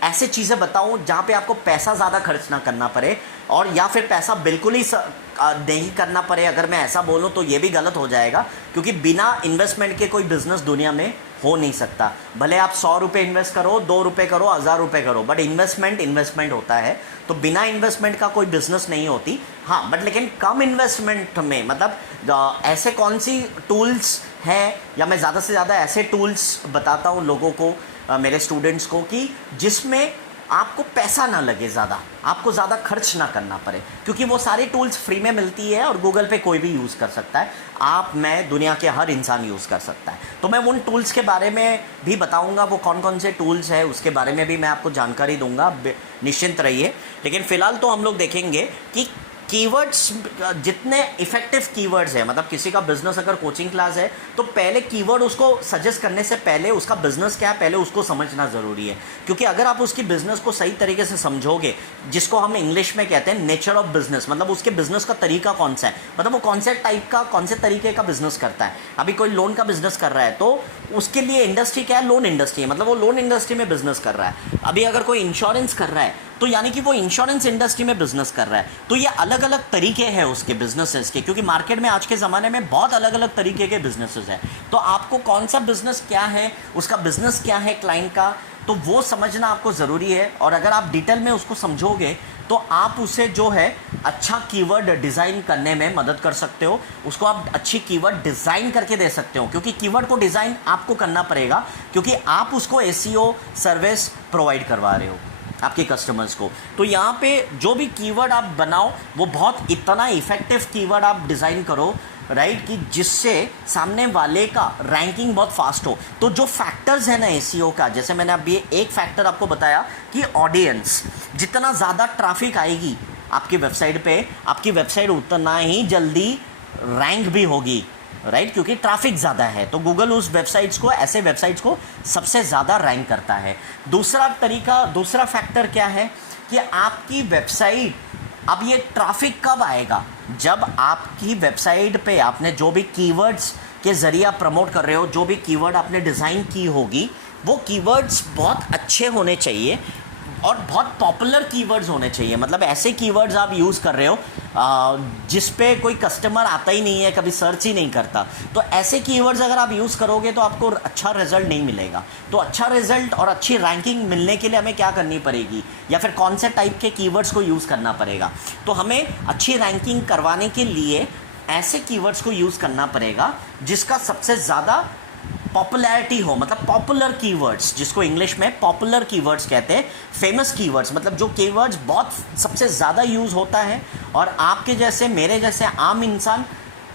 ऐसे चीज़ें बताऊँ जहाँ पे आपको पैसा ज़्यादा खर्च ना करना पड़े, और या फिर पैसा बिल्कुल ही नहीं करना पड़े। अगर मैं ऐसा बोलूँ तो ये भी गलत हो जाएगा, क्योंकि बिना इन्वेस्टमेंट के कोई बिज़नेस दुनिया में हो नहीं सकता। भले आप 100 रुपये इन्वेस्ट करो, 2 रुपये करो, 1000 रुपये करो, बट इन्वेस्टमेंट होता है। तो बिना इन्वेस्टमेंट का कोई बिज़नेस नहीं होती। हाँ, बट लेकिन कम इन्वेस्टमेंट में मतलब ऐसे कौन सी टूल्स हैं, या मैं ज़्यादा से ज़्यादा ऐसे टूल्स बताता हूँ लोगों को, मेरे स्टूडेंट्स को, कि जिसमें आपको पैसा ना लगे, ज़्यादा आपको ज़्यादा खर्च ना करना पड़े, क्योंकि वो सारी टूल्स फ्री में मिलती है और गूगल पे कोई भी यूज़ कर सकता है। आप, मैं, दुनिया के हर इंसान यूज़ कर सकता है। तो मैं उन टूल्स के बारे में भी बताऊंगा, वो कौन कौन से टूल्स हैं उसके बारे में भी मैं आपको जानकारी दूंगा, निश्चिंत रहिए। लेकिन फ़िलहाल तो हम लोग देखेंगे कि कीवर्ड्स, जितने इफेक्टिव कीवर्ड्स हैं, मतलब किसी का बिजनेस अगर कोचिंग क्लास है तो पहले कीवर्ड उसको सजेस्ट करने से पहले उसका बिजनेस क्या है पहले उसको समझना ज़रूरी है। क्योंकि अगर आप उसकी बिजनेस को सही तरीके से समझोगे, जिसको हम इंग्लिश में कहते हैं नेचर ऑफ बिजनेस, मतलब उसके बिजनेस का तरीका कौन सा है, मतलब वो कौन से टाइप का, कौन से तरीके का बिजनेस करता है। अभी कोई लोन का बिजनेस कर रहा है तो उसके लिए इंडस्ट्री क्या है, लोन इंडस्ट्री है, मतलब वो लोन इंडस्ट्री में बिजनेस कर रहा है। अभी अगर कोई इंश्योरेंस कर रहा है तो यानी कि वो इंश्योरेंस इंडस्ट्री में बिजनेस कर रहा है। तो ये अलग अलग तरीके हैं उसके बिजनेसेस के, क्योंकि मार्केट में आज के ज़माने में बहुत अलग अलग तरीके के बिजनेसेस हैं। तो आपको कौन सा बिजनेस क्या है, उसका बिजनेस क्या है क्लाइंट का, तो वो समझना आपको ज़रूरी है। और अगर आप डिटेल में उसको समझोगे तो आप उसे जो है अच्छा कीवर्ड डिज़ाइन करने में मदद कर सकते हो, उसको आप अच्छी कीवर्ड डिज़ाइन करके दे सकते हो। क्योंकि कीवर्ड को डिज़ाइन आपको करना पड़ेगा, क्योंकि आप उसको एसईओ सर्विस प्रोवाइड करवा रहे हो आपके कस्टमर्स को। तो यहाँ पे जो भी कीवर्ड आप बनाओ वो बहुत इतना इफेक्टिव कीवर्ड आप डिज़ाइन करो, राइट, कि जिससे सामने वाले का रैंकिंग बहुत फास्ट हो। तो जो फैक्टर्स है ना एसईओ का, जैसे मैंने अभी एक फैक्टर आपको बताया कि ऑडियंस, जितना ज़्यादा ट्रैफिक आएगी आपकी वेबसाइट पे, आपकी वेबसाइट उतना ही जल्दी रैंक भी होगी, राइट, क्योंकि ट्रैफिक ज़्यादा है। तो गूगल उस वेबसाइट्स को, ऐसे वेबसाइट्स को सबसे ज़्यादा रैंक करता है। दूसरा फैक्टर क्या है कि आपकी वेबसाइट, अब ये ट्रैफिक कब आएगा, जब आपकी वेबसाइट पे आपने जो भी कीवर्ड्स के ज़रिए आप प्रमोट कर रहे हो, जो भी कीवर्ड आपने डिज़ाइन की होगी, वो कीवर्ड्स बहुत अच्छे होने चाहिए और बहुत पॉपुलर कीवर्ड्स होने चाहिए। मतलब ऐसे कीवर्ड्स आप यूज़ कर रहे हो जिस पे कोई कस्टमर आता ही नहीं है, कभी सर्च ही नहीं करता। तो ऐसे कीवर्ड्स अगर आप यूज़ करोगे तो आपको अच्छा रिजल्ट नहीं मिलेगा। तो अच्छा रिजल्ट और अच्छी रैंकिंग मिलने के लिए हमें क्या करनी पड़ेगी, या फिर कौन से टाइप के कीवर्ड्स को यूज़ करना पड़ेगा। तो हमें अच्छी रैंकिंग करवाने के लिए ऐसे कीवर्ड्स को यूज़ करना पड़ेगा जिसका सबसे ज़्यादा पॉपुलैरिटी हो, मतलब पॉपुलर कीवर्ड्स, जिसको इंग्लिश में पॉपुलर कीवर्ड्स कहते हैं। फेमस कीवर्ड्स मतलब जो कीवर्ड्स बहुत सबसे ज़्यादा यूज़ होता है, और आपके जैसे, मेरे जैसे आम इंसान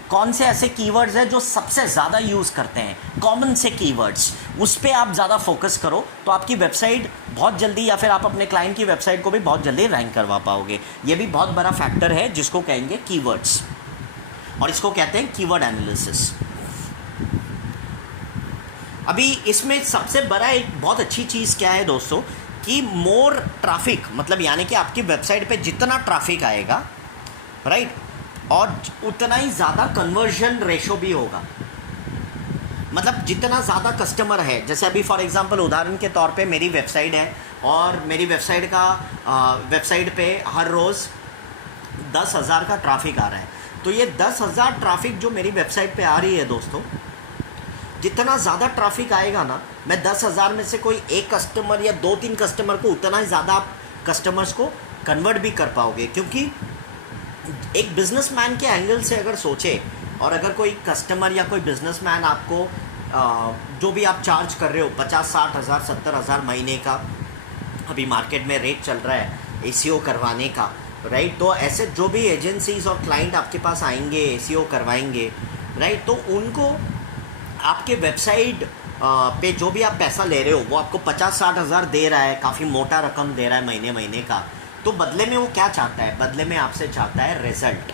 कौन से ऐसे कीवर्ड्स हैं जो सबसे ज़्यादा यूज़ करते हैं, कॉमन से कीवर्ड्स, उस पर आप ज़्यादा फोकस करो तो आपकी वेबसाइट बहुत जल्दी, या फिर आप अपने क्लाइंट की वेबसाइट को भी बहुत जल्दी रैंक करवा पाओगे। ये भी बहुत बड़ा फैक्टर है जिसको कहेंगे कीवर्ड्स, और इसको कहते हैं कीवर्ड एनालिसिस। अभी इसमें सबसे बड़ा एक बहुत अच्छी चीज़ क्या है दोस्तों, कि मोर ट्रैफिक, मतलब यानी कि आपकी वेबसाइट पे जितना ट्रैफिक आएगा, राइट, और उतना ही ज़्यादा कन्वर्जन रेशो भी होगा। मतलब जितना ज़्यादा कस्टमर है, जैसे अभी फॉर एग्जांपल उदाहरण के तौर पे मेरी वेबसाइट है और मेरी वेबसाइट पे हर रोज़ 10,000 का ट्रैफिक आ रहा है। तो ये 10,000 ट्रैफिक जो मेरी वेबसाइट पे आ रही है दोस्तों, जितना ज़्यादा ट्रैफिक आएगा ना, मैं 10,000 में से कोई एक कस्टमर या 2-3 कस्टमर को, उतना ही ज़्यादा आप कस्टमर्स को कन्वर्ट भी कर पाओगे। क्योंकि एक बिजनेसमैन के एंगल से अगर सोचे, और अगर कोई कस्टमर या कोई बिजनेसमैन आपको जो भी आप चार्ज कर रहे हो 50-60 हज़ार 70 हज़ार महीने का अभी मार्केट में रेट चल रहा है एसीओ करवाने का, राइट। तो ऐसे जो भी एजेंसीज और क्लाइंट आपके पास आएंगे एसीओ करवाएंगे, राइट, तो उनको आपके वेबसाइट पे जो भी आप पैसा ले रहे हो वो आपको 50-60 हज़ार दे रहा है, काफ़ी मोटा रकम दे रहा है महीने महीने का। तो बदले में वो क्या चाहता है? बदले में आपसे चाहता है रिजल्ट।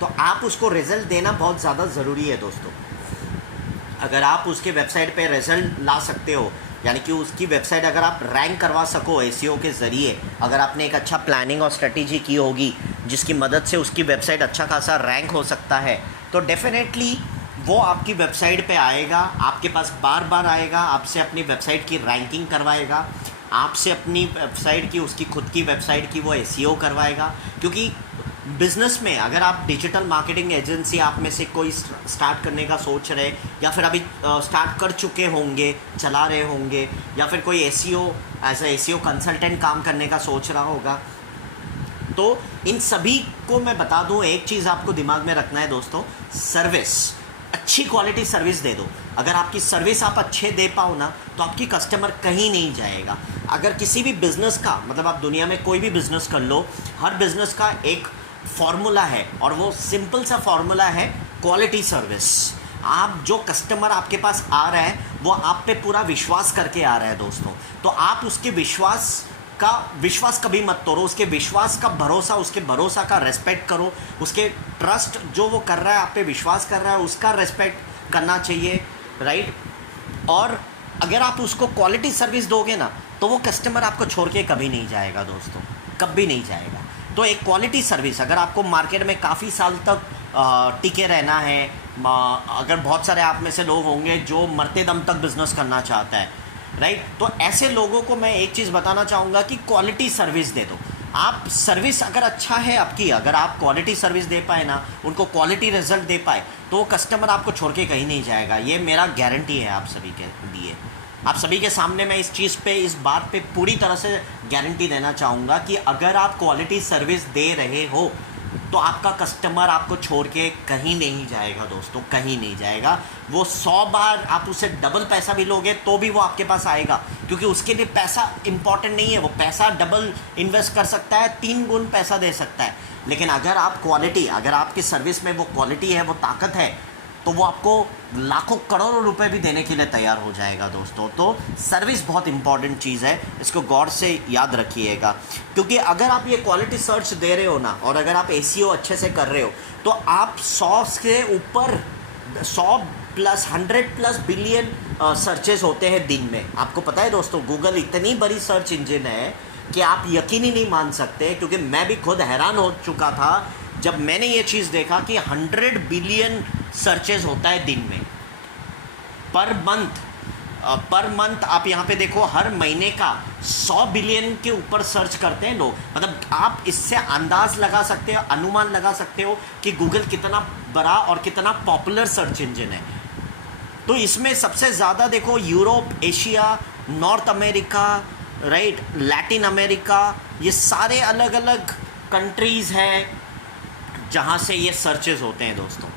तो आप उसको रिजल्ट देना बहुत ज़्यादा ज़रूरी है दोस्तों। अगर आप उसके वेबसाइट पे रिजल्ट ला सकते हो, यानी कि उसकी वेबसाइट अगर आप रैंक करवा सको एसईओ के ज़रिए, अगर आपने एक अच्छा प्लानिंग और स्ट्रेटेजी की होगी जिसकी मदद से उसकी वेबसाइट अच्छा खासा रैंक हो सकता है, तो डेफिनेटली वो आपकी वेबसाइट पे आएगा, आपके पास बार बार आएगा, आपसे अपनी वेबसाइट की रैंकिंग करवाएगा, आपसे अपनी वेबसाइट की, उसकी खुद की वेबसाइट की वो एसईओ करवाएगा। क्योंकि बिज़नेस में अगर आप डिजिटल मार्केटिंग एजेंसी आप में से कोई स्टार्ट करने का सोच रहे, या फिर अभी स्टार्ट कर चुके होंगे, चला रहे होंगे, या फिर कोई SEO as a SEO consultant काम करने का सोच रहा होगा, तो इन सभी को मैं बता दूं, एक चीज़ आपको दिमाग में रखना है दोस्तों, सर्विस, अच्छी क्वालिटी सर्विस दे दो। अगर आपकी सर्विस आप अच्छे दे पाओ ना, तो आपकी कस्टमर कहीं नहीं जाएगा। अगर किसी भी बिज़नेस का, मतलब आप दुनिया में कोई भी बिज़नेस कर लो, हर बिज़नेस का एक फॉर्मूला है, और वो सिंपल सा फॉर्मूला है क्वालिटी सर्विस। आप जो कस्टमर आपके पास आ रहा है वो आप पे पूरा विश्वास करके आ रहा है दोस्तों, तो आप उसके विश्वास कभी मत तोड़ो, उसके विश्वास का भरोसा, उसके भरोसा का रेस्पेक्ट करो, उसके ट्रस्ट जो वो कर रहा है, आप पे विश्वास कर रहा है, उसका रेस्पेक्ट करना चाहिए, राइट। और अगर आप उसको क्वालिटी सर्विस दोगे ना, तो वो कस्टमर आपको छोड़ के कभी नहीं जाएगा दोस्तों, कभी नहीं जाएगा। तो एक क्वालिटी सर्विस, अगर आपको मार्केट में काफ़ी साल तक टिके रहना है, अगर बहुत सारे आप में से लोग होंगे जो मरते दम तक बिजनेस करना चाहता है, राइट, तो ऐसे लोगों को मैं एक चीज़ बताना चाहूँगा कि क्वालिटी सर्विस दे दो। आप सर्विस अगर अच्छा है आपकी, अगर आप क्वालिटी सर्विस दे पाए ना, उनको क्वालिटी रिजल्ट दे पाए, तो वो कस्टमर आपको छोड़ के कहीं नहीं जाएगा। ये मेरा गारंटी है आप सभी के लिए। आप सभी के सामने मैं इस बात पे पूरी तरह से गारंटी देना चाहूँगा कि अगर आप क्वालिटी सर्विस दे रहे हो तो आपका कस्टमर आपको छोड़ के कहीं नहीं जाएगा दोस्तों, कहीं नहीं जाएगा। वो 100 बार आप उसे डबल पैसा भी लोगे तो भी वो आपके पास आएगा, क्योंकि उसके लिए पैसा इंपॉर्टेंट नहीं है। वो पैसा डबल इन्वेस्ट कर सकता है, 3 गुण पैसा दे सकता है। लेकिन अगर आप क्वालिटी, अगर आपकी सर्विस में वो क्वालिटी है, वो ताकत है, तो वो आपको लाखों करोड़ों रुपए भी देने के लिए तैयार हो जाएगा दोस्तों। तो सर्विस बहुत इंपॉर्टेंट चीज़ है, इसको गौर से याद रखिएगा। क्योंकि अगर आप ये क्वालिटी सर्च दे रहे हो ना, और अगर आप एसईओ अच्छे से कर रहे हो, तो आप 100 से ऊपर 100 प्लस 100 प्लस बिलियन सर्चेस होते हैं दिन में। आपको पता है दोस्तों, गूगल इतनी बड़ी सर्च इंजन है कि आप यकीन ही नहीं मान सकते। क्योंकि मैं भी खुद हैरान हो चुका था जब मैंने ये चीज़ देखा कि 100 बिलियन सर्चेस होता है दिन में, पर मंथ आप यहाँ पे देखो, हर महीने का 100 बिलियन के ऊपर सर्च करते हैं लोग। मतलब आप इससे अंदाज लगा सकते हो, अनुमान लगा सकते हो कि गूगल कितना बड़ा और कितना पॉपुलर सर्च इंजन है। तो इसमें सबसे ज़्यादा देखो Europe, Asia, north America, right, Latin America, ये सारे अलग अलग कंट्रीज़ हैं जहाँ से ये सर्चेस होते हैं दोस्तों।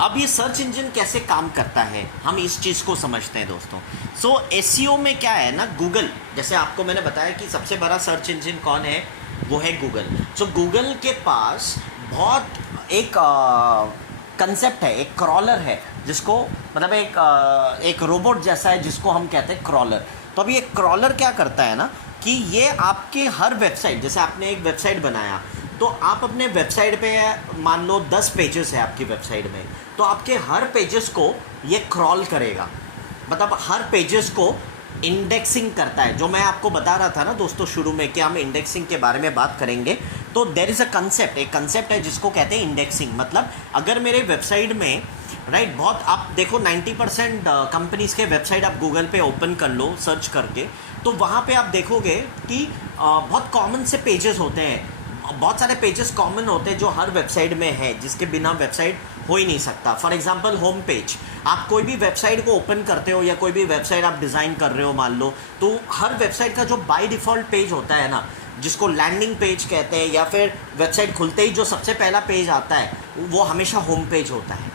अब ये सर्च इंजन कैसे काम करता है, हम इस चीज़ को समझते हैं दोस्तों। सो एसईओ में क्या है ना, गूगल, जैसे आपको मैंने बताया कि सबसे बड़ा सर्च इंजन कौन है, वो है गूगल। सो गूगल के पास बहुत एक कंसेप्ट है, एक क्रॉलर है, जिसको मतलब एक रोबोट जैसा है जिसको हम कहते हैं क्रॉलर। तो अब ये क्रॉलर क्या करता है ना कि ये आपके हर वेबसाइट, जैसे आपने एक वेबसाइट बनाया, तो आप अपने वेबसाइट पे मान लो 10 पेजेस है आपकी वेबसाइट में, तो आपके हर पेजेस को ये क्रॉल करेगा। मतलब हर पेजेस को इंडेक्सिंग करता है। जो मैं आपको बता रहा था ना दोस्तों शुरू में कि हम इंडेक्सिंग के बारे में बात करेंगे, तो देयर इज़ अ कंसेप्ट, एक कंसेप्ट है जिसको कहते हैं इंडेक्सिंग। मतलब अगर मेरे वेबसाइट में राइट। बहुत आप देखो 90% कंपनीज़ के वेबसाइट आप गूगल पे ओपन कर लो सर्च करके, तो वहाँ पे आप देखोगे कि बहुत कॉमन से पेजेस होते हैं, बहुत सारे पेजेस कॉमन होते हैं जो हर वेबसाइट में है, जिसके बिना वेबसाइट हो ही नहीं सकता। फॉर एग्जांपल होम पेज, आप कोई भी वेबसाइट को ओपन करते हो या कोई भी वेबसाइट आप डिज़ाइन कर रहे हो मान लो, तो हर वेबसाइट का जो बाय डिफ़ॉल्ट पेज होता है ना, जिसको लैंडिंग पेज कहते हैं, या फिर वेबसाइट खुलते ही जो सबसे पहला पेज आता है वो हमेशा होम पेज होता है।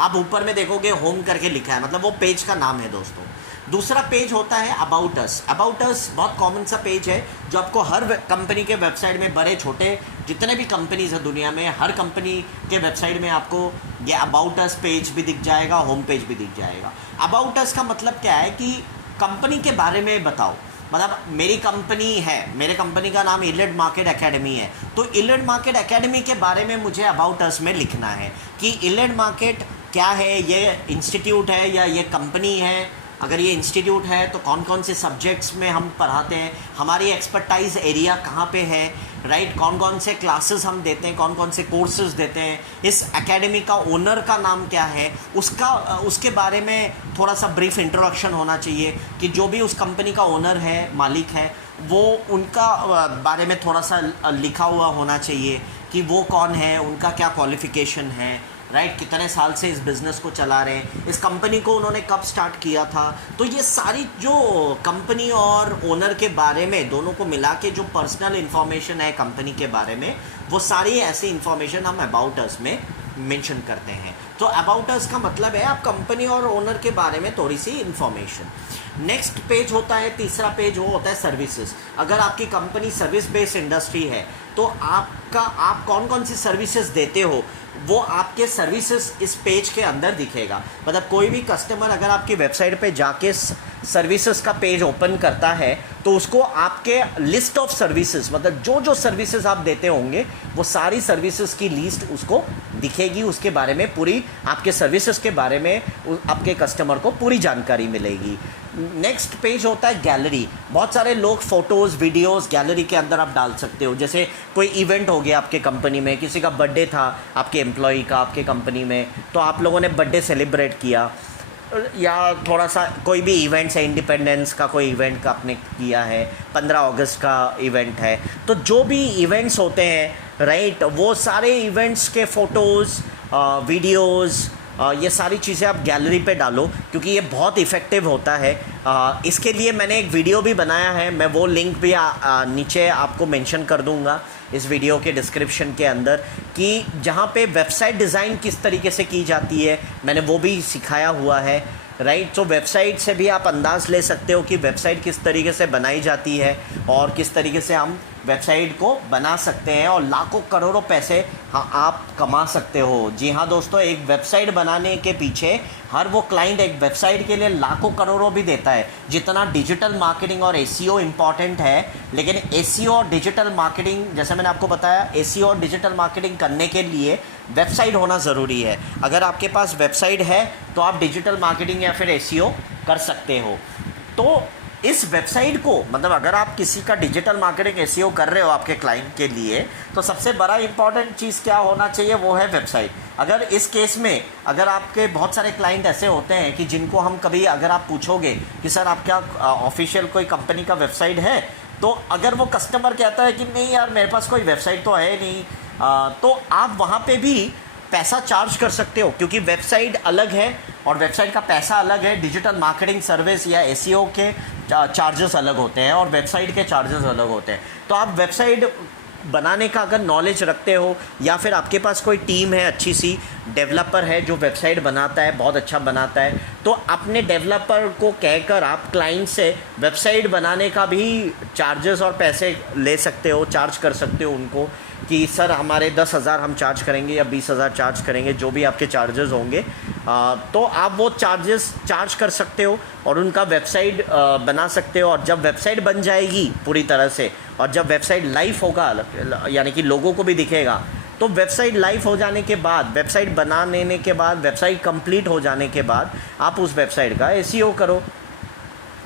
आप ऊपर में देखोगे होम करके लिखा है, मतलब वो पेज का नाम है दोस्तों। दूसरा पेज होता है अबाउट अस। अबाउट अस बहुत कॉमन सा पेज है जो आपको हर कंपनी के वेबसाइट में, बड़े छोटे जितने भी कंपनीज है दुनिया में, हर कंपनी के वेबसाइट में आपको ये अबाउट अस पेज भी दिख जाएगा, होम पेज भी दिख जाएगा। अबाउट अस का मतलब क्या है कि कंपनी के बारे में बताओ, मतलब मेरी कंपनी है, मेरे कंपनी का नाम इलेड मार्केट एकेडमी है, तो इलेड मार्केट एकेडमी के बारे में मुझे अबाउट अस में लिखना है कि इलेड मार्केट क्या है, ये इंस्टीट्यूट है या ये कंपनी है। अगर ये इंस्टीट्यूट है तो कौन कौन से सब्जेक्ट्स में हम पढ़ाते हैं, हमारी एक्सपर्टाइज एरिया कहाँ पे है, राइट, कौन कौन से क्लासेस हम देते हैं, कौन कौन से कोर्सेज देते हैं, इस एकेडमी का ओनर का नाम क्या है, उसके बारे में थोड़ा सा ब्रीफ इंट्रोडक्शन होना चाहिए कि जो भी उस कंपनी का ओनर है, मालिक है, वो उनका बारे में थोड़ा सा लिखा हुआ होना चाहिए कि वो कौन है, उनका क्या क्वालिफ़िकेशन है, राइट, कितने साल से इस बिज़नेस को चला रहे हैं, इस कंपनी को उन्होंने कब स्टार्ट किया था। तो ये सारी जो कंपनी और ओनर के बारे में दोनों को मिला के जो पर्सनल इन्फॉर्मेशन है कंपनी के बारे में, वो सारी ऐसी इन्फॉर्मेशन हम अबाउट अस में मेंशन करते हैं। तो अबाउट अस का मतलब है आप कंपनी और ओनर के बारे में थोड़ी सी इन्फॉर्मेशन। नेक्स्ट पेज होता है, तीसरा पेज वो होता है सर्विसेज। अगर आपकी कंपनी सर्विस बेस्ड इंडस्ट्री है तो आप कौन कौन सी सर्विसेज देते हो वो आपके सर्विसेज इस पेज के अंदर दिखेगा। मतलब कोई भी कस्टमर अगर आपकी वेबसाइट पे जाके सर्विसेज का पेज ओपन करता है तो उसको आपके लिस्ट ऑफ सर्विसेज, मतलब जो जो सर्विसेज आप देते होंगे वो सारी सर्विसेज की लिस्ट उसको दिखेगी, उसके बारे में पूरी आपके सर्विसेज के बारे में आपके कस्टमर को पूरी जानकारी मिलेगी। नेक्स्ट पेज होता है गैलरी। बहुत सारे लोग फ़ोटोज़ वीडियोस गैलरी के अंदर आप डाल सकते हो। जैसे कोई इवेंट हो गया आपके कंपनी में, किसी का बर्थडे था आपके एम्प्लॉई का आपके कंपनी में, तो आप लोगों ने बर्थडे सेलिब्रेट किया, या थोड़ा सा कोई भी इवेंट्स है, इंडिपेंडेंस का कोई इवेंट का आपने किया है, 15 अगस्त का इवेंट है, तो जो भी इवेंट्स होते हैं राइट, वो सारे इवेंट्स के फ़ोटोज़ वीडियोज़ ये सारी चीज़ें आप गैलरी पे डालो, क्योंकि ये बहुत इफ़ेक्टिव होता है। इसके लिए मैंने एक वीडियो भी बनाया है, मैं वो लिंक भी नीचे आपको मेंशन कर दूंगा इस वीडियो के डिस्क्रिप्शन के अंदर, कि जहाँ पे वेबसाइट डिज़ाइन किस तरीके से की जाती है मैंने वो भी सिखाया हुआ है, राइट। तो वेबसाइट से भी आप अंदाज़ ले सकते हो कि वेबसाइट किस तरीके से बनाई जाती है और किस तरीके से हम वेबसाइट को बना सकते हैं और लाखों करोड़ों पैसे आप कमा सकते हो। जी हाँ दोस्तों, एक वेबसाइट बनाने के पीछे हर वो क्लाइंट एक वेबसाइट के लिए लाखों करोड़ों भी देता है। जितना डिजिटल मार्केटिंग और एसईओ इम्पॉर्टेंट है, लेकिन एसईओ और डिजिटल मार्केटिंग, जैसे मैंने आपको बताया, एसईओ और डिजिटल मार्केटिंग करने के लिए वेबसाइट होना ज़रूरी है। अगर आपके पास वेबसाइट है तो आप डिजिटल मार्केटिंग या फिर एसईओ कर सकते हो। तो इस वेबसाइट को, मतलब अगर आप किसी का डिजिटल मार्केटिंग एसईओ कर रहे हो आपके क्लाइंट के लिए, तो सबसे बड़ा इंपॉर्टेंट चीज़ क्या होना चाहिए, वो है वेबसाइट। अगर इस केस में अगर आपके बहुत सारे क्लाइंट ऐसे होते हैं कि जिनको हम कभी अगर आप पूछोगे कि सर आप क्या ऑफिशियल कोई कंपनी का वेबसाइट है, तो अगर वो कस्टमर कहता है कि नहीं यार मेरे पास कोई वेबसाइट तो है नहीं, तो आप वहाँ पे भी पैसा चार्ज कर सकते हो, क्योंकि वेबसाइट अलग है और वेबसाइट का पैसा अलग है। डिजिटल मार्केटिंग सर्विस या एसईओ के चार्जेस अलग होते हैं और वेबसाइट के चार्जेस अलग होते हैं। तो आप वेबसाइट बनाने का अगर नॉलेज रखते हो, या फिर आपके पास कोई टीम है, अच्छी सी डेवलपर है जो वेबसाइट बनाता है, बहुत अच्छा बनाता है, तो अपने डेवलपर को कहकर आप क्लाइंट से वेबसाइट बनाने का भी चार्जेस और पैसे ले सकते हो, चार्ज कर सकते हो उनको कि सर हमारे 10,000 हम चार्ज करेंगे या 20,000 चार्ज करेंगे, जो भी आपके चार्जेस होंगे। तो आप वो चार्जेस चार्ज कर सकते हो और उनका वेबसाइट बना सकते हो। और जब वेबसाइट बन जाएगी पूरी तरह से, और जब वेबसाइट लाइव होगा, यानी कि लोगों को भी दिखेगा, तो वेबसाइट लाइव हो जाने के बाद, वेबसाइट बना लेने के बाद, वेबसाइट कंप्लीट हो जाने के बाद आप उस वेबसाइट का एसईओ करो,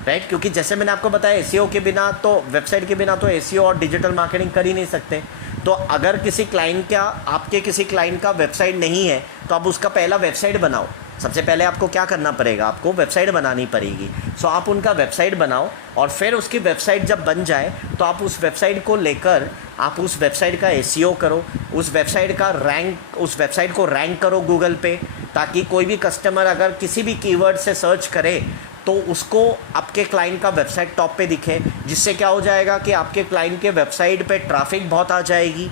राइट। क्योंकि जैसे मैंने आपको बताया, एसईओ के बिना तो, वेबसाइट के बिना तो एसईओ और डिजिटल मार्केटिंग कर ही नहीं सकते। तो अगर किसी क्लाइंट का, आपके किसी क्लाइंट का वेबसाइट नहीं है, तो तो अब उसका पहला वेबसाइट बनाओ। सबसे पहले आपको क्या करना पड़ेगा, आपको वेबसाइट बनानी पड़ेगी। सो आप उनका वेबसाइट बनाओ और फिर उसकी वेबसाइट जब बन जाए तो आप उस वेबसाइट को लेकर आप उस वेबसाइट का एसईओ करो, उस वेबसाइट को रैंक करो गूगल पे, ताकि कोई भी कस्टमर अगर किसी भी कीवर्ड से सर्च करे तो उसको आपके क्लाइंट का वेबसाइट टॉप पे दिखे, जिससे क्या हो जाएगा कि आपके क्लाइंट के वेबसाइट पे ट्रैफिक बहुत आ जाएगी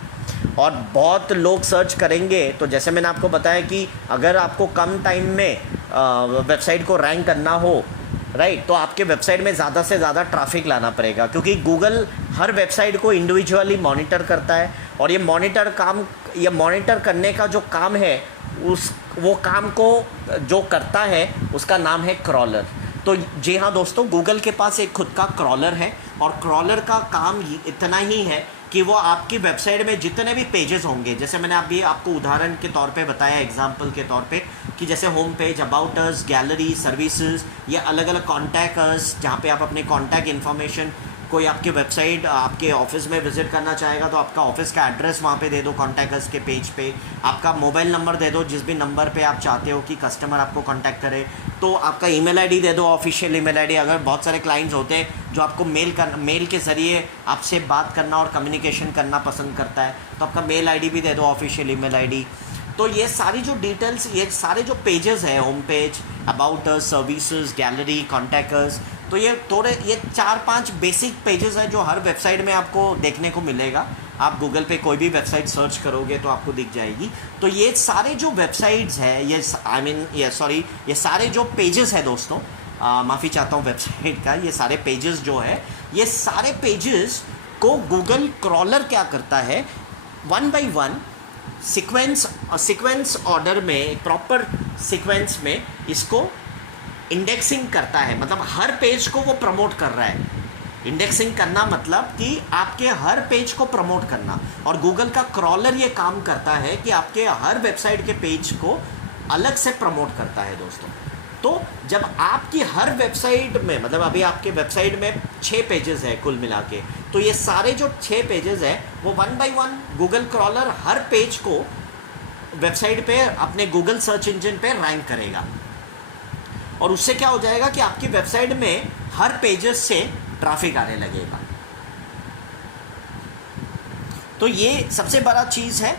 और बहुत लोग सर्च करेंगे। तो जैसे मैंने आपको बताया कि अगर आपको कम टाइम में वेबसाइट को रैंक करना हो, राइट, तो आपके वेबसाइट में ज़्यादा से ज़्यादा ट्रैफिक लाना पड़ेगा, क्योंकि गूगल हर वेबसाइट को इंडिविजुअली मॉनिटर करता है और ये मॉनिटर करने का जो काम है वो काम को जो करता है उसका नाम है क्रॉलर। तो जी हाँ दोस्तों, गूगल के पास एक खुद का क्रॉलर है और क्रॉलर का काम इतना ही है कि वो आपकी वेबसाइट में जितने भी पेजेस होंगे, जैसे मैंने अभी आपको उदाहरण के तौर पे बताया, एग्जांपल के तौर पे, कि जैसे home page, about us, gallery, services, या अलग अलग कॉन्टैक्ट अस, जहाँ पे आप अपने कॉन्टैक्ट इन्फॉर्मेशन, कोई आपके वेबसाइट आपके ऑफिस में विजिट करना चाहेगा तो आपका ऑफिस का एड्रेस वहाँ पे दे दो कॉन्टैक्ट अस के पेज पे, आपका मोबाइल नंबर दे दो जिस भी नंबर पे आप चाहते हो कि कस्टमर आपको कांटेक्ट करे, तो आपका ईमेल आईडी दे दो, ऑफिशियल ईमेल आईडी। अगर बहुत सारे क्लाइंट्स होते हैं जो आपको मेल के ज़रिए आपसे बात करना और कम्युनिकेशन करना पसंद करता है, तो आपका मेल आईडी भी दे दो, ऑफिशियल ईमेल आईडी। तो ये सारी जो डिटेल्स, ये सारे जो पेजेस है, home page, about us, services, gallery, contact us, तो ये 4-5 बेसिक पेजेस है जो हर वेबसाइट में आपको देखने को मिलेगा। आप गूगल पे कोई भी वेबसाइट सर्च करोगे तो आपको दिख जाएगी। तो ये सारे जो वेबसाइट्स हैं, ये सारे जो पेजेस है दोस्तों, माफ़ी चाहता हूँ वेबसाइट का, ये सारे पेजेस जो है, ये सारे पेजेस को गूगल क्रॉलर क्या करता है, 1 बाय 1 सीक्वेंस ऑर्डर में, प्रॉपर सीक्वेंस में इसको इंडेक्सिंग करता है। मतलब हर पेज को वो प्रमोट कर रहा है। इंडेक्सिंग करना मतलब कि आपके हर पेज को प्रमोट करना, और गूगल का क्रॉलर ये काम करता है कि आपके हर वेबसाइट के पेज को अलग से प्रमोट करता है दोस्तों। तो जब आपकी हर वेबसाइट में, मतलब अभी आपके वेबसाइट में 6 पेजेस है कुल मिला के, तो ये सारे जो 6 पेजेस है वो 1 बाय 1 गूगल क्रॉलर हर पेज को वेबसाइट पे अपने गूगल सर्च इंजन पे रैंक करेगा, और उससे क्या हो जाएगा कि आपकी वेबसाइट में हर पेजेस से ट्रैफिक आने लगेगा। तो ये सबसे बड़ा चीज़ है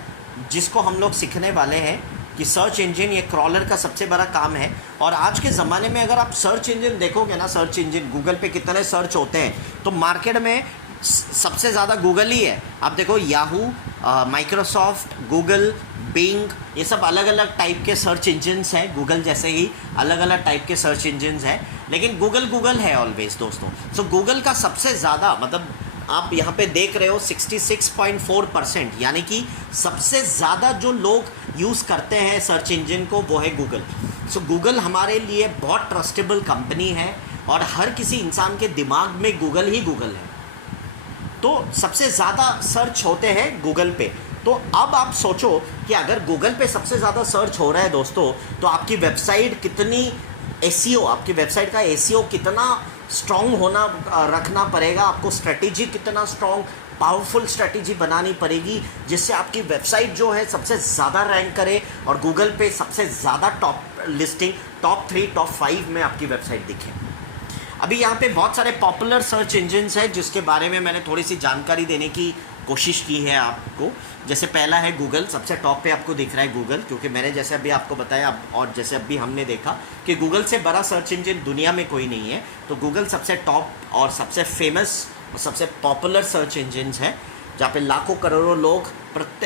जिसको हम लोग सीखने वाले हैं कि सर्च इंजन, ये क्रॉलर का सबसे बड़ा काम है। और आज के ज़माने में अगर आप सर्च इंजन देखोगे ना, सर्च इंजन गूगल पे कितने सर्च होते हैं, तो मार्केट में सबसे ज़्यादा गूगल ही है। आप देखो याहू, माइक्रोसॉफ्ट, गूगल, बिंग, ये सब अलग अलग टाइप के सर्च इंजन्स हैं। गूगल जैसे ही अलग अलग टाइप के सर्च इंजन्स हैं, लेकिन गूगल है ऑलवेज दोस्तों। सो गूगल का सबसे ज़्यादा, मतलब आप यहाँ पे देख रहे हो 66.4%, यानी कि सबसे ज़्यादा जो लोग यूज़ करते हैं सर्च इंजन को वो है गूगल। सो गूगल हमारे लिए बहुत ट्रस्टेबल कंपनी है और हर किसी इंसान के दिमाग में गूगल ही गूगल है। तो सबसे ज़्यादा सर्च होते हैं गूगल पे। तो अब आप सोचो कि अगर गूगल पे सबसे ज़्यादा सर्च हो रहा है दोस्तों, तो आपकी वेबसाइट कितनी एसईओ, आपकी वेबसाइट का एसईओ कितना स्ट्रॉन्ग होना रखना पड़ेगा आपको, स्ट्रेटेजी कितना स्ट्रॉन्ग, पावरफुल स्ट्रेटेजी बनानी पड़ेगी जिससे आपकी वेबसाइट जो है सबसे ज़्यादा रैंक करे और गूगल पे सबसे ज़्यादा टॉप लिस्टिंग, टॉप 3, टॉप 5 में आपकी वेबसाइट दिखे। अभी यहाँ पे बहुत सारे पॉपुलर सर्च इंजन्स हैं जिसके बारे में मैंने थोड़ी सी जानकारी देने की कोशिश की है आपको। जैसे पहला है गूगल, सबसे टॉप पे आपको दिख रहा है गूगल, क्योंकि मैंने जैसे अभी आपको बताया और जैसे अभी हमने देखा कि गूगल से बड़ा सर्च इंजन दुनिया में कोई नहीं है। तो गूगल सबसे टॉप और सबसे फेमस और सबसे पॉपुलर सर्च इंजन्स है, जहाँ पे लाखों करोड़ों लोग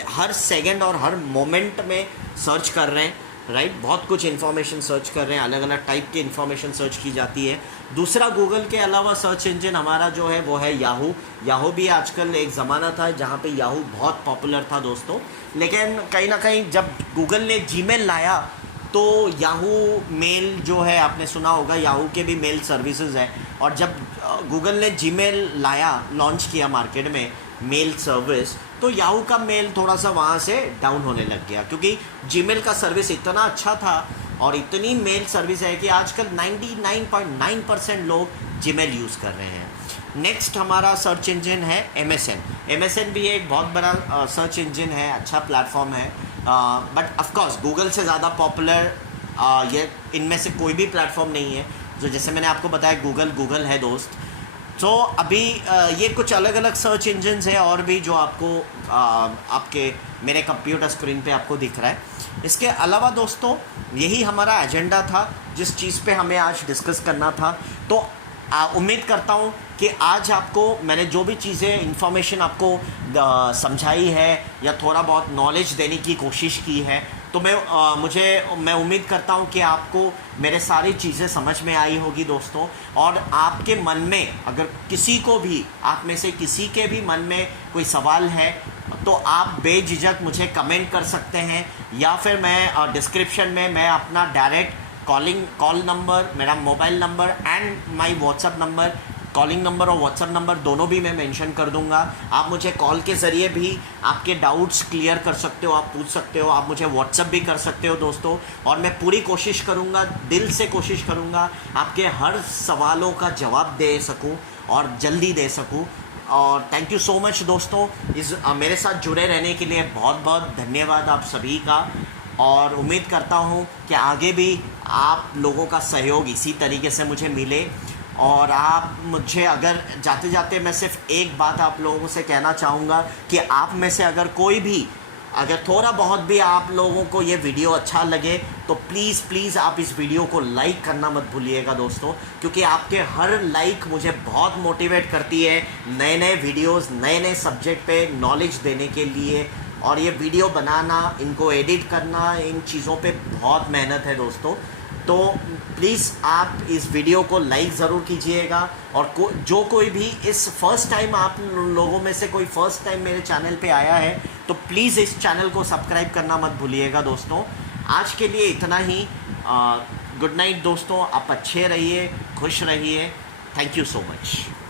हर सेकंड और हर मोमेंट में सर्च कर रहे हैं, राइट। बहुत कुछ इन्फॉर्मेशन सर्च कर रहे हैं, अलग अलग टाइप की इन्फॉर्मेशन सर्च की जाती है। दूसरा गूगल के अलावा सर्च इंजन हमारा जो है वो है याहू। याहू भी आजकल एक ज़माना था जहाँ पे याहू बहुत पॉपुलर था दोस्तों, लेकिन कहीं ना कहीं जब गूगल ने जीमेल लाया तो याहू मेल जो है, आपने सुना होगा याहू के भी मेल सर्विसेज है, और जब गूगल ने जीमेल लाया, लॉन्च किया मार्केट में मेल सर्विस, तो याहू का मेल थोड़ा सा वहाँ से डाउन होने लग गया, क्योंकि जीमेल का सर्विस इतना अच्छा था और इतनी मेल सर्विस है कि आजकल 99.9% लोग जीमेल यूज़ कर रहे हैं। नेक्स्ट हमारा सर्च इंजन है एमएसएन। एमएसएन भी एक बहुत बड़ा सर्च इंजन है, अच्छा प्लेटफॉर्म है। बट ऑफकोर्स गूगल से ज़्यादा पॉपुलर ये इनमें से कोई भी प्लेटफॉर्म नहीं है। जो जैसे मैंने आपको बताया गूगल है दोस्त। तो अभी ये कुछ अलग अलग सर्च इंजन्स है और भी जो आपको आपके मेरे कंप्यूटर स्क्रीन पे आपको दिख रहा है। इसके अलावा दोस्तों यही हमारा एजेंडा था जिस चीज़ पे हमें आज डिस्कस करना था। तो उम्मीद करता हूँ कि आज आपको मैंने जो भी चीज़ें इन्फॉर्मेशन आपको समझाई है या थोड़ा बहुत नॉलेज देने की कोशिश की है, तो मैं उम्मीद करता हूँ कि आपको मेरे सारी चीज़ें समझ में आई होगी दोस्तों। और आपके मन में अगर किसी को भी आप में से किसी के भी मन में कोई सवाल है तो आप बेझिझक मुझे कमेंट कर सकते हैं, या फिर मैं डिस्क्रिप्शन में मैं अपना डायरेक्ट कॉल नंबर, मेरा mobile number and my WhatsApp number, calling number और व्हाट्सएप नंबर दोनों भी मैं मेंशन कर दूंगा। आप मुझे कॉल के ज़रिए भी आपके डाउट्स क्लियर कर सकते हो, आप पूछ सकते हो, आप मुझे व्हाट्सएप भी कर सकते हो दोस्तों। और मैं पूरी कोशिश करूंगा, दिल से कोशिश करूंगा आपके हर सवालों का जवाब दे सकूं और जल्दी दे सकूं। और थैंक यू सो मच दोस्तों, मेरे साथ जुड़े रहने के लिए बहुत बहुत धन्यवाद आप सभी का। और उम्मीद करता हूँ कि आगे भी आप लोगों का सहयोग इसी तरीके से मुझे मिले। और आप मुझे अगर जाते जाते मैं सिर्फ एक बात आप लोगों से कहना चाहूँगा कि आप में से अगर कोई भी अगर थोड़ा बहुत भी आप लोगों को ये वीडियो अच्छा लगे तो प्लीज़ आप इस वीडियो को लाइक करना मत भूलिएगा दोस्तों, क्योंकि आपके हर लाइक मुझे बहुत मोटिवेट करती है नए नए वीडियोस, नए नए सब्जेक्ट पे नॉलेज देने के लिए। और ये वीडियो बनाना, इनको एडिट करना, इन चीज़ों पे बहुत मेहनत है दोस्तों। तो प्लीज़ आप इस वीडियो को लाइक ज़रूर कीजिएगा। और जो कोई भी इस फर्स्ट टाइम आप लोगों में से कोई फर्स्ट टाइम मेरे चैनल पे आया है तो प्लीज़ इस चैनल को सब्सक्राइब करना मत भूलिएगा दोस्तों। आज के लिए इतना ही। गुड नाइट दोस्तों, आप अच्छे रहिए, खुश रहिए। Thank you so much.